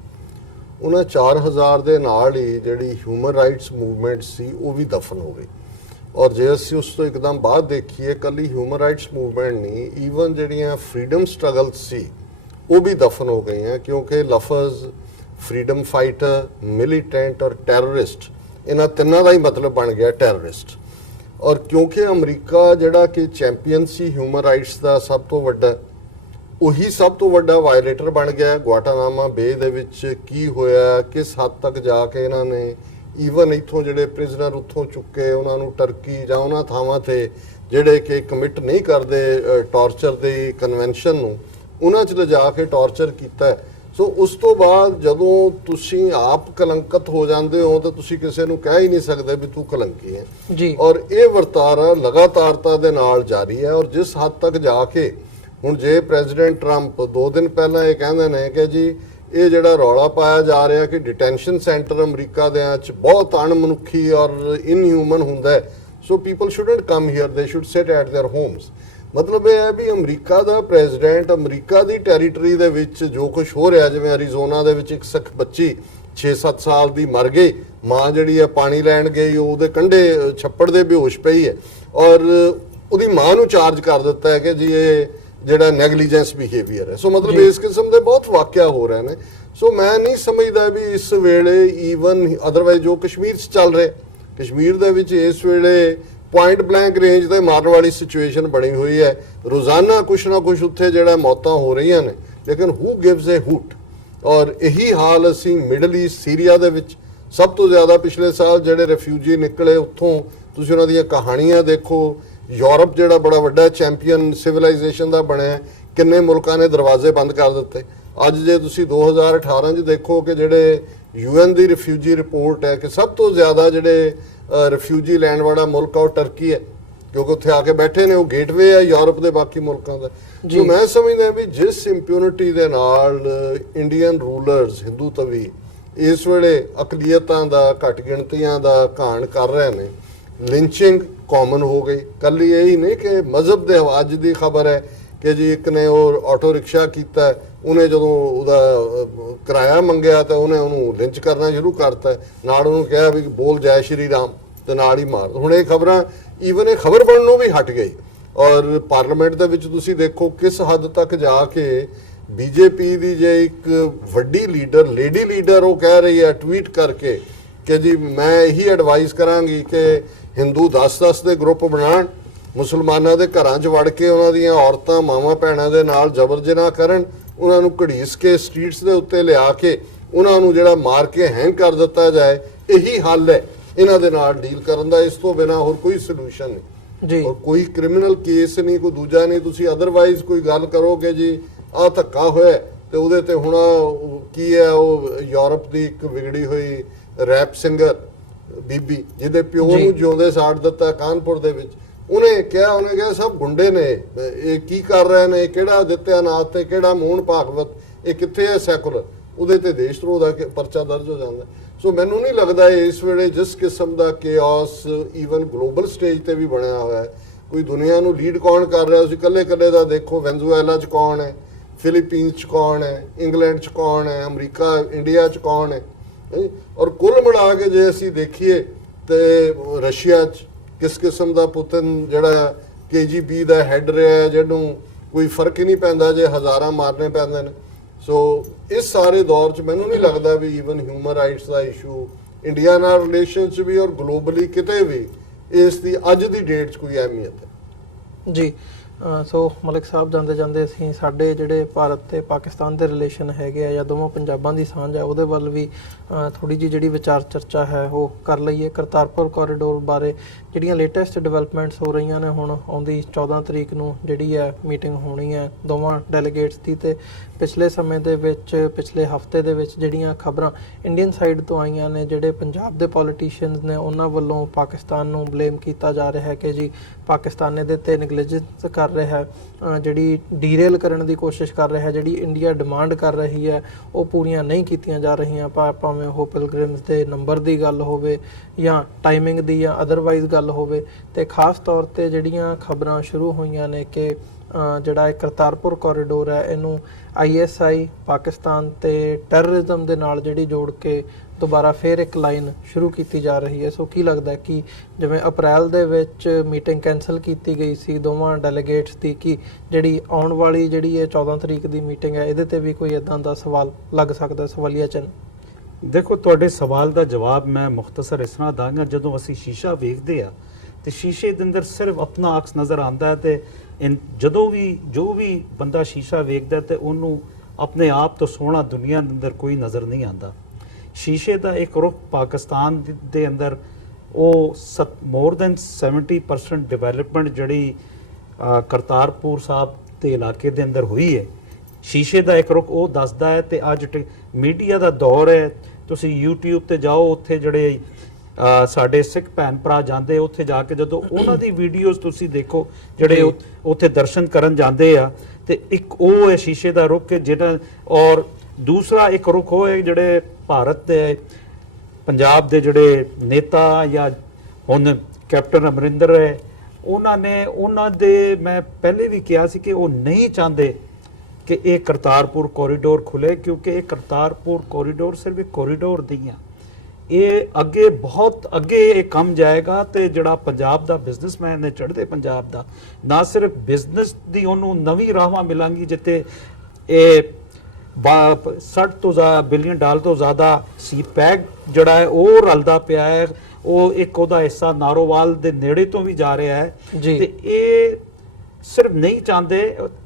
ਉਹਨਾਂ 4000 ਦੇ ਨਾਲ ਹੀ ਜਿਹੜੀ ਹਿਊਮਨ ਰਾਈਟਸ ਮੂਵਮੈਂਟ ਸੀ ਉਹ ਵੀ ਦਫਨ ਹੋ ਗਈ। ਔਰ ਜੇ ਅਸੀਂ ਉਸ ਤੋਂ ਇੱਕਦਮ ਬਾਅਦ ਦੇਖੀਏ, ਕੱਲੀ ਹਿਊਮਨ ਰਾਈਟਸ ਮੂਵਮੈਂਟ ਨਹੀਂ, ਈਵਨ ਜਿਹੜੀਆਂ ਫਰੀडम ਸਟਰਗਲਸ ਸੀ ਉਹ ਵੀ ਦਫਨ ਹੋ ਗਈਆਂ, ਕਿਉਂਕਿ ਲਫ਼ਜ਼ ਫਰੀडम ਫਾਈਟਰ, ਮਿਲੀਟੈਂਟ ਔਰ ਟੈਰਰਿਸਟ, ਇਹਨਾਂ ਤਿੰਨਾਂ ਦਾ ਹੀ ਮਤਲਬ ਬਣ ਗਿਆ ਟੈਰਰਿਸਟ। ਔਰ ਕਿਉਂਕਿ ਅਮਰੀਕਾ ਜਿਹੜਾ ਕਿ ਚੈਂਪੀਅਨ ਸੀ ਹਿਊਮਨ ਰਾਈਟਸ ਦਾ ਸਭ ਤੋਂ ਵੱਡਾ, ਉਹੀ ਸਭ ਤੋਂ ਵੱਡਾ ਵਾਇਲੇਟਰ ਬਣ ਗਿਆ। ਗੁਆਟਾਨਾਮਾ ਬੇ ਦੇ ਵਿੱਚ ਕੀ ਹੋਇਆ, ਕਿਸ ਹੱਦ ਤੱਕ ਜਾ ਕੇ ਇਹਨਾਂ ਨੇ ਈਵਨ ਇੱਥੋਂ ਜਿਹੜੇ ਪ੍ਰਿਜ਼ਨਰ ਉੱਥੋਂ ਚੁੱਕੇ ਉਹਨਾਂ ਨੂੰ ਟਰਕੀ ਜਾਂ ਉਹਨਾਂ ਥਾਵਾਂ ਤੇ ਜਿਹੜੇ ਕਿ ਕਮਿਟ ਨਹੀਂ ਕਰਦੇ ਟਾਰਚਰ ਦੀ ਕਨਵੈਨਸ਼ਨ ਨੂੰ, ਉਹਨਾਂ 'ਚ ਲਿਜਾ ਕੇ ਟਾਰਚਰ ਕੀਤਾ ਹੈ। ਸੋ ਉਸ ਤੋਂ ਬਾਅਦ ਜਦੋਂ ਤੁਸੀਂ ਆਪ ਕਲੰਕਿਤ ਹੋ ਜਾਂਦੇ ਹੋ ਤਾਂ ਤੁਸੀਂ ਕਿਸੇ ਨੂੰ ਕਹਿ ਹੀ ਨਹੀਂ ਸਕਦੇ ਵੀ ਤੂੰ ਕਲੰਕੀ ਹੈ ਜੀ। ਔਰ ਇਹ ਵਰਤਾਰਾ ਲਗਾਤਾਰਤਾ ਦੇ ਨਾਲ ਜਾਰੀ ਹੈ। ਔਰ ਜਿਸ ਹੱਦ ਤੱਕ ਜਾ ਕੇ ਹੁਣ ਜੇ ਪ੍ਰੈਜ਼ੀਡੈਂਟ ਟਰੰਪ 2 ਦਿਨ ਪਹਿਲਾਂ ਇਹ ਕਹਿੰਦੇ ਨੇ ਕਿ ਜੀ ਇਹ ਜਿਹੜਾ ਰੌਲਾ ਪਾਇਆ ਜਾ ਰਿਹਾ ਕਿ ਡਿਟੈਂਸ਼ਨ ਸੈਂਟਰ ਅਮਰੀਕਾ ਦੇ ਵਿੱਚ ਬਹੁਤ ਅਣਮਨੁੱਖੀ ਔਰ ਇਨਹਿਊਮਨ ਹੁੰਦਾ ਹੈ, so people shouldn't come here, they should sit at their homes. ਮਤਲਬ ਇਹ ਹੈ ਵੀ ਅਮਰੀਕਾ ਦਾ ਪ੍ਰੈਜ਼ੀਡੈਂਟ ਅਮਰੀਕਾ ਦੀ ਟੈਰੀਟਰੀ ਦੇ ਵਿੱਚ ਜੋ ਕੁਝ ਹੋ ਰਿਹਾ, ਜਿਵੇਂ ਅਰੀਜ਼ੋਨਾ ਦੇ ਵਿੱਚ ਇੱਕ ਸਿੱਖ ਬੱਚੀ 6-7 ਸਾਲ ਦੀ ਮਰ ਗਈ, ਮਾਂ ਜਿਹੜੀ ਹੈ ਪਾਣੀ ਲੈਣ ਗਈ, ਉਹਦੇ ਕੰਢੇ ਛੱਪੜ ਦੇ ਬੇਹੋਸ਼ ਪਈ ਹੈ ਔਰ ਉਹਦੀ ਮਾਂ ਨੂੰ ਚਾਰਜ ਕਰ ਦਿੱਤਾ ਹੈ ਕਿ ਜੀ ਇਹ ਜਿਹੜਾ ਨੈਗਲੀਜੈਂਸ ਬਿਹੇਵੀਅਰ ਹੈ। ਸੋ ਮਤਲਬ ਇਸ ਕਿਸਮ ਦੇ ਬਹੁਤ ਵਾਕਿਆ ਹੋ ਰਹੇ ਨੇ। ਸੋ ਮੈਂ ਨਹੀਂ ਸਮਝਦਾ ਵੀ ਇਸ ਵੇਲੇ ਈਵਨ ਅਦਰਵਾਈਜ਼ ਜੋ ਕਸ਼ਮੀਰ 'ਚ ਚੱਲ ਰਿਹਾ, ਕਸ਼ਮੀਰ ਦੇ ਵਿੱਚ ਇਸ ਵੇਲੇ ਪੁਆਇੰਟ ਬਲੈਂਕ ਰੇਂਜ ਤੇ ਮਾਰਨ ਵਾਲੀ ਸਿਚੁਏਸ਼ਨ ਬਣੀ ਹੋਈ ਹੈ। ਰੋਜ਼ਾਨਾ ਕੁਛ ਨਾ ਕੁਛ ਉੱਥੇ ਜਿਹੜਾ ਮੌਤਾਂ ਹੋ ਰਹੀਆਂ ਨੇ, ਲੇਕਿਨ ਹੂ ਗਿਵਸ ਏ ਹੂਟ। ਔਰ ਇਹੀ ਹਾਲ ਅਸੀਂ ਮਿਡਲ ਈਸਟ ਸੀਰੀਆ ਦੇ ਵਿੱਚ ਸਭ ਤੋਂ ਜ਼ਿਆਦਾ ਪਿਛਲੇ ਸਾਲ ਜਿਹੜੇ ਰਿਫਿਊਜੀ ਨਿਕਲੇ ਉੱਥੋਂ, ਤੁਸੀਂ ਉਹਨਾਂ ਦੀਆਂ ਕਹਾਣੀਆਂ ਦੇਖੋ। ਯੂਰਪ ਜਿਹੜਾ ਬੜਾ ਵੱਡਾ ਚੈਂਪੀਅਨ ਸਿਵਲਾਈਜੇਸ਼ਨ ਦਾ ਬਣਿਆ, ਕਿੰਨੇ ਮੁਲਕਾਂ ਨੇ ਦਰਵਾਜ਼ੇ ਬੰਦ ਕਰ ਦਿੱਤੇ। ਅੱਜ ਜੇ ਤੁਸੀਂ 2018 'ਚ ਦੇਖੋ ਕਿ ਜਿਹੜੇ UN ਦੀ ਰਿਫਿਊਜੀ ਰਿਪੋਰਟ ਹੈ ਕਿ ਸਭ ਤੋਂ ਜ਼ਿਆਦਾ ਜਿਹੜੇ ਰਿਫਿਊਜੀ ਲੈਣ ਵਾਲਾ ਮੁਲਕ ਆ ਉਹ ਟਰਕੀ ਹੈ, ਕਿਉਂਕਿ ਉੱਥੇ ਆ ਕੇ ਬੈਠੇ ਨੇ, ਉਹ ਗੇਟਵੇ ਹੈ ਯੂਰਪ ਦੇ ਬਾਕੀ ਮੁਲਕਾਂ ਦਾ। ਜੋ ਮੈਂ ਸਮਝਦਾ ਵੀ ਜਿਸ ਇੰਪਿਊਨਿਟੀ ਦੇ ਨਾਲ ਇੰਡੀਅਨ ਰੂਲਰਸ ਹਿੰਦੂ ਤਵੀ ਇਸ ਵੇਲੇ ਅਕਲੀਅਤਾਂ ਦਾ, ਘੱਟ ਗਿਣਤੀਆਂ ਦਾ ਘਾਣ ਕਰ ਰਹੇ ਨੇ, ਲਿੰਚਿੰਗ ਕਾਮਨ ਹੋ ਗਈ। ਕੱਲ ਇਹੀ ਨਹੀਂ ਕਿ ਮਜ਼ਹਬ ਦੇ, ਅੱਜ ਦੀ ਖਬਰ ਹੈ ਕਿ ਜੀ ਇੱਕ ਨੇ ਉਹ ਆਟੋ ਰਿਕਸ਼ਾ ਕੀਤਾ, ਉਹਨੇ ਜਦੋਂ ਉਹਦਾ ਕਿਰਾਇਆ ਮੰਗਿਆ ਤਾਂ ਉਹਨੇ ਉਹਨੂੰ ਲਿੰਚ ਕਰਨਾ ਸ਼ੁਰੂ ਕਰਤਾ, ਨਾਲ ਉਹਨੂੰ ਕਿਹਾ ਵੀ ਬੋਲ ਜੈ ਸ਼੍ਰੀ ਰਾਮ ਤੇ ਨਾਲ ਹੀ ਮਾਰ। ਹੁਣ ਇਹ ਖਬਰਾਂ ਈਵਨ ਇਹ ਖਬਰ ਬਣਨੋਂ ਵੀ ਹਟ ਗਈ। ਔਰ ਪਾਰਲੀਮੈਂਟ ਦੇ ਵਿੱਚ ਤੁਸੀਂ ਦੇਖੋ ਕਿਸ ਹੱਦ ਤੱਕ ਜਾ ਕੇ ਬੀਜੇਪੀ ਦੀ ਜੇ ਇੱਕ ਵੱਡੀ ਲੀਡਰ, ਲੇਡੀ ਲੀਡਰ, ਉਹ ਕਹਿ ਰਹੀ ਹੈ ਟਵੀਟ ਕਰਕੇ ਕਿ ਜੀ ਮੈਂ ਇਹੀ ਐਡਵਾਈਸ ਕਰਾਂਗੀ ਕਿ ਹਿੰਦੂ 10-10 ਦੇ ਗਰੁੱਪ ਬਣਾਉਣ, ਮੁਸਲਮਾਨਾਂ ਦੇ ਘਰਾਂ 'ਚ ਵੜ ਕੇ ਉਹਨਾਂ ਦੀਆਂ ਔਰਤਾਂ ਮਾਵਾਂ ਭੈਣਾਂ ਦੇ ਨਾਲ ਜ਼ਬਰ ਜਨਾਹ ਕਰਨ, ਉਹਨਾਂ ਨੂੰ ਘੜੀਸ ਕੇ ਸਟਰੀਟਸ ਦੇ ਉੱਤੇ ਲਿਆ ਕੇ ਉਹਨਾਂ ਨੂੰ ਜਿਹੜਾ ਮਾਰ ਕੇ ਹੈਂਗ ਕਰ ਦਿੱਤਾ ਜਾਏ। ਇਹੀ ਹੱਲ ਹੈ ਇਹਨਾਂ ਦੇ ਨਾਲ ਡੀਲ ਕਰਨ ਦਾ, ਇਸ ਤੋਂ ਬਿਨਾ ਹੋਰ ਕੋਈ ਸੋਲੂਸ਼ਨ ਨਹੀਂ ਜੀ। ਔਰ ਕੋਈ ਕ੍ਰਿਮੀਨਲ ਕੇਸ ਨਹੀਂ, ਕੋਈ ਦੂਜਾ ਨਹੀਂ। ਤੁਸੀਂ ਅਦਰਵਾਈਜ਼ ਕੋਈ ਗੱਲ ਕਰੋਗੇ ਜੀ ਆਹ ਧੱਕਾ ਹੋਇਆ ਤੇ ਉਹਦੇ ਤੇ ਹੁਣ ਕੀ ਹੈ, ਉਹ ਯੂਰਪ ਦੀ ਇੱਕ ਵਿਗੜੀ ਹੋਈ ਰੈਪ ਸਿੰਗਰ ਬੀਬੀ ਜਿਹਦੇ ਪਿਓ ਨੂੰ ਜਿਉਂਦੇ ਸਾੜ ਦਿੱਤਾ ਕਾਨਪੁਰ ਦੇ ਵਿੱਚ, ਉਹਨੇ ਕਿਹਾ ਸਭ ਗੁੰਡੇ ਨੇ, ਇਹ ਕੀ ਕਰ ਰਹੇ ਨੇ, ਕਿਹੜਾ ਆਦਿੱਤਿਆਨਾਥ ਤੇ ਕਿਹੜਾ ਮੋਹਨ ਭਾਗਵਤ, ਇਹ ਕਿੱਥੇ ਹੈ ਸੈਕੂਲਰ, ਉਹਦੇ ਤੇ ਦੇਸ਼ ਧਰੋਹ ਦਾ ਪਰਚਾ ਦਰਜ ਹੋ ਜਾਂਦਾ। ਸੋ ਮੈਨੂੰ ਨਹੀਂ ਲੱਗਦਾ ਇਸ ਵੇਲੇ ਜਿਸ ਕਿਸਮ ਦਾ ਕੇਓਸ ਈਵਨ ਗਲੋਬਲ ਸਟੇਜ ਤੇ ਵੀ ਬਣਿਆ ਹੋਇਆ ਹੈ, ਕੋਈ ਦੁਨੀਆ ਨੂੰ ਲੀਡ ਕੌਣ ਕਰ ਰਿਹਾ। ਤੁਸੀਂ ਇਕੱਲੇ ਦਾ ਦੇਖੋ, ਵੈਨਜ਼ੂਏਲਾ 'ਚ ਕੌਣ ਹੈ, ਫਿਲੀਪੀਨਸ 'ਚ ਕੌਣ ਹੈ, ਇੰਗਲੈਂਡ 'ਚ ਕੌਣ ਹੈ, ਅਮਰੀਕਾ, ਇੰਡੀਆ 'ਚ ਕੌਣ ਹੈ। ਔਰ ਕੁੱਲ ਮਿਲਾ ਕੇ ਜੇ ਅਸੀਂ ਦੇਖੀਏ ਤੇ ਰਸ਼ੀਆ 'ਚ ਕਿਸ ਕਿਸਮ ਦਾ ਪੁਤਿਨ ਜਿਹੜਾ KGB ਦਾ ਹੈਡ ਰਿਹਾ, ਜਿਹਨੂੰ ਕੋਈ ਫਰਕ ਹੀ ਨਹੀਂ ਪੈਂਦਾ ਜੇ ਹਜ਼ਾਰਾਂ ਮਾਰਨੇ ਪੈਂਦੇ ਨੇ। ਸੋ ਇਸ ਸਾਰੇ ਦੌਰ 'ਚ ਮੈਨੂੰ ਨਹੀਂ ਲੱਗਦਾ ਵੀ ਈਵਨ ਹਿਊਮਨ ਰਾਈਟਸ ਦਾ ਇਸ਼ੂ ਇੰਡੀਆ ਨਾਲ ਰਿਲੇਸ਼ਨ 'ਚ ਵੀ ਔਰ ਗਲੋਬਲੀ ਕਿਤੇ ਵੀ ਇਸ ਦੀ ਅੱਜ ਦੀ ਡੇਟ 'ਚ ਕੋਈ ਅਹਿਮੀਅਤ ਹੈ ਜੀ। ਸੋ ਮਲਿਕ ਸਾਹਿਬ, ਜਾਂਦੇ ਜਾਂਦੇ ਅਸੀਂ ਸਾਡੇ ਜਿਹੜੇ ਭਾਰਤ ਤੇ ਪਾਕਿਸਤਾਨ ਦੇ ਰਿਲੇਸ਼ਨ ਹੈਗੇ ਆ ਜਾਂ ਦੋਵਾਂ ਪੰਜਾਬਾਂ ਦੀ ਸਾਂਝ ਹੈ ਉਹਦੇ ਵੱਲ ਵੀ ਥੋੜੀ ਜਿਹੀ ਜਿਹੜੀ ਵਿਚਾਰ ਚਰਚਾ ਹੈ ਉਹ ਕਰ ਲਈਏ। ਕਰਤਾਰਪੁਰ ਕੋਰੀਡੋਰ ਬਾਰੇ ਜਿਹੜੀਆਂ ਲੇਟੈਸਟ ਡਿਵੈਲਪਮੈਂਟਸ ਹੋ ਰਹੀਆਂ ਨੇ, ਹੁਣ ਆਉਂਦੀ 14 ਤਰੀਕ ਨੂੰ ਜਿਹੜੀ ਹੈ ਮੀਟਿੰਗ ਹੋਣੀ ਹੈ ਦੋਵਾਂ ਡੈਲੀਗੇਟਸ ਦੀ, ਤੇ ਪਿਛਲੇ ਸਮੇਂ ਦੇ ਵਿੱਚ, ਪਿਛਲੇ ਹਫਤੇ ਦੇ ਵਿੱਚ ਜਿਹੜੀਆਂ ਖਬਰਾਂ ਇੰਡੀਅਨ ਸਾਈਡ ਤੋਂ ਆਈਆਂ ਨੇ, ਜਿਹੜੇ ਪੰਜਾਬ ਦੇ ਪੋਲੀਟੀਸ਼ੀਅਨਸ ਨੇ ਉਹਨਾਂ ਵੱਲੋਂ ਪਾਕਿਸਤਾਨ ਨੂੰ ਬਲੇਮ ਕੀਤਾ ਜਾ ਰਿਹਾ ਹੈ ਕਿ ਜੀ ਪਾਕਿਸਤਾਨ ਇਹਦੇ ਤੇ ਨੈਗਲੀਜੈਂਸ ਕਰ ਰਿਹਾ ਹੈ, ਜਿਹੜੀ ਡੀਰੇਲ ਕਰਨ ਦੀ ਕੋਸ਼ਿਸ਼ ਕਰ ਰਿਹਾ ਹੈ, ਜਿਹੜੀ ਇੰਡੀਆ ਡਿਮਾਂਡ ਕਰ ਰਹੀ ਹੈ ਉਹ ਪੂਰੀਆਂ ਨਹੀਂ ਕੀਤੀਆਂ ਜਾ ਰਹੀਆਂ, ਭਾਵੇਂ ਉਹ ਪਿਲਗ੍ਰਿਮਸ ਦੇ ਨੰਬਰ ਦੀ ਗੱਲ ਹੋਵੇ ਜਾਂ ਟਾਈਮਿੰਗ ਦੀ ਜਾਂ ਅਦਰਵਾਈਜ਼ ਗੱਲ ਹੋਵੇ। ਤੇ ਖਾਸ ਤੌਰ ਤੇ ਜਿਹੜੀਆਂ ਖਬਰਾਂ ਸ਼ੁਰੂ ਹੋਈਆਂ ਨੇ ਕਿ ਜਿਹੜਾ ਇਹ ਕਰਤਾਰਪੁਰ ਕੋਰੀਡੋਰ ਹੈ ਇਹਨੂੰ ISI ਪਾਕਿਸਤਾਨ ਤੇ ਟੈਰਰਿਜ਼ਮ ਦੇ ਨਾਲ ਜਿਹੜੀ ਜੋੜ ਕੇ ਦੁਬਾਰਾ ਫੇਰ ਇੱਕ ਲਾਈਨ ਸ਼ੁਰੂ ਕੀਤੀ ਜਾ ਰਹੀ ਹੈ। ਸੋ ਕੀ ਲੱਗਦਾ ਕਿ ਜਿਵੇਂ ਅਪ੍ਰੈਲ ਦੇ ਵਿੱਚ ਮੀਟਿੰਗ ਕੈਂਸਲ ਕੀਤੀ ਗਈ ਸੀ ਦੋਵਾਂ ਡੈਲੀਗੇਟਸ ਦੀ, ਕਿ ਜਿਹੜੀ ਆਉਣ ਵਾਲੀ ਜਿਹੜੀ ਇਹ 14 ਤਰੀਕ ਦੀ ਮੀਟਿੰਗ ਹੈ ਇਹਦੇ ਤੇ ਵੀ ਕੋਈ ਇਦਾਂ ਦਾ ਸਵਾਲ ਲੱਗ ਸਕਦਾ, ਸਵਾਲੀਆ ਚਿੰਨ੍ਹ? ਦੇਖੋ, ਤੁਹਾਡੇ ਸਵਾਲ ਦਾ ਜਵਾਬ ਮੈਂ ਮੁਖਤਸਰ ਇਸ ਤਰ੍ਹਾਂ ਦਾਂਗਾ, ਜਦੋਂ ਅਸੀਂ ਸ਼ੀਸ਼ਾ ਵੇਖਦੇ ਆ ਤੇ ਸ਼ੀਸ਼ੇ ਦੇ ਅੰਦਰ ਸਿਰਫ ਆਪਣਾ ਅਕਸ ਨਜ਼ਰ ਆਉਂਦਾ ਹੈ ਤੇ ਜਦੋਂ ਵੀ ਜੋ ਵੀ ਬੰਦਾ ਸ਼ੀਸ਼ਾ ਵੇਖਦਾ ਤੇ ਉਹਨੂੰ ਆਪਣੇ ਆਪ ਤੋਂ ਸੋਹਣਾ ਦੁਨੀਆ ਦੇ ਅੰਦਰ ਕੋਈ ਨਜ਼ਰ ਨਹੀਂ ਆਉਂਦਾ। ਸ਼ੀਸ਼ੇ ਦਾ ਇੱਕ ਰੁਖ ਪਾਕਿਸਤਾਨ ਦੇ ਅੰਦਰ ਉਹ ਮੋਰ ਦੈਨ 70% ਡਿਵੈਲਪਮੈਂਟ ਜਿਹੜੀ ਕਰਤਾਰਪੁਰ ਸਾਹਿਬ ਦੇ ਇਲਾਕੇ ਦੇ ਅੰਦਰ ਹੋਈ ਹੈ, ਸ਼ੀਸ਼ੇ ਦਾ ਇੱਕ ਰੁਖ ਉਹ ਦੱਸਦਾ ਹੈ। ਤੇ ਅੱਜ ਮੀਡੀਆ ਦਾ ਦੌਰ ਹੈ, ਤੁਸੀਂ YouTube ਤੇ ਜਾਓ, ਉੱਥੇ ਜਿਹੜੇ ਸਾਡੇ ਸਿੱਖ ਭੈਣ ਭਰਾ ਜਾਂਦੇ, ਉੱਥੇ ਜਾ ਕੇ ਜਦੋਂ ਉਹਨਾਂ ਦੀ ਵੀਡੀਓਜ਼ ਤੁਸੀਂ ਦੇਖੋ ਜਿਹੜੇ ਉੱਥੇ ਦਰਸ਼ਨ ਕਰਨ ਜਾਂਦੇ ਆ, ਤੇ ਇੱਕ ਉਹ ਹੈ ਸ਼ੀਸ਼ੇ ਦਾ ਰੁਖ ਜਿਹੜਾ, ਔਰ ਦੂਸਰਾ ਇੱਕ ਰੁਖ ਉਹ ਹੈ ਜਿਹੜੇ ਭਾਰਤ ਦੇ ਪੰਜਾਬ ਦੇ ਜਿਹੜੇ ਨੇਤਾ ਜਾਂ ਹੁਣ ਕੈਪਟਨ ਅਮਰਿੰਦਰ ਹੈ, ਉਹਨਾਂ ਦੇ ਮੈਂ ਪਹਿਲੇ ਵੀ ਕਿਹਾ ਸੀ ਕਿ ਉਹ ਨਹੀਂ ਚਾਹੁੰਦੇ ਕਿ ਇਹ ਕਰਤਾਰਪੁਰ ਕੋਰੀਡੋਰ ਖੁੱਲੇ, ਕਿਉਂਕਿ ਇਹ ਕਰਤਾਰਪੁਰ ਕੋਰੀਡੋਰ ਸਿਰਫ ਇੱਕ ਕੋਰੀਡੋਰ ਨਹੀਂ ਆ, ਇਹ ਅੱਗੇ ਬਹੁਤ ਅੱਗੇ ਇਹ ਕੰਮ ਜਾਏਗਾ। ਤੇ ਜਿਹੜਾ ਪੰਜਾਬ ਦਾ ਬਿਜ਼ਨਸਮੈਨ ਨੇ, ਚੜ੍ਹਦੇ ਪੰਜਾਬ ਦਾ, ਨਾ ਸਿਰਫ ਬਿਜ਼ਨਸ ਦੀ ਉਹਨੂੰ ਨਵੀਂ ਰਾਹਾਂ ਮਿਲਾਂਗੀ ਜਿੱਥੇ ਇਹ 60 ਬਿਲੀਅਨ ਡਾਲਰ ਤੋਂ ਜ਼ਿਆਦਾ ਸੀਪੈਕ ਜਿਹੜਾ ਹੈ ਉਹ ਰਲਦਾ ਪਿਆ ਹੈ, ਉਹ ਇੱਕ ਉਹਦਾ ਹਿੱਸਾ ਨਾਰੋਵਾਲ ਦੇ ਨੇੜੇ ਤੋਂ ਵੀ ਜਾ ਰਿਹਾ ਹੈ। ਤੇ ਇਹ ਸਿਰਫ ਨਹੀਂ ਚਾਹੁੰਦੇ,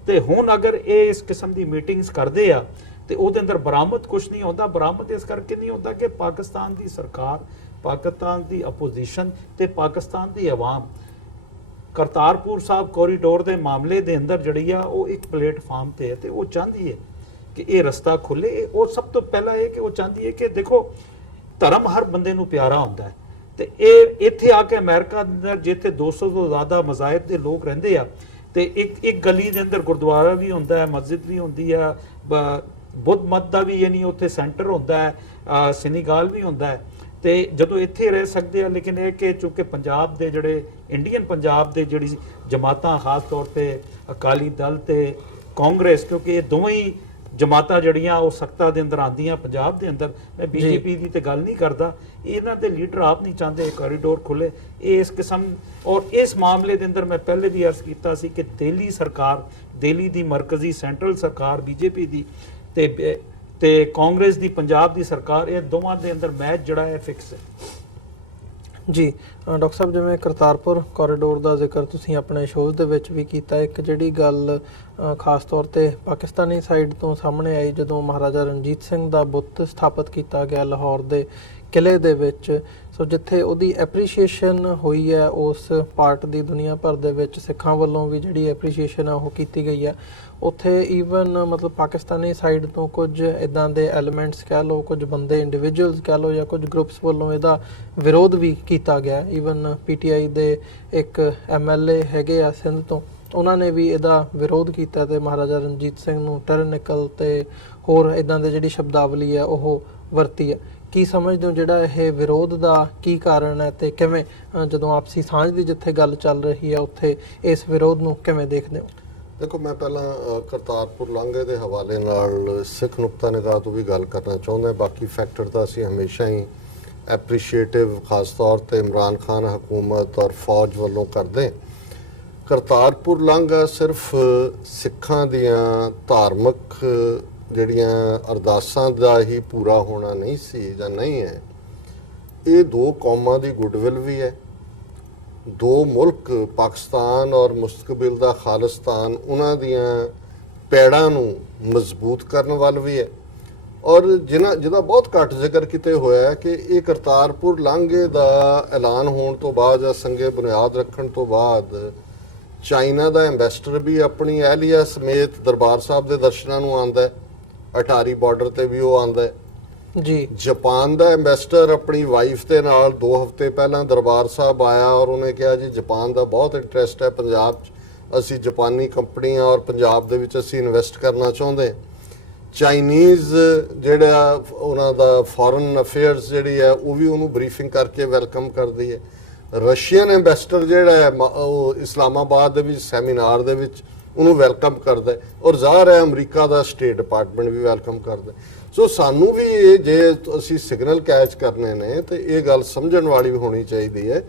ਤੇ ਹੁਣ ਅਗਰ ਇਹ ਇਸ ਕਿਸਮ ਦੀ ਮੀਟਿੰਗਸ ਕਰਦੇ ਆ ਤੇ ਉਹਦੇ ਅੰਦਰ ਬਰਾਮਦ ਕੁਝ ਨਹੀਂ ਹੁੰਦਾ। ਬਰਾਮਦ ਇਸ ਕਰਕੇ ਨਹੀਂ ਹੁੰਦਾ ਕਿ ਪਾਕਿਸਤਾਨ ਦੀ ਸਰਕਾਰ, ਪਾਕਿਸਤਾਨ ਦੀ ਆਪੋਜੀਸ਼ਨ ਤੇ ਪਾਕਿਸਤਾਨ ਦੀ ਆਵਾਮ ਕਰਤਾਰਪੁਰ ਸਾਹਿਬ ਕੋਰੀਡੋਰ ਦੇ ਮਾਮਲੇ ਦੇ ਅੰਦਰ ਜਿਹੜੀ ਆ ਉਹ ਇੱਕ ਪਲੇਟਫਾਰਮ ਤੇ ਹੈ, ਤੇ ਉਹ ਚਾਹੁੰਦੀ ਹੈ ਕਿ ਇਹ ਰਸਤਾ ਖੁੱਲੇ। ਉਹ ਸਭ ਤੋਂ ਪਹਿਲਾਂ ਇਹ ਕਿ ਉਹ ਚਾਹੁੰਦੀ ਹੈ ਕਿ ਦੇਖੋ, ਧਰਮ ਹਰ ਬੰਦੇ ਨੂੰ ਪਿਆਰਾ ਹੁੰਦਾ ਹੈ, ਤੇ ਇਹ ਇੱਥੇ ਆ ਕੇ ਅਮਰੀਕਾ ਦੇ ਅੰਦਰ ਜਿੱਥੇ 200 ਤੋਂ ਜ਼ਿਆਦਾ ਮਜ਼ਾਹਿਬ ਦੇ ਲੋਕ ਰਹਿੰਦੇ ਆ, ਤੇ ਇੱਕ ਗਲੀ ਦੇ ਅੰਦਰ ਗੁਰਦੁਆਰਾ ਵੀ ਹੁੰਦਾ ਹੈ, ਮਸਜਿਦ ਵੀ ਹੁੰਦੀ ਹੈ, ਬੁੱਧ ਮਤ ਦਾ ਵੀ ਯਾਨੀ ਉੱਥੇ ਸੈਂਟਰ ਹੁੰਦਾ ਹੈ, ਸਿਨੀਗਾਲ ਵੀ ਹੁੰਦਾ ਹੈ, ਤੇ ਜਦੋਂ ਇੱਥੇ ਰਹਿ ਸਕਦੇ ਆ। ਲੇਕਿਨ ਇਹ ਕਿ ਚੂੰਕਿ ਪੰਜਾਬ ਦੇ ਜਿਹੜੇ ਇੰਡੀਅਨ ਪੰਜਾਬ ਦੇ ਜਿਹੜੀ ਜਮਾਤਾਂ, ਖਾਸ ਤੌਰ ਤੇ ਅਕਾਲੀ ਦਲ ਤੇ ਕਾਂਗਰਸ, ਕਿਉਂਕਿ ਇਹ ਦੋਵੇਂ ਹੀ ਜਮਾਤਾਂ ਜਿਹੜੀਆਂ ਉਹ ਸੱਤਾ ਦੇ ਅੰਦਰ ਆਉਂਦੀਆਂ ਪੰਜਾਬ ਦੇ ਅੰਦਰ, ਮੈਂ ਬੀਜੇਪੀ ਦੀ ਤੇ ਗੱਲ ਨਹੀਂ ਕਰਦਾ, ਇਹਨਾਂ ਦੇ ਲੀਡਰ ਆਪ ਨਹੀਂ ਚਾਹੁੰਦੇ ਕੋਰੀਡੋਰ ਖੁੱਲੇ। ਇਹ ਇਸ ਕਿਸਮ, ਔਰ ਇਸ ਮਾਮਲੇ ਦੇ ਅੰਦਰ ਮੈਂ ਪਹਿਲੇ ਵੀ ਅਰਜ਼ ਕੀਤਾ ਸੀ ਕਿ ਦਿੱਲੀ ਸਰਕਾਰ, ਦਿੱਲੀ ਦੀ ਮਰਕਜ਼ੀ ਸੈਂਟਰਲ ਸਰਕਾਰ ਬੀਜੇਪੀ ਦੀ ਤੇ ਕਾਂਗਰਸ ਦੀ ਪੰਜਾਬ ਦੀ ਸਰਕਾਰ, ਇਹ ਦੋਵਾਂ ਦੇ ਅੰਦਰ ਮੈਚ ਜਿਹੜਾ ਹੈ ਫਿਕਸ ਹੈ। ਜੀ ਡਾਕਟਰ ਸਾਹਿਬ, ਜਿਵੇਂ ਕਰਤਾਰਪੁਰ ਕੋਰੀਡੋਰ ਦਾ ਜ਼ਿਕਰ ਤੁਸੀਂ ਆਪਣੇ ਸ਼ੋਅ ਦੇ ਵਿੱਚ ਵੀ ਕੀਤਾ, ਇੱਕ ਜਿਹੜੀ ਗੱਲ ਖਾਸ ਤੌਰ ਤੇ ਪਾਕਿਸਤਾਨੀ ਸਾਈਡ ਤੋਂ ਸਾਹਮਣੇ ਆਈ ਜਦੋਂ ਮਹਾਰਾਜਾ ਰਣਜੀਤ ਸਿੰਘ ਦਾ ਬੁੱਤ ਸਥਾਪਿਤ ਕੀਤਾ ਗਿਆ ਲਾਹੌਰ ਦੇ ਕਿਲੇ ਦੇ ਵਿੱਚ, ਸੋ ਜਿੱਥੇ ਉਹਦੀ ਐਪਰੀਸ਼ੀਏਸ਼ਨ ਹੋਈ ਹੈ, ਉਸ ਪਾਰਟ ਦੀ ਦੁਨੀਆ ਭਰ ਦੇ ਵਿੱਚ ਸਿੱਖਾਂ ਵੱਲੋਂ ਵੀ ਜਿਹੜੀ ਐਪਰੀਸ਼ੀਏਸ਼ਨ ਆ ਉਹ ਕੀਤੀ ਗਈ ਹੈ। ਉੱਥੇ ਈਵਨ ਮਤਲਬ ਪਾਕਿਸਤਾਨੀ ਸਾਈਡ ਤੋਂ ਕੁਝ ਇਦਾਂ ਦੇ ਐਲੀਮੈਂਟਸ ਕਹਿ ਲਓ, ਕੁਝ ਬੰਦੇ ਇੰਡੀਵਿਜੂਅਲਸ ਕਹਿ ਲਓ, ਜਾਂ ਕੁਝ ਗਰੁੱਪਸ ਵੱਲੋਂ ਇਹਦਾ ਵਿਰੋਧ ਵੀ ਕੀਤਾ ਗਿਆ। ਈਵਨ PTI ਦੇ ਇੱਕ MLA ਹੈਗੇ ਆ ਸਿੰਧ ਤੋਂ, ਉਹਨਾਂ ਨੇ ਵੀ ਇਹਦਾ ਵਿਰੋਧ ਕੀਤਾ ਤੇ ਮਹਾਰਾਜਾ ਰਣਜੀਤ ਸਿੰਘ ਨੂੰ ਟਰਨਿਕਲ ਤੇ ਹੋਰ ਇਦਾਂ ਦੇ ਜਿਹੜੀ ਸ਼ਬਦਾਵਲੀ ਹੈ ਉਹ ਵਰਤੀ ਹੈ। ਕੀ ਸਮਝਦੇ ਹੋ ਜਿਹੜਾ ਇਹ ਵਿਰੋਧ ਦਾ ਕੀ ਕਾਰਨ ਹੈ, ਤੇ ਕਿਵੇਂ ਜਦੋਂ ਆਪਸੀ ਸਾਂਝ ਦੀ ਜਿੱਥੇ ਗੱਲ ਚੱਲ ਰਹੀ ਹੈ ਉੱਥੇ ਇਸ ਵਿਰੋਧ ਨੂੰ ਕਿਵੇਂ ਦੇਖਦੇ ਹੋ? ਦੇਖੋ, ਮੈਂ ਪਹਿਲਾਂ ਕਰਤਾਰਪੁਰ ਲਾਂਘੇ ਦੇ ਹਵਾਲੇ ਨਾਲ ਸਿੱਖ ਨੁਕਤਾ ਨਿਗਾਹ ਤੋਂ ਵੀ ਗੱਲ ਕਰਨਾ ਚਾਹੁੰਦਾ। ਬਾਕੀ ਫੈਕਟਰ ਤਾਂ ਅਸੀਂ ਹਮੇਸ਼ਾ ਹੀ ਐਪਰੀਸ਼ੀਏਟਿਵ ਖਾਸ ਤੌਰ ਤੇ ਇਮਰਾਨ ਖਾਨ ਹਕੂਮਤ ਔਰ ਫੌਜ ਵੱਲੋਂ ਕਰਦੇ। ਕਰਤਾਰਪੁਰ ਲਾਂਘਾ ਸਿਰਫ ਸਿੱਖਾਂ ਦੀਆਂ ਧਾਰਮਿਕ ਜਿਹੜੀਆਂ ਅਰਦਾਸਾਂ ਦਾ ਹੀ ਪੂਰਾ ਹੋਣਾ ਨਹੀਂ ਸੀ ਜਾਂ ਨਹੀਂ ਹੈ, ਇਹ ਦੋ ਕੌਮਾਂ ਦੀ ਗੁੱਡਵਿਲ ਵੀ ਹੈ। ਦੋ ਮੁਲਕ ਪਾਕਿਸਤਾਨ ਔਰ ਮੁਸਤਕਬਿਲ ਦਾ ਖਾਲਿਸਤਾਨ, ਉਹਨਾਂ ਦੀਆਂ ਪੈੜਾਂ ਨੂੰ ਮਜ਼ਬੂਤ ਕਰਨ ਵੱਲ ਵੀ ਹੈ। ਔਰ ਜਿਹਦਾ ਬਹੁਤ ਘੱਟ ਜ਼ਿਕਰ ਕਿਤੇ ਹੋਇਆ ਕਿ ਇਹ ਕਰਤਾਰਪੁਰ ਲਾਂਘੇ ਦਾ ਐਲਾਨ ਹੋਣ ਤੋਂ ਬਾਅਦ ਜਾਂ ਸੰਗੇ ਬੁਨਿਆਦ ਰੱਖਣ ਤੋਂ ਬਾਅਦ ਚਾਈਨਾ ਦਾ ਐਂਬੈਸਡਰ ਵੀ ਆਪਣੀ ਅਹਿਲੀਆ ਸਮੇਤ ਦਰਬਾਰ ਸਾਹਿਬ ਦੇ ਦਰਸ਼ਨਾਂ ਨੂੰ ਆਉਂਦਾ ਹੈ, ਅਟਾਰੀ ਬਾਰਡਰ ਤੇ ਵੀ ਉਹ ਆਉਂਦਾ ਹੈ ਜੀ। ਜਾਪਾਨ ਦਾ ਐਂਬੈਸਡਰ ਆਪਣੀ ਵਾਈਫ ਦੇ ਨਾਲ 2 ਹਫ਼ਤੇ ਪਹਿਲਾਂ ਦਰਬਾਰ ਸਾਹਿਬ ਆਇਆ ਔਰ ਉਹਨੇ ਕਿਹਾ ਜੀ ਜਾਪਾਨ ਦਾ ਬਹੁਤ ਇੰਟਰਸਟ ਹੈ ਪੰਜਾਬ 'ਚ, ਅਸੀਂ ਜਾਪਾਨੀ ਕੰਪਨੀਆਂ ਔਰ ਪੰਜਾਬ ਦੇ ਵਿੱਚ ਅਸੀਂ ਇਨਵੈਸਟ ਕਰਨਾ ਚਾਹੁੰਦੇ। ਚਾਈਨੀਜ਼ ਜਿਹੜਾ ਉਹਨਾਂ ਦਾ ਫੋਰਨ ਅਫੇਅਰਸ ਜਿਹੜੀ ਹੈ ਉਹ ਵੀ ਉਹਨੂੰ ਬਰੀਫਿੰਗ ਕਰਕੇ ਵੈਲਕਮ ਕਰਦੀ ਹੈ। ਰਸ਼ੀਅਨ ਐਂਬੈਸਡਰ ਜਿਹੜਾ ਹੈ ਉਹ ਇਸਲਾਮਾਬਾਦ ਦੇ ਵਿੱਚ ਸੈਮੀਨਾਰ ਦੇ ਵਿੱਚ ਉਹਨੂੰ ਵੈਲਕਮ ਕਰਦਾ ਹੈ, ਔਰ ਜ਼ਾਹਰ ਹੈ ਅਮਰੀਕਾ ਦਾ ਸਟੇਟ ਡਿਪਾਰਟਮੈਂਟ ਵੀ ਵੈਲਕਮ ਕਰਦਾ। ਸੋ ਸਾਨੂੰ ਵੀ ਇਹ ਜੇ ਅਸੀਂ ਸਿਗਨਲ ਕੈਚ ਕਰਨੇ ਨੇ ਤੇ ਇਹ ਗੱਲ ਸਮਝਣ ਵਾਲੀ ਵੀ ਹੋਣੀ ਚਾਹੀਦੀ ਹੈ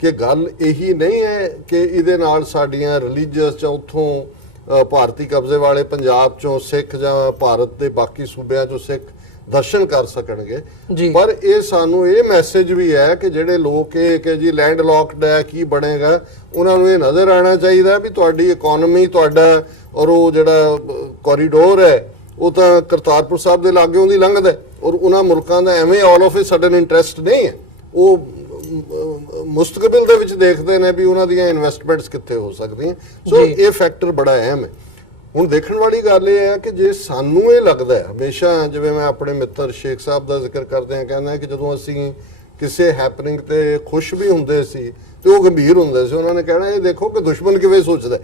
ਕਿ ਗੱਲ ਇਹੀ ਨਹੀਂ ਹੈ ਕਿ ਇਹਦੇ ਨਾਲ ਸਾਡੀਆਂ ਰਿਲੀਜੀਅਸ ਜਾਂ ਉੱਥੋਂ ਭਾਰਤੀ ਕਬਜ਼ੇ ਵਾਲੇ ਪੰਜਾਬ ਚੋਂ ਸਿੱਖ ਜਾਂ ਭਾਰਤ ਦੇ ਬਾਕੀ ਸੂਬਿਆਂ ਚੋਂ ਸਿੱਖ ਦਰਸ਼ਨ ਕਰ ਸਕਣਗੇ। ਜੀ। ਪਰ ਇਹ ਸਾਨੂੰ ਇਹ ਮੈਸੇਜ ਵੀ ਹੈ ਕਿ ਜਿਹੜੇ ਲੋਕ ਇਹ ਕਿ ਜੀ ਲੈਂਡ ਲੌਕਡ ਹੈ ਕੀ ਬਣੇਗਾ, ਉਹਨਾਂ ਨੂੰ ਇਹ ਨਜ਼ਰ ਆਉਣਾ ਚਾਹੀਦਾ ਵੀ ਤੁਹਾਡੀ ਇਕਨੋਮੀ, ਤੁਹਾਡਾ ਔਰ ਉਹ ਜਿਹੜਾ ਕੋਰੀਡੋਰ ਹੈ ਉਹ ਤਾਂ ਕਰਤਾਰਪੁਰ ਸਾਹਿਬ ਦੇ ਲਾਗਿਓਂ ਦੀ ਲੰਘਦਾ ਔਰ ਉਹਨਾਂ ਮੁਲਕਾਂ ਦਾ ਐਵੇਂ all of A sudden interest ਨਹੀਂ ਹੈ। ਉਹ ਮੁਸਤਕਬਲ ਦੇ ਵਿੱਚ ਦੇਖਦੇ ਨੇ ਵੀ ਉਹਨਾਂ ਦੀਆਂ ਇਨਵੈਸਟਮੈਂਟਸ ਕਿੱਥੇ ਹੋ ਸਕਦੀਆਂ। ਸੋ ਇਹ ਫੈਕਟਰ ਬੜਾ ਅਹਿਮ ਹੈ। ਹੁਣ ਦੇਖਣ ਵਾਲੀ ਗੱਲ ਇਹ ਹੈ ਕਿ ਜੇ ਸਾਨੂੰ ਇਹ ਲੱਗਦਾ ਹੈ, ਹਮੇਸ਼ਾ ਜਿਵੇਂ ਮੈਂ ਆਪਣੇ ਮਿੱਤਰ ਸ਼ੇਖ ਸਾਹਿਬ ਦਾ ਜ਼ਿਕਰ ਕਰਦੇ ਹਾਂ, ਕਹਿੰਦਾ ਕਿ ਜਦੋਂ ਅਸੀਂ ਕਿਸੇ ਹੈਪਨਿੰਗ ਤੇ ਖੁਸ਼ ਵੀ ਹੁੰਦੇ ਸੀ ਤੇ ਉਹ ਗੰਭੀਰ ਹੁੰਦੇ ਸੀ, ਉਹਨਾਂ ਨੇ ਕਹਿਣਾ ਇਹ ਦੇਖੋ ਕਿ ਦੁਸ਼ਮਣ ਕਿਵੇਂ ਸੋਚਦਾ।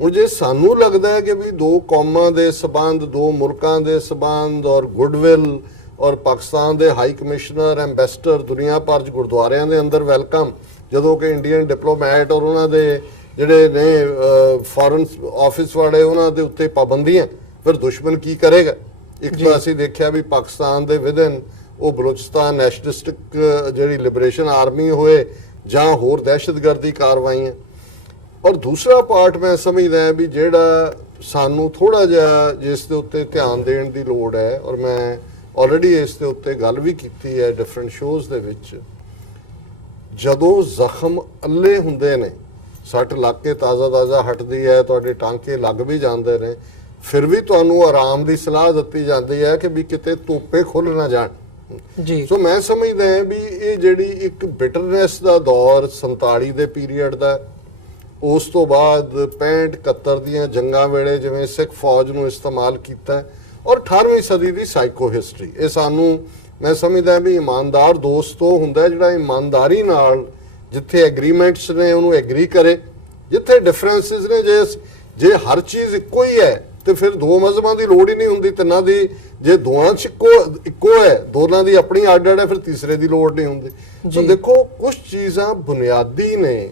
ਹੁਣ ਜੇ ਸਾਨੂੰ ਲੱਗਦਾ ਹੈ ਕਿ ਵੀ ਦੋ ਕੌਮਾਂ ਦੇ ਸਬੰਧ, ਦੋ ਮੁਲਕਾਂ ਦੇ ਸਬੰਧ ਔਰ ਗੁੱਡਵਿਲ ਔਰ ਪਾਕਿਸਤਾਨ ਦੇ ਹਾਈ ਕਮਿਸ਼ਨਰ, ਐਮਬੈਸਡਰ ਦੁਨੀਆ ਭਰ 'ਚ ਗੁਰਦੁਆਰਿਆਂ ਦੇ ਅੰਦਰ ਵੈਲਕਮ, ਜਦੋਂ ਕਿ ਇੰਡੀਅਨ ਡਿਪਲੋਮੈਟ ਔਰ ਉਹਨਾਂ ਦੇ ਜਿਹੜੇ ਨੇ ਫੋਰਨ ਆਫਿਸ ਵਾਲੇ ਉਹਨਾਂ ਦੇ ਉੱਤੇ ਪਾਬੰਦੀਆਂ, ਫਿਰ ਦੁਸ਼ਮਣ ਕੀ ਕਰੇਗਾ। ਇੱਕ ਤਾਂ ਅਸੀਂ ਦੇਖਿਆ ਵੀ ਪਾਕਿਸਤਾਨ ਦੇ ਵਿਦਨ ਉਹ ਬਲੋਚਿਸਤਾਨ ਨੈਸ਼ਨਲਿਸਟਿਕ ਜਿਹੜੀ ਲਿਬਰੇਸ਼ਨ ਆਰਮੀ ਹੋਏ ਜਾਂ ਹੋਰ ਦਹਿਸ਼ਤਗਰਦੀ ਕਾਰਵਾਈਆਂ। ਔਰ ਦੂਸਰਾ ਪਾਰਟ ਮੈਂ ਸਮਝਦਾ ਵੀ ਜਿਹੜਾ ਸਾਨੂੰ ਥੋੜਾ ਜਿਹਾ ਜਿਸ ਦੇ ਉੱਤੇ ਧਿਆਨ ਦੇਣ ਦੀ ਲੋੜ ਹੈ, ਔਰ ਮੈਂ ਆਲਰੇਡੀ ਇਸ ਦੇ ਉੱਤੇ ਗੱਲ ਵੀ ਕੀਤੀ ਹੈ ਡਿਫਰੈਂਟ ਸ਼ੋਜ਼ ਦੇ ਵਿੱਚ, ਜਦੋਂ ਜ਼ਖਮ ਅੱਲੇ ਹੁੰਦੇ ਨੇ, ਸੱਟ ਲੱਗ ਕੇ ਤਾਜ਼ਾ ਹਟਦੀ ਹੈ, ਤੁਹਾਡੇ ਟਾਂਕੇ ਲੱਗ ਵੀ ਜਾਂਦੇ ਨੇ, ਫਿਰ ਵੀ ਤੁਹਾਨੂੰ ਆਰਾਮ ਦੀ ਸਲਾਹ ਦਿੱਤੀ ਜਾਂਦੀ ਹੈ ਕਿ ਵੀ ਕਿਤੇ ਤੋਪੇ ਖੁੱਲ ਨਾ ਜਾਣ। ਜੀ। ਸੋ ਮੈਂ ਸਮਝਦਾ ਹਾਂ ਵੀ ਇਹ ਜਿਹੜੀ ਇੱਕ ਬਿਟਰਨੈਸ ਦਾ ਦੌਰ 47 ਦੇ ਪੀਰੀਅਡ ਦਾ, ਉਸ ਤੋਂ ਬਾਅਦ 65-71 ਦੀਆਂ ਜੰਗਾਂ ਵੇਲੇ ਜਿਵੇਂ ਸਿੱਖ ਫੌਜ ਨੂੰ ਇਸਤੇਮਾਲ ਕੀਤਾ, ਔਰ 18ਵੀਂ ਸਦੀ ਦੀ ਸਾਈਕੋ ਹਿਸਟਰੀ, ਇਹ ਸਾਨੂੰ ਮੈਂ ਸਮਝਦਾ ਵੀ ਇਮਾਨਦਾਰ ਦੋਸਤ ਉਹ ਹੁੰਦਾ ਜਿਹੜਾ ਇਮਾਨਦਾਰੀ ਨਾਲ ਜਿੱਥੇ ਐਗਰੀਮੈਂਟਸ ਨੇ ਉਹਨੂੰ ਐਗਰੀ ਕਰੇ, ਜਿੱਥੇ ਡਿਫਰੈਂਸਿਸ ਨੇ ਜੇ ਹਰ ਚੀਜ਼ ਇੱਕੋ ਹੀ ਹੈ ਤੇ ਫਿਰ ਦੋ ਮਜ਼ਹਬਾਂ ਦੀ ਲੋੜ ਹੀ ਨਹੀਂ ਹੁੰਦੀ, ਤਿੰਨਾਂ ਦੀ ਜੇ ਦੋਵਾਂ 'ਚ ਇੱਕੋ ਹੈ, ਦੋਨਾਂ ਦੀ ਆਪਣੀ ਅੱਡ-ਅੱਡ ਹੈ, ਫਿਰ ਤੀਸਰੇ ਦੀ ਲੋੜ ਨਹੀਂ ਹੁੰਦੀ। ਸੋ ਦੇਖੋ ਕੁਝ ਚੀਜ਼ਾਂ ਬੁਨਿਆਦੀ ਨੇ,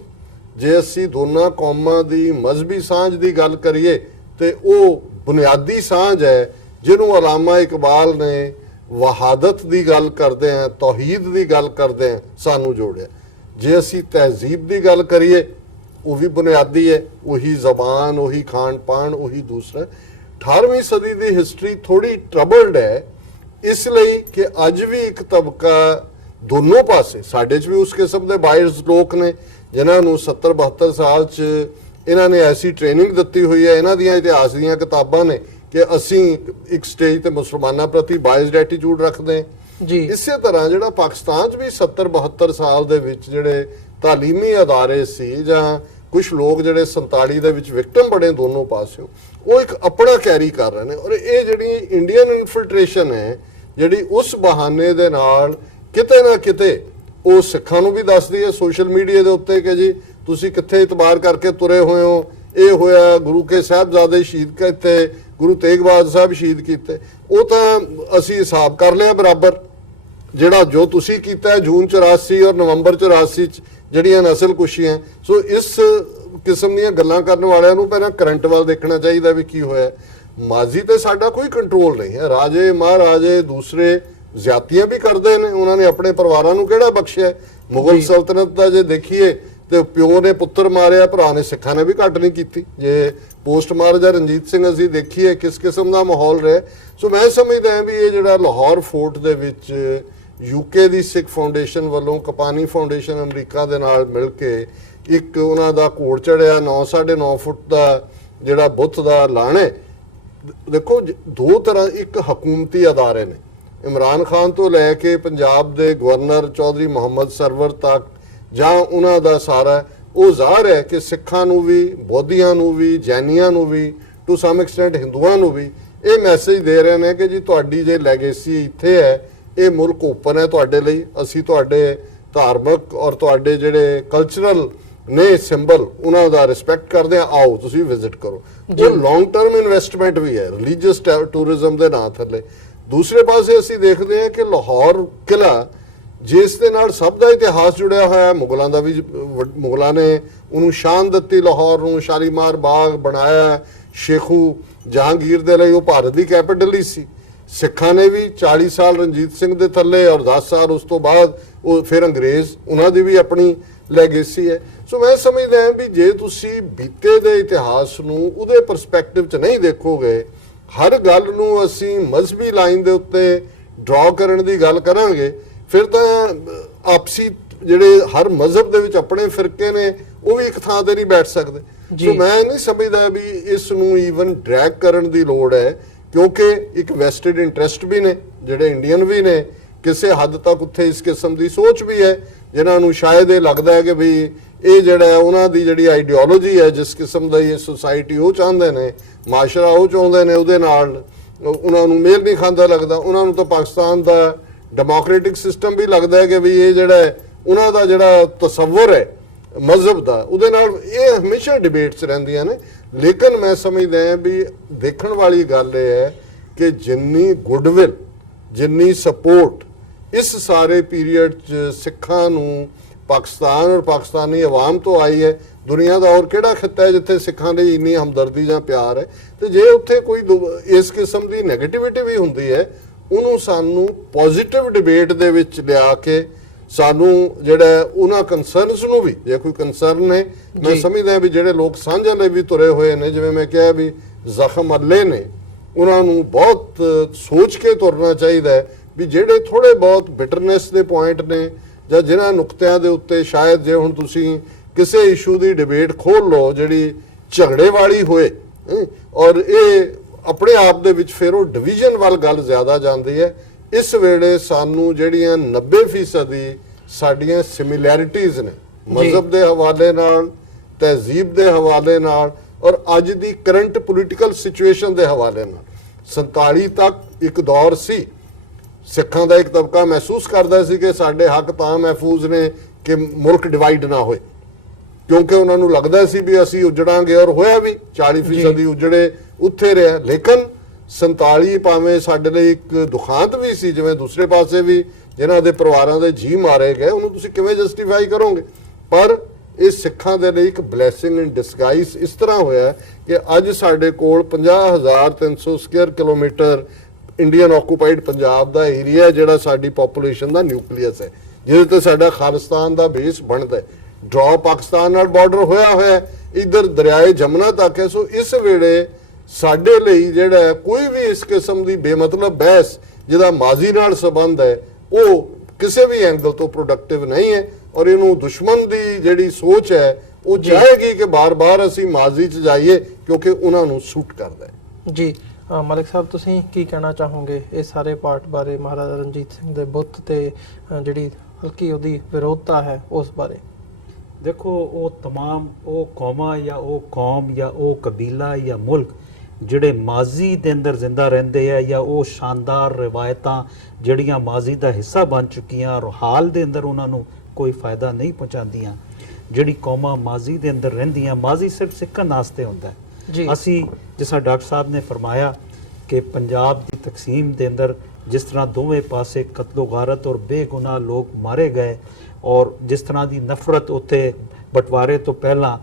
ਜੇ ਅਸੀਂ ਦੋਨਾਂ ਕੌਮਾਂ ਦੀ ਮਜ਼ਹਬੀ ਸਾਂਝ ਦੀ ਗੱਲ ਕਰੀਏ ਤੇ ਉਹ ਬੁਨਿਆਦੀ ਸਾਂਝ ਹੈ ਜਿਹਨੂੰ ਅਲਾਮਾ ਇਕਬਾਲ ਨੇ ਵਹਾਦਤ ਦੀ ਗੱਲ ਕਰਦੇ ਆ, ਤੌਹੀਦ ਦੀ ਗੱਲ ਕਰਦੇ ਆ, ਸਾਨੂੰ ਜੋੜਿਆ। ਜੇ ਅਸੀਂ ਤਹਿਜ਼ੀਬ ਦੀ ਗੱਲ ਕਰੀਏ ਉਹ ਵੀ ਬੁਨਿਆਦੀ ਹੈ, ਉਹੀ ਜ਼ਬਾਨ, ਉਹੀ ਖਾਣ ਪਾਣ, ਉਹੀ ਦੂਸਰਾ। 18ਵੀਂ ਸਦੀ ਦੀ ਹਿਸਟਰੀ ਥੋੜੀ ਟਰਬਲਡ ਹੈ ਇਸ ਲਈ ਕਿ ਅੱਜ ਵੀ ਇੱਕ ਤਬਕਾ ਦੋਨੋਂ ਪਾਸੇ, ਸਾਡੇ 'ਚ ਵੀ ਉਸ ਕਿਸਮ ਦੇ ਬਾਇਰਸ ਲੋਕ ਨੇ ਜਿਨ੍ਹਾਂ ਨੂੰ 70-72 ਸਾਲ 'ਚ ਇਹਨਾਂ ਨੇ ਐਸੀ ਟ੍ਰੇਨਿੰਗ ਦਿੱਤੀ ਹੋਈ ਹੈ, ਇਹਨਾਂ ਦੀਆਂ ਇਤਿਹਾਸ ਦੀਆਂ ਕਿਤਾਬਾਂ ਨੇ ਕਿ ਅਸੀਂ ਇੱਕ ਸਟੇਜ ਤੇ ਮੁਸਲਮਾਨਾਂ ਪ੍ਰਤੀ ਬਾਇਸਡ ਐਟੀਟਿਊਡ ਰੱਖਦੇ ਹਾਂ। ਜੀ। ਇਸੇ ਤਰ੍ਹਾਂ ਜਿਹੜਾ ਪਾਕਿਸਤਾਨ 'ਚ ਵੀ 70-72 ਸਾਲ ਦੇ ਵਿੱਚ ਜਿਹੜੇ ਤਾਲੀਮੀ ਅਦਾਰੇ ਸੀ ਜਾਂ ਕੁਝ ਲੋਕ ਜਿਹੜੇ 47 ਦੇ ਵਿੱਚ ਵਿਕਟਮ ਬਣੇ ਦੋਨੋਂ ਪਾਸਿਓਂ, ਉਹ ਇੱਕ ਆਪਣਾ ਕੈਰੀ ਕਰ ਰਹੇ ਨੇ। ਔਰ ਇਹ ਜਿਹੜੀ ਇੰਡੀਅਨ ਇਨਫਿਲਟ੍ਰੇਸ਼ਨ ਹੈ ਜਿਹੜੀ ਉਸ ਬਹਾਨੇ ਦੇ ਨਾਲ ਕਿਤੇ ਨਾ ਕਿਤੇ ਉਹ ਸਿੱਖਾਂ ਨੂੰ ਵੀ ਦੱਸਦੀ ਹੈ ਸੋਸ਼ਲ ਮੀਡੀਆ ਦੇ ਉੱਤੇ ਕਿ ਜੀ ਤੁਸੀਂ ਕਿੱਥੇ ਇਤਬਾਰ ਕਰਕੇ ਤੁਰੇ ਹੋਏ ਹੋ, ਇਹ ਹੋਇਆ ਗੁਰੂ ਕੇ ਸਾਹਿਬਜ਼ਾਦੇ ਸ਼ਹੀਦ ਕੀਤੇ, ਗੁਰੂ ਤੇਗ ਬਹਾਦਰ ਸਾਹਿਬ ਸ਼ਹੀਦ ਕੀਤੇ, ਉਹ ਤਾਂ ਅਸੀਂ ਹਿਸਾਬ ਕਰ ਲਿਆ ਬਰਾਬਰ, ਜਿਹੜਾ ਜੋ ਤੁਸੀਂ ਕੀਤਾ ਜੂਨ 84 ਔਰ ਨਵੰਬਰ 84 ਚ ਜਿਹੜੀਆਂ ਨਸਲ ਕੁਸ਼ੀਆਂ। ਸੋ ਇਸ ਕਿਸਮ ਦੀਆਂ ਗੱਲਾਂ ਕਰਨ ਵਾਲਿਆਂ ਨੂੰ ਪਹਿਲਾਂ ਕਰੰਟ ਵੱਲ ਦੇਖਣਾ ਚਾਹੀਦਾ ਵੀ ਕੀ ਹੋਇਆ। ਮਾਜ਼ੀ ਤੇ ਸਾਡਾ ਕੋਈ ਕੰਟਰੋਲ ਨਹੀਂ ਹੈ, ਰਾਜੇ ਮਹਾਰਾਜੇ ਦੂਸਰੇ ਜ਼ਿਆਦਤੀਆਂ ਵੀ ਕਰਦੇ ਨੇ, ਉਹਨਾਂ ਨੇ ਆਪਣੇ ਪਰਿਵਾਰਾਂ ਨੂੰ ਕਿਹੜਾ ਬਖਸ਼ਿਆ। ਮੁਗਲ ਸਲਤਨਤ ਦਾ ਜੇ ਦੇਖੀਏ ਤੇ ਪਿਓ ਨੇ ਪੁੱਤਰ ਮਾਰਿਆ, ਭਰਾ ਨੇ ਸਿੱਖਾਂ ਨੇ ਵੀ ਘੱਟ ਨਹੀਂ ਕੀਤੀ। ਜੇ ਪੋਸਟ ਮਹਾਰਾਜਾ ਰਣਜੀਤ ਸਿੰਘ ਅਸੀਂ ਦੇਖੀਏ ਕਿਸ ਕਿਸਮ ਦਾ ਮਾਹੌਲ ਰਿਹਾ। ਸੋ ਮੈਂ ਸਮਝਦਾ ਹਾਂ ਵੀ ਇਹ ਜਿਹੜਾ ਲਾਹੌਰ ਫੋਰਟ ਦੇ ਵਿੱਚ ਯੂਕੇ ਦੀ ਸਿੱਖ ਫਾਊਂਡੇਸ਼ਨ ਵੱਲੋਂ ਕਪਾਨੀ ਫਾਊਂਡੇਸ਼ਨ ਅਮਰੀਕਾ ਦੇ ਨਾਲ ਮਿਲ ਕੇ ਇੱਕ ਉਹਨਾਂ ਦਾ ਕੋਡ ਚੜਿਆ 9.5 ਫੁੱਟ ਦਾ ਜਿਹੜਾ ਬੁੱਤ ਦਾ ਲਾਣੇ। ਦੇਖੋ ਦੋ ਤਰ੍ਹਾਂ, ਇੱਕ ਹਕੂਮਤੀ ਅਦਾਰੇ ਨੇ, ਇਮਰਾਨ ਖਾਨ ਤੋਂ ਲੈ ਕੇ ਪੰਜਾਬ ਦੇ ਗਵਰਨਰ ਚੌਧਰੀ ਮੁਹੰਮਦ ਸਰਵਰ ਤੱਕ ਜਾਂ ਉਹਨਾਂ ਦਾ ਸਾਰਾ, ਉਹ ਜ਼ਾਹਰ ਹੈ ਕਿ ਸਿੱਖਾਂ ਨੂੰ ਵੀ, ਬੋਧੀਆਂ ਨੂੰ ਵੀ, ਜੈਨੀਆਂ ਨੂੰ ਵੀ, ਟੂ ਸਮ ਐਕਸਟੈਂਟ ਹਿੰਦੂਆਂ ਨੂੰ ਵੀ ਇਹ ਮੈਸੇਜ ਦੇ ਰਹੇ ਨੇ ਕਿ ਜੀ ਤੁਹਾਡੀ ਜੇ ਲੈਗੇਸੀ ਇੱਥੇ ਹੈ, ਇਹ ਮੁਲਕ ਓਪਨ ਹੈ ਤੁਹਾਡੇ ਲਈ, ਅਸੀਂ ਤੁਹਾਡੇ ਧਾਰਮਿਕ ਔਰ ਤੁਹਾਡੇ ਜਿਹੜੇ ਕਲਚਰਲ ਨੇ ਸਿੰਬਲ ਉਹਨਾਂ ਦਾ ਰਿਸਪੈਕਟ ਕਰਦੇ ਆ, ਆਓ ਤੁਸੀਂ ਵਿਜ਼ਿਟ ਕਰੋ। ਉਹ ਲੌਂਗ ਟਰਮ ਇਨਵੈਸਟਮੈਂਟ ਵੀ ਹੈ ਰਿਲੀਜੀਅਸ ਟੂਰਿਜ਼ਮ ਦੇ ਨਾਂ ਥੱਲੇ। ਦੂਸਰੇ ਪਾਸੇ ਅਸੀਂ ਦੇਖਦੇ ਹਾਂ ਕਿ ਲਾਹੌਰ ਕਿਲਾ ਜਿਸ ਦੇ ਨਾਲ ਸਭ ਦਾ ਇਤਿਹਾਸ ਜੁੜਿਆ ਹੋਇਆ, ਮੁਗਲਾਂ ਦਾ ਵੀ, ਮੁਗਲਾਂ ਨੇ ਉਹਨੂੰ ਸ਼ਾਨ ਦਿੱਤੀ, ਲਾਹੌਰ ਨੂੰ ਸ਼ਾਲੀਮਾਰ ਬਾਗ ਬਣਾਇਆ, ਸ਼ੇਖੂ ਜਹਾਂਗੀਰ ਦੇ ਲਈ ਉਹ ਭਾਰਤ ਦੀ ਕੈਪੀਟਲ ਹੀ ਸੀ। ਸਿੱਖਾਂ ਨੇ ਵੀ 40 ਸਾਲ ਰਣਜੀਤ ਸਿੰਘ ਦੇ ਥੱਲੇ ਔਰ 10 ਸਾਲ ਉਸ ਤੋਂ ਬਾਅਦ ਉਹ ਫਿਰ ਅੰਗਰੇਜ਼, ਉਹਨਾਂ ਦੀ ਵੀ ਆਪਣੀ ਲੈਗੇਸੀ ਹੈ। ਸੋ ਮੈਂ ਸਮਝਦਾ ਹਾਂ ਵੀ ਜੇ ਤੁਸੀਂ ਬੀਤੇ ਦੇ ਇਤਿਹਾਸ ਨੂੰ ਉਹਦੇ ਪਰਸਪੈਕਟਿਵ 'ਚ ਨਹੀਂ ਦੇਖੋਗੇ, ਹਰ ਗੱਲ ਨੂੰ ਅਸੀਂ ਮਜ਼ਹਬੀ ਲਾਈਨ ਦੇ ਉੱਤੇ ਡਰਾ ਕਰਨ ਦੀ ਗੱਲ ਕਰਾਂਗੇ ਫਿਰ ਤਾਂ ਆਪਸੀ ਜਿਹੜੇ ਹਰ ਮਜ਼ਹਬ ਦੇ ਵਿੱਚ ਆਪਣੇ ਫਿਰਕੇ ਨੇ ਉਹ ਵੀ ਇੱਕ ਥਾਂ ਤੇ ਨਹੀਂ ਬੈਠ ਸਕਦੇ। ਸੋ ਮੈਂ ਨਹੀਂ ਸਮਝਦਾ ਵੀ ਇਸ ਨੂੰ ਈਵਨ ਡਰੈਗ ਕਰਨ ਦੀ ਲੋੜ ਹੈ, ਕਿਉਂਕਿ ਇੱਕ ਵੈਸਟਡ ਇੰਟਰਸਟ ਵੀ ਨੇ ਜਿਹੜੇ ਇੰਡੀਅਨ ਵੀ ਨੇ, ਕਿਸੇ ਹੱਦ ਤੱਕ ਉੱਥੇ ਇਸ ਕਿਸਮ ਦੀ ਸੋਚ ਵੀ ਹੈ ਜਿਨ੍ਹਾਂ ਨੂੰ ਸ਼ਾਇਦ ਇਹ ਲੱਗਦਾ ਹੈ ਕਿ ਵੀ ਇਹ ਜਿਹੜਾ ਹੈ ਉਹਨਾਂ ਦੀ ਜਿਹੜੀ ਆਈਡੀਓਲੋਜੀ ਹੈ, ਜਿਸ ਕਿਸਮ ਦਾ ਇਹ ਸੁਸਾਇਟੀ ਉਹ ਚਾਹੁੰਦੇ ਨੇ, ਮਾਸ਼ਰਾ ਉਹ ਚਾਹੁੰਦੇ ਨੇ, ਉਹਦੇ ਨਾਲ ਉਹਨਾਂ ਨੂੰ ਮੇਲ ਨਹੀਂ ਖਾਂਦਾ ਲੱਗਦਾ। ਉਹਨਾਂ ਨੂੰ ਤਾਂ ਪਾਕਿਸਤਾਨ ਦਾ ਡੈਮੋਕ੍ਰੈਟਿਕ ਸਿਸਟਮ ਵੀ ਲੱਗਦਾ ਹੈ ਕਿ ਵੀ ਇਹ ਜਿਹੜਾ ਹੈ ਉਹਨਾਂ ਦਾ ਜਿਹੜਾ ਤਸੱਵੁਰ ਹੈ ਮਜ਼ਹਬ ਦਾ, ਉਹਦੇ ਨਾਲ ਇਹ ਹਮੇਸ਼ਾ ਡਿਬੇਟਸ ਰਹਿੰਦੀਆਂ ਨੇ। ਲੇਕਿਨ ਮੈਂ ਸਮਝਦਾ ਹਾਂ ਵੀ ਦੇਖਣ ਵਾਲੀ ਗੱਲ ਇਹ ਹੈ ਕਿ ਜਿੰਨੀ ਗੁੱਡਵਿਲ, ਜਿੰਨੀ ਸਪੋਰਟ ਇਸ ਸਾਰੇ ਪੀਰੀਅਡ 'ਚ ਸਿੱਖਾਂ ਨੂੰ ਪਾਕਿਸਤਾਨ ਔਰ ਪਾਕਿਸਤਾਨੀ ਆਵਾਮ ਤੋਂ ਆਈ ਹੈ, ਦੁਨੀਆ ਦਾ ਹੋਰ ਕਿਹੜਾ ਖਿੱਤਾ ਹੈ ਜਿੱਥੇ ਸਿੱਖਾਂ ਲਈ ਇੰਨੀ ਹਮਦਰਦੀ ਜਾਂ ਪਿਆਰ ਹੈ। ਤੇ ਜੇ ਉੱਥੇ ਕੋਈ ਇਸ ਕਿਸਮ ਦੀ ਨੈਗੇਟਿਵਿਟੀ ਵੀ ਹੁੰਦੀ ਹੈ, ਉਹਨੂੰ ਸਾਨੂੰ ਪੋਜ਼ਿਟਿਵ ਡਿਬੇਟ ਦੇ ਵਿੱਚ ਲਿਆ ਕੇ ਸਾਨੂੰ ਜਿਹੜਾ ਉਹਨਾਂ ਕੰਸਰਨਸ ਨੂੰ ਵੀ, ਜੇ ਕੋਈ ਕੰਸਰਨ ਹੈ, ਮੈਂ ਸਮਝਦਾ ਵੀ ਜਿਹੜੇ ਲੋਕ ਸਾਂਝਾਂ ਲਈ ਵੀ ਤੁਰੇ ਹੋਏ ਨੇ, ਜਿਵੇਂ ਮੈਂ ਕਿਹਾ ਵੀ ਜ਼ਖਮ ਅੱਲੇ ਨੇ, ਉਹਨਾਂ ਨੂੰ ਬਹੁਤ ਸੋਚ ਕੇ ਤੁਰਨਾ ਚਾਹੀਦਾ ਹੈ ਵੀ ਜਿਹੜੇ ਥੋੜੇ ਬਹੁਤ ਬਿਟਰਨੈਸ ਦੇ ਪੁਆਇੰਟ ਨੇ ਜਾਂ ਜਿਨ੍ਹਾਂ ਨੁਕਤਿਆਂ ਦੇ ਉੱਤੇ ਸ਼ਾਇਦ ਜੇ ਹੁਣ ਤੁਸੀਂ ਕਿਸੇ ਇਸ਼ੂ ਦੀ ਡਿਬੇਟ ਖੋਲ ਲਓ ਜਿਹੜੀ ਝਗੜੇ ਵਾਲੀ ਹੋਏ ਔਰ ਇਹ ਆਪਣੇ ਆਪ ਦੇ ਵਿੱਚ ਫਿਰ ਉਹ ਡਿਵੀਜ਼ਨ ਵੱਲ ਗੱਲ ਜ਼ਿਆਦਾ ਜਾਂਦੀ ਹੈ। ਇਸ ਵੇਲੇ ਸਾਨੂੰ ਜਿਹੜੀਆਂ 90% ਸਾਡੀਆਂ ਸਿਮਿਲੈਰਿਟੀਜ਼ ਨੇ ਮਜ਼ਹਬ ਦੇ ਹਵਾਲੇ ਨਾਲ, ਤਹਿਜ਼ੀਬ ਦੇ ਹਵਾਲੇ ਨਾਲ ਔਰ ਅੱਜ ਦੀ ਕਰੰਟ ਪੋਲੀਟੀਕਲ ਸਿਚੁਏਸ਼ਨ ਦੇ ਹਵਾਲੇ ਨਾਲ। 47 ਤੱਕ ਇੱਕ ਦੌਰ ਸੀ ਸਿੱਖਾਂ ਦਾ ਇੱਕ ਤਬਕਾ ਮਹਿਸੂਸ ਕਰਦਾ ਸੀ ਕਿ ਸਾਡੇ ਹੱਕ ਤਾਂ ਮਹਿਫੂਜ਼ ਨੇ ਕਿ ਮੁਲਕ ਡਿਵਾਈਡ ਨਾ ਹੋਏ, ਕਿਉਂਕਿ ਉਹਨਾਂ ਨੂੰ ਲੱਗਦਾ ਸੀ ਵੀ ਅਸੀਂ ਉਜੜਾਂਗੇ ਔਰ ਹੋਇਆ ਵੀ 40% ਉਜੜੇ ਉੱਥੇ ਰਿਹਾ। ਲੇਕਿਨ 47 ਭਾਵੇਂ ਸਾਡੇ ਲਈ ਇੱਕ ਦੁਖਾਂਤ ਵੀ ਸੀ, ਜਿਵੇਂ ਦੂਸਰੇ ਪਾਸੇ ਵੀ ਜਿਨ੍ਹਾਂ ਦੇ ਪਰਿਵਾਰਾਂ ਦੇ ਜੀ ਮਾਰੇ ਗਏ ਉਹਨੂੰ ਤੁਸੀਂ ਕਿਵੇਂ ਜਸਟੀਫਾਈ ਕਰੋਗੇ। ਪਰ ਇਹ ਸਿੱਖਾਂ ਦੇ ਲਈ ਇੱਕ ਬਲੇਸਿੰਗ ਇਨ ਡਿਸਗਾਈਜ਼ ਇਸ ਤਰ੍ਹਾਂ ਹੋਇਆ ਕਿ ਅੱਜ ਸਾਡੇ ਕੋਲ 50,300 square kilometre Indian occupied Punjab ਦਾ ਏਰੀਆ ਜਿਹੜਾ ਸਾਡੀ ਪੋਪੂਲੇਸ਼ਨ ਦਾ ਨਿਊਕਲੀਅਸ ਹੈ, ਜਿਹਦੇ ਤੇ ਸਾਡਾ ਖਾਲਿਸਤਾਨ ਦਾ ਬੇਸ ਬਣਦਾ ਹੈ। ਡਰਾ ਪਾਕਿਸਤਾਨ ਨਾਲ ਬਾਰਡਰ ਹੋਇਆ ਇਧਰ ਦਰਿਆਏ ਜਮਨਾ ਤੱਕ ਹੈ। ਸੋ ਇਸ ਵੇਲੇ ਸਾਡੇ ਲਈ ਜਿਹੜਾ ਕੋਈ ਵੀ ਇਸ ਕਿਸਮ ਦੀ ਬੇਮਤਲਬ ਬਹਿਸ ਜਿਹਦਾ ਮਾਜ਼ੀ ਨਾਲ ਸੰਬੰਧ ਹੈ ਉਹ ਕਿਸੇ ਵੀ ਐਂਗਲ ਤੋਂ ਪ੍ਰੋਡਕਟਿਵ ਨਹੀਂ ਹੈ ਔਰ ਇਹਨੂੰ ਦੁਸ਼ਮਣ ਦੀ ਜਿਹੜੀ ਸੋਚ ਹੈ ਉਹ ਚਾਹੇਗੀ ਕਿ ਬਾਰ-ਬਾਰ ਅਸੀਂ ਮਾਜ਼ੀ 'ਚ ਜਾਈਏ ਕਿਉਂਕਿ ਉਹਨਾਂ ਨੂੰ ਸੂਟ ਕਰਦਾ ਹੈ। ਜੀ ਮਲਿਕ ਸਾਹਿਬ, ਤੁਸੀਂ ਕੀ ਕਹਿਣਾ ਚਾਹੋਗੇ ਇਸ ਸਾਰੇ ਪਾਰਟ ਬਾਰੇ, ਮਹਾਰਾਜਾ ਰਣਜੀਤ ਸਿੰਘ ਦੇ ਬੁੱਤ ਤੇ ਜਿਹੜੀ ਹਲਕੀ ਉਹਦੀ ਵਿਰੋਧਤਾ ਹੈ ਉਸ ਬਾਰੇ? ਦੇਖੋ, ਉਹ तमाम ਉਹ ਕੌਮਾਂ ਜਾਂ ਉਹ ਕੌਮ ਜਾਂ ਉਹ ਕਬੀਲਾ ਜਾਂ ਮੁਲਕ ਜਿਹੜੇ ਮਾਜ਼ੀ ਦੇ ਅੰਦਰ ਜ਼ਿੰਦਾ ਰਹਿੰਦੇ ਆ ਜਾਂ ਉਹ ਸ਼ਾਨਦਾਰ ਰਵਾਇਤਾਂ ਜਿਹੜੀਆਂ ਮਾਜ਼ੀ ਦਾ ਹਿੱਸਾ ਬਣ ਚੁੱਕੀਆਂ ਔਰ ਹਾਲ ਦੇ ਅੰਦਰ ਉਹਨਾਂ ਨੂੰ ਕੋਈ ਫਾਇਦਾ ਨਹੀਂ ਪਹੁੰਚਾਉਂਦੀਆਂ, ਜਿਹੜੀ ਕੌਮਾਂ ਮਾਜ਼ੀ ਦੇ ਅੰਦਰ ਰਹਿੰਦੀਆਂ, ਮਾਜ਼ੀ ਸਿਰਫ ਸਿੱਖਣ ਵਾਸਤੇ ਹੁੰਦਾ ਹੈ। ਅਸੀਂ ਜਿਸ ਤਰ੍ਹਾਂ ਡਾਕਟਰ ਸਾਹਿਬ ਨੇ ਫਰਮਾਇਆ ਕਿ ਪੰਜਾਬ ਦੀ ਤਕਸੀਮ ਦੇ ਅੰਦਰ ਜਿਸ ਤਰ੍ਹਾਂ ਦੋਵੇਂ ਪਾਸੇ ਕਤਲੋ ਗਾਰਤ ਔਰ ਬੇਗੁਨਾਹ ਲੋਕ ਮਾਰੇ ਗਏ ਔਰ ਜਿਸ ਤਰ੍ਹਾਂ ਦੀ ਨਫ਼ਰਤ ਉੱਥੇ ਬਟਵਾਰੇ ਤੋਂ ਪਹਿਲਾਂ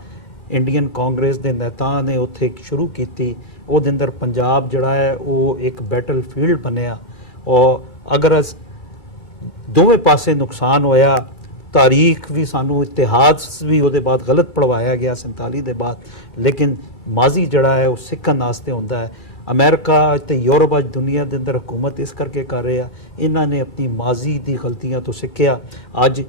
ਇੰਡੀਅਨ ਕਾਂਗਰਸ ਦੇ ਨੇਤਾ ਨੇ ਉੱਥੇ ਸ਼ੁਰੂ ਕੀਤੀ, ਉਹਦੇ ਅੰਦਰ ਪੰਜਾਬ ਜਿਹੜਾ ਹੈ ਉਹ ਇੱਕ ਬੈਟਲ ਫੀਲਡ ਬਣਿਆ। ਔਰ ਅਗਰ ਦੋਵੇਂ ਪਾਸੇ ਨੁਕਸਾਨ ਹੋਇਆ, ਤਾਰੀਖ ਵੀ ਸਾਨੂੰ ਇਤਿਹਾਸ ਵੀ ਉਹਦੇ ਬਾਅਦ ਗਲਤ ਪੜਵਾਇਆ ਗਿਆ 47 ਦੇ ਬਾਅਦ, ਲੇਕਿਨ ਮਾਜ਼ੀ ਜਿਹੜਾ ਹੈ ਉਹ ਸਿੱਖਣ ਵਾਸਤੇ ਹੁੰਦਾ ਹੈ। ਅਮਰੀਕਾ ਤੇ ਯੂਰਪ ਅੱਜ ਦੁਨੀਆ ਦੇ ਅੰਦਰ ਹਕੂਮਤ ਇਸ ਕਰਕੇ ਕਰ ਰਹੇ ਆ, ਇਹਨਾਂ ਨੇ ਆਪਣੀ ਮਾਜ਼ੀ ਦੀ ਗਲਤੀਆਂ ਤੋਂ ਸਿੱਖਿਆ। ਅੱਜ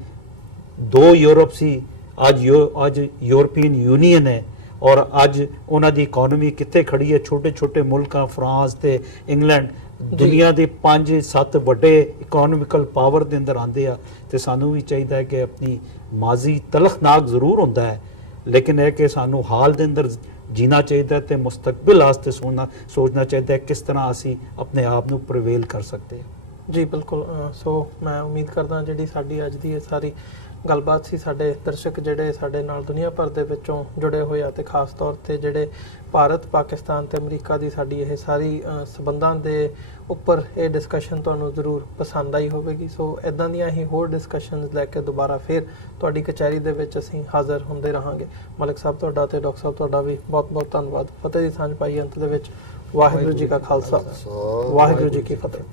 2 ਯੂਰਪ ਸੀ, ਅੱਜ ਯੂਰਪੀਅਨ ਯੂਨੀਅਨ ਹੈ ਔਰ ਅੱਜ ਉਹਨਾਂ ਦੀ ਇਕਨੋਮੀ ਕਿੱਥੇ ਖੜੀ ਹੈ। ਛੋਟੇ ਛੋਟੇ ਮੁਲਕਾਂ ਫਰਾਂਸ ਤੇ ਇੰਗਲੈਂਡ ਦੁਨੀਆ ਦੇ 5-7 ਵੱਡੇ ਇਕਨੋਮਿਕਲ ਪਾਵਰ ਦੇ ਅੰਦਰ ਆਉਂਦੇ ਆ। ਤੇ ਸਾਨੂੰ ਵੀ ਚਾਹੀਦਾ ਹੈ ਕਿ ਆਪਣੀ ਮਾਜ਼ੀ ਤਲਖਨਾਕ ਜ਼ਰੂਰ ਹੁੰਦਾ ਹੈ, ਲੇਕਿਨ ਇਹ ਕਿ ਸਾਨੂੰ ਹਾਲ ਦੇ ਅੰਦਰ ਜੀਣਾ ਚਾਹੀਦਾ ਤੇ ਮੁਸਤਕਬਲ ਵਾਸਤੇ ਸੋਚਣਾ ਚਾਹੀਦਾ ਹੈ ਕਿਸ ਤਰ੍ਹਾਂ ਅਸੀਂ ਆਪਣੇ ਆਪ ਨੂੰ ਪ੍ਰਵੇਲ ਕਰ ਸਕਦੇ ਹਾਂ। ਜੀ ਬਿਲਕੁਲ। ਸੋ ਮੈਂ ਉਮੀਦ ਕਰਦਾ ਜਿਹੜੀ ਸਾਡੀ ਅੱਜ ਦੀ ਇਹ ਸਾਰੀ ਗੱਲਬਾਤ ਸੀ, ਸਾਡੇ ਦਰਸ਼ਕ ਜਿਹੜੇ ਸਾਡੇ ਨਾਲ ਦੁਨੀਆ ਭਰ ਦੇ ਵਿੱਚੋਂ ਜੁੜੇ ਹੋਏ ਆ ਤੇ ਖਾਸ ਤੌਰ ਤੇ ਜਿਹੜੇ ਭਾਰਤ, ਪਾਕਿਸਤਾਨ ਤੇ ਅਮਰੀਕਾ ਦੀ ਸਾਡੀ ਇਹ ਸਾਰੀ ਸਬੰਧਾਂ ਦੇ ਉੱਪਰ ਇਹ ਡਿਸਕਸ਼ਨ ਤੁਹਾਨੂੰ ਜ਼ਰੂਰ ਪਸੰਦ ਆਈ ਹੋਵੇਗੀ। ਸੋ ਇਦਾਂ ਦੀਆਂ ਹੀ ਹੋਰ ਡਿਸਕਸ਼ਨਸ ਲੈ ਕੇ ਦੁਬਾਰਾ ਫਿਰ ਤੁਹਾਡੀ ਕਚਹਿਰੀ ਦੇ ਵਿੱਚ ਅਸੀਂ ਹਾਜ਼ਰ ਹੁੰਦੇ ਰਹਾਂਗੇ। ਮਲਿਕ ਸਾਹਿਬ ਤੁਹਾਡਾ ਤੇ ਡਾਕਟਰ ਸਾਹਿਬ ਤੁਹਾਡਾ ਵੀ ਬਹੁਤ ਬਹੁਤ ਧੰਨਵਾਦ। ਫਤਿਹ ਦੀ ਸਾਂਝ ਪਾਈ ਅੰਤ ਦੇ ਵਿੱਚ। ਵਾਹਿਗੁਰੂ ਜੀ ਕਾ ਖਾਲਸਾ, ਵਾਹਿਗੁਰੂ ਜੀ ਕੀ ਫਤਿਹ।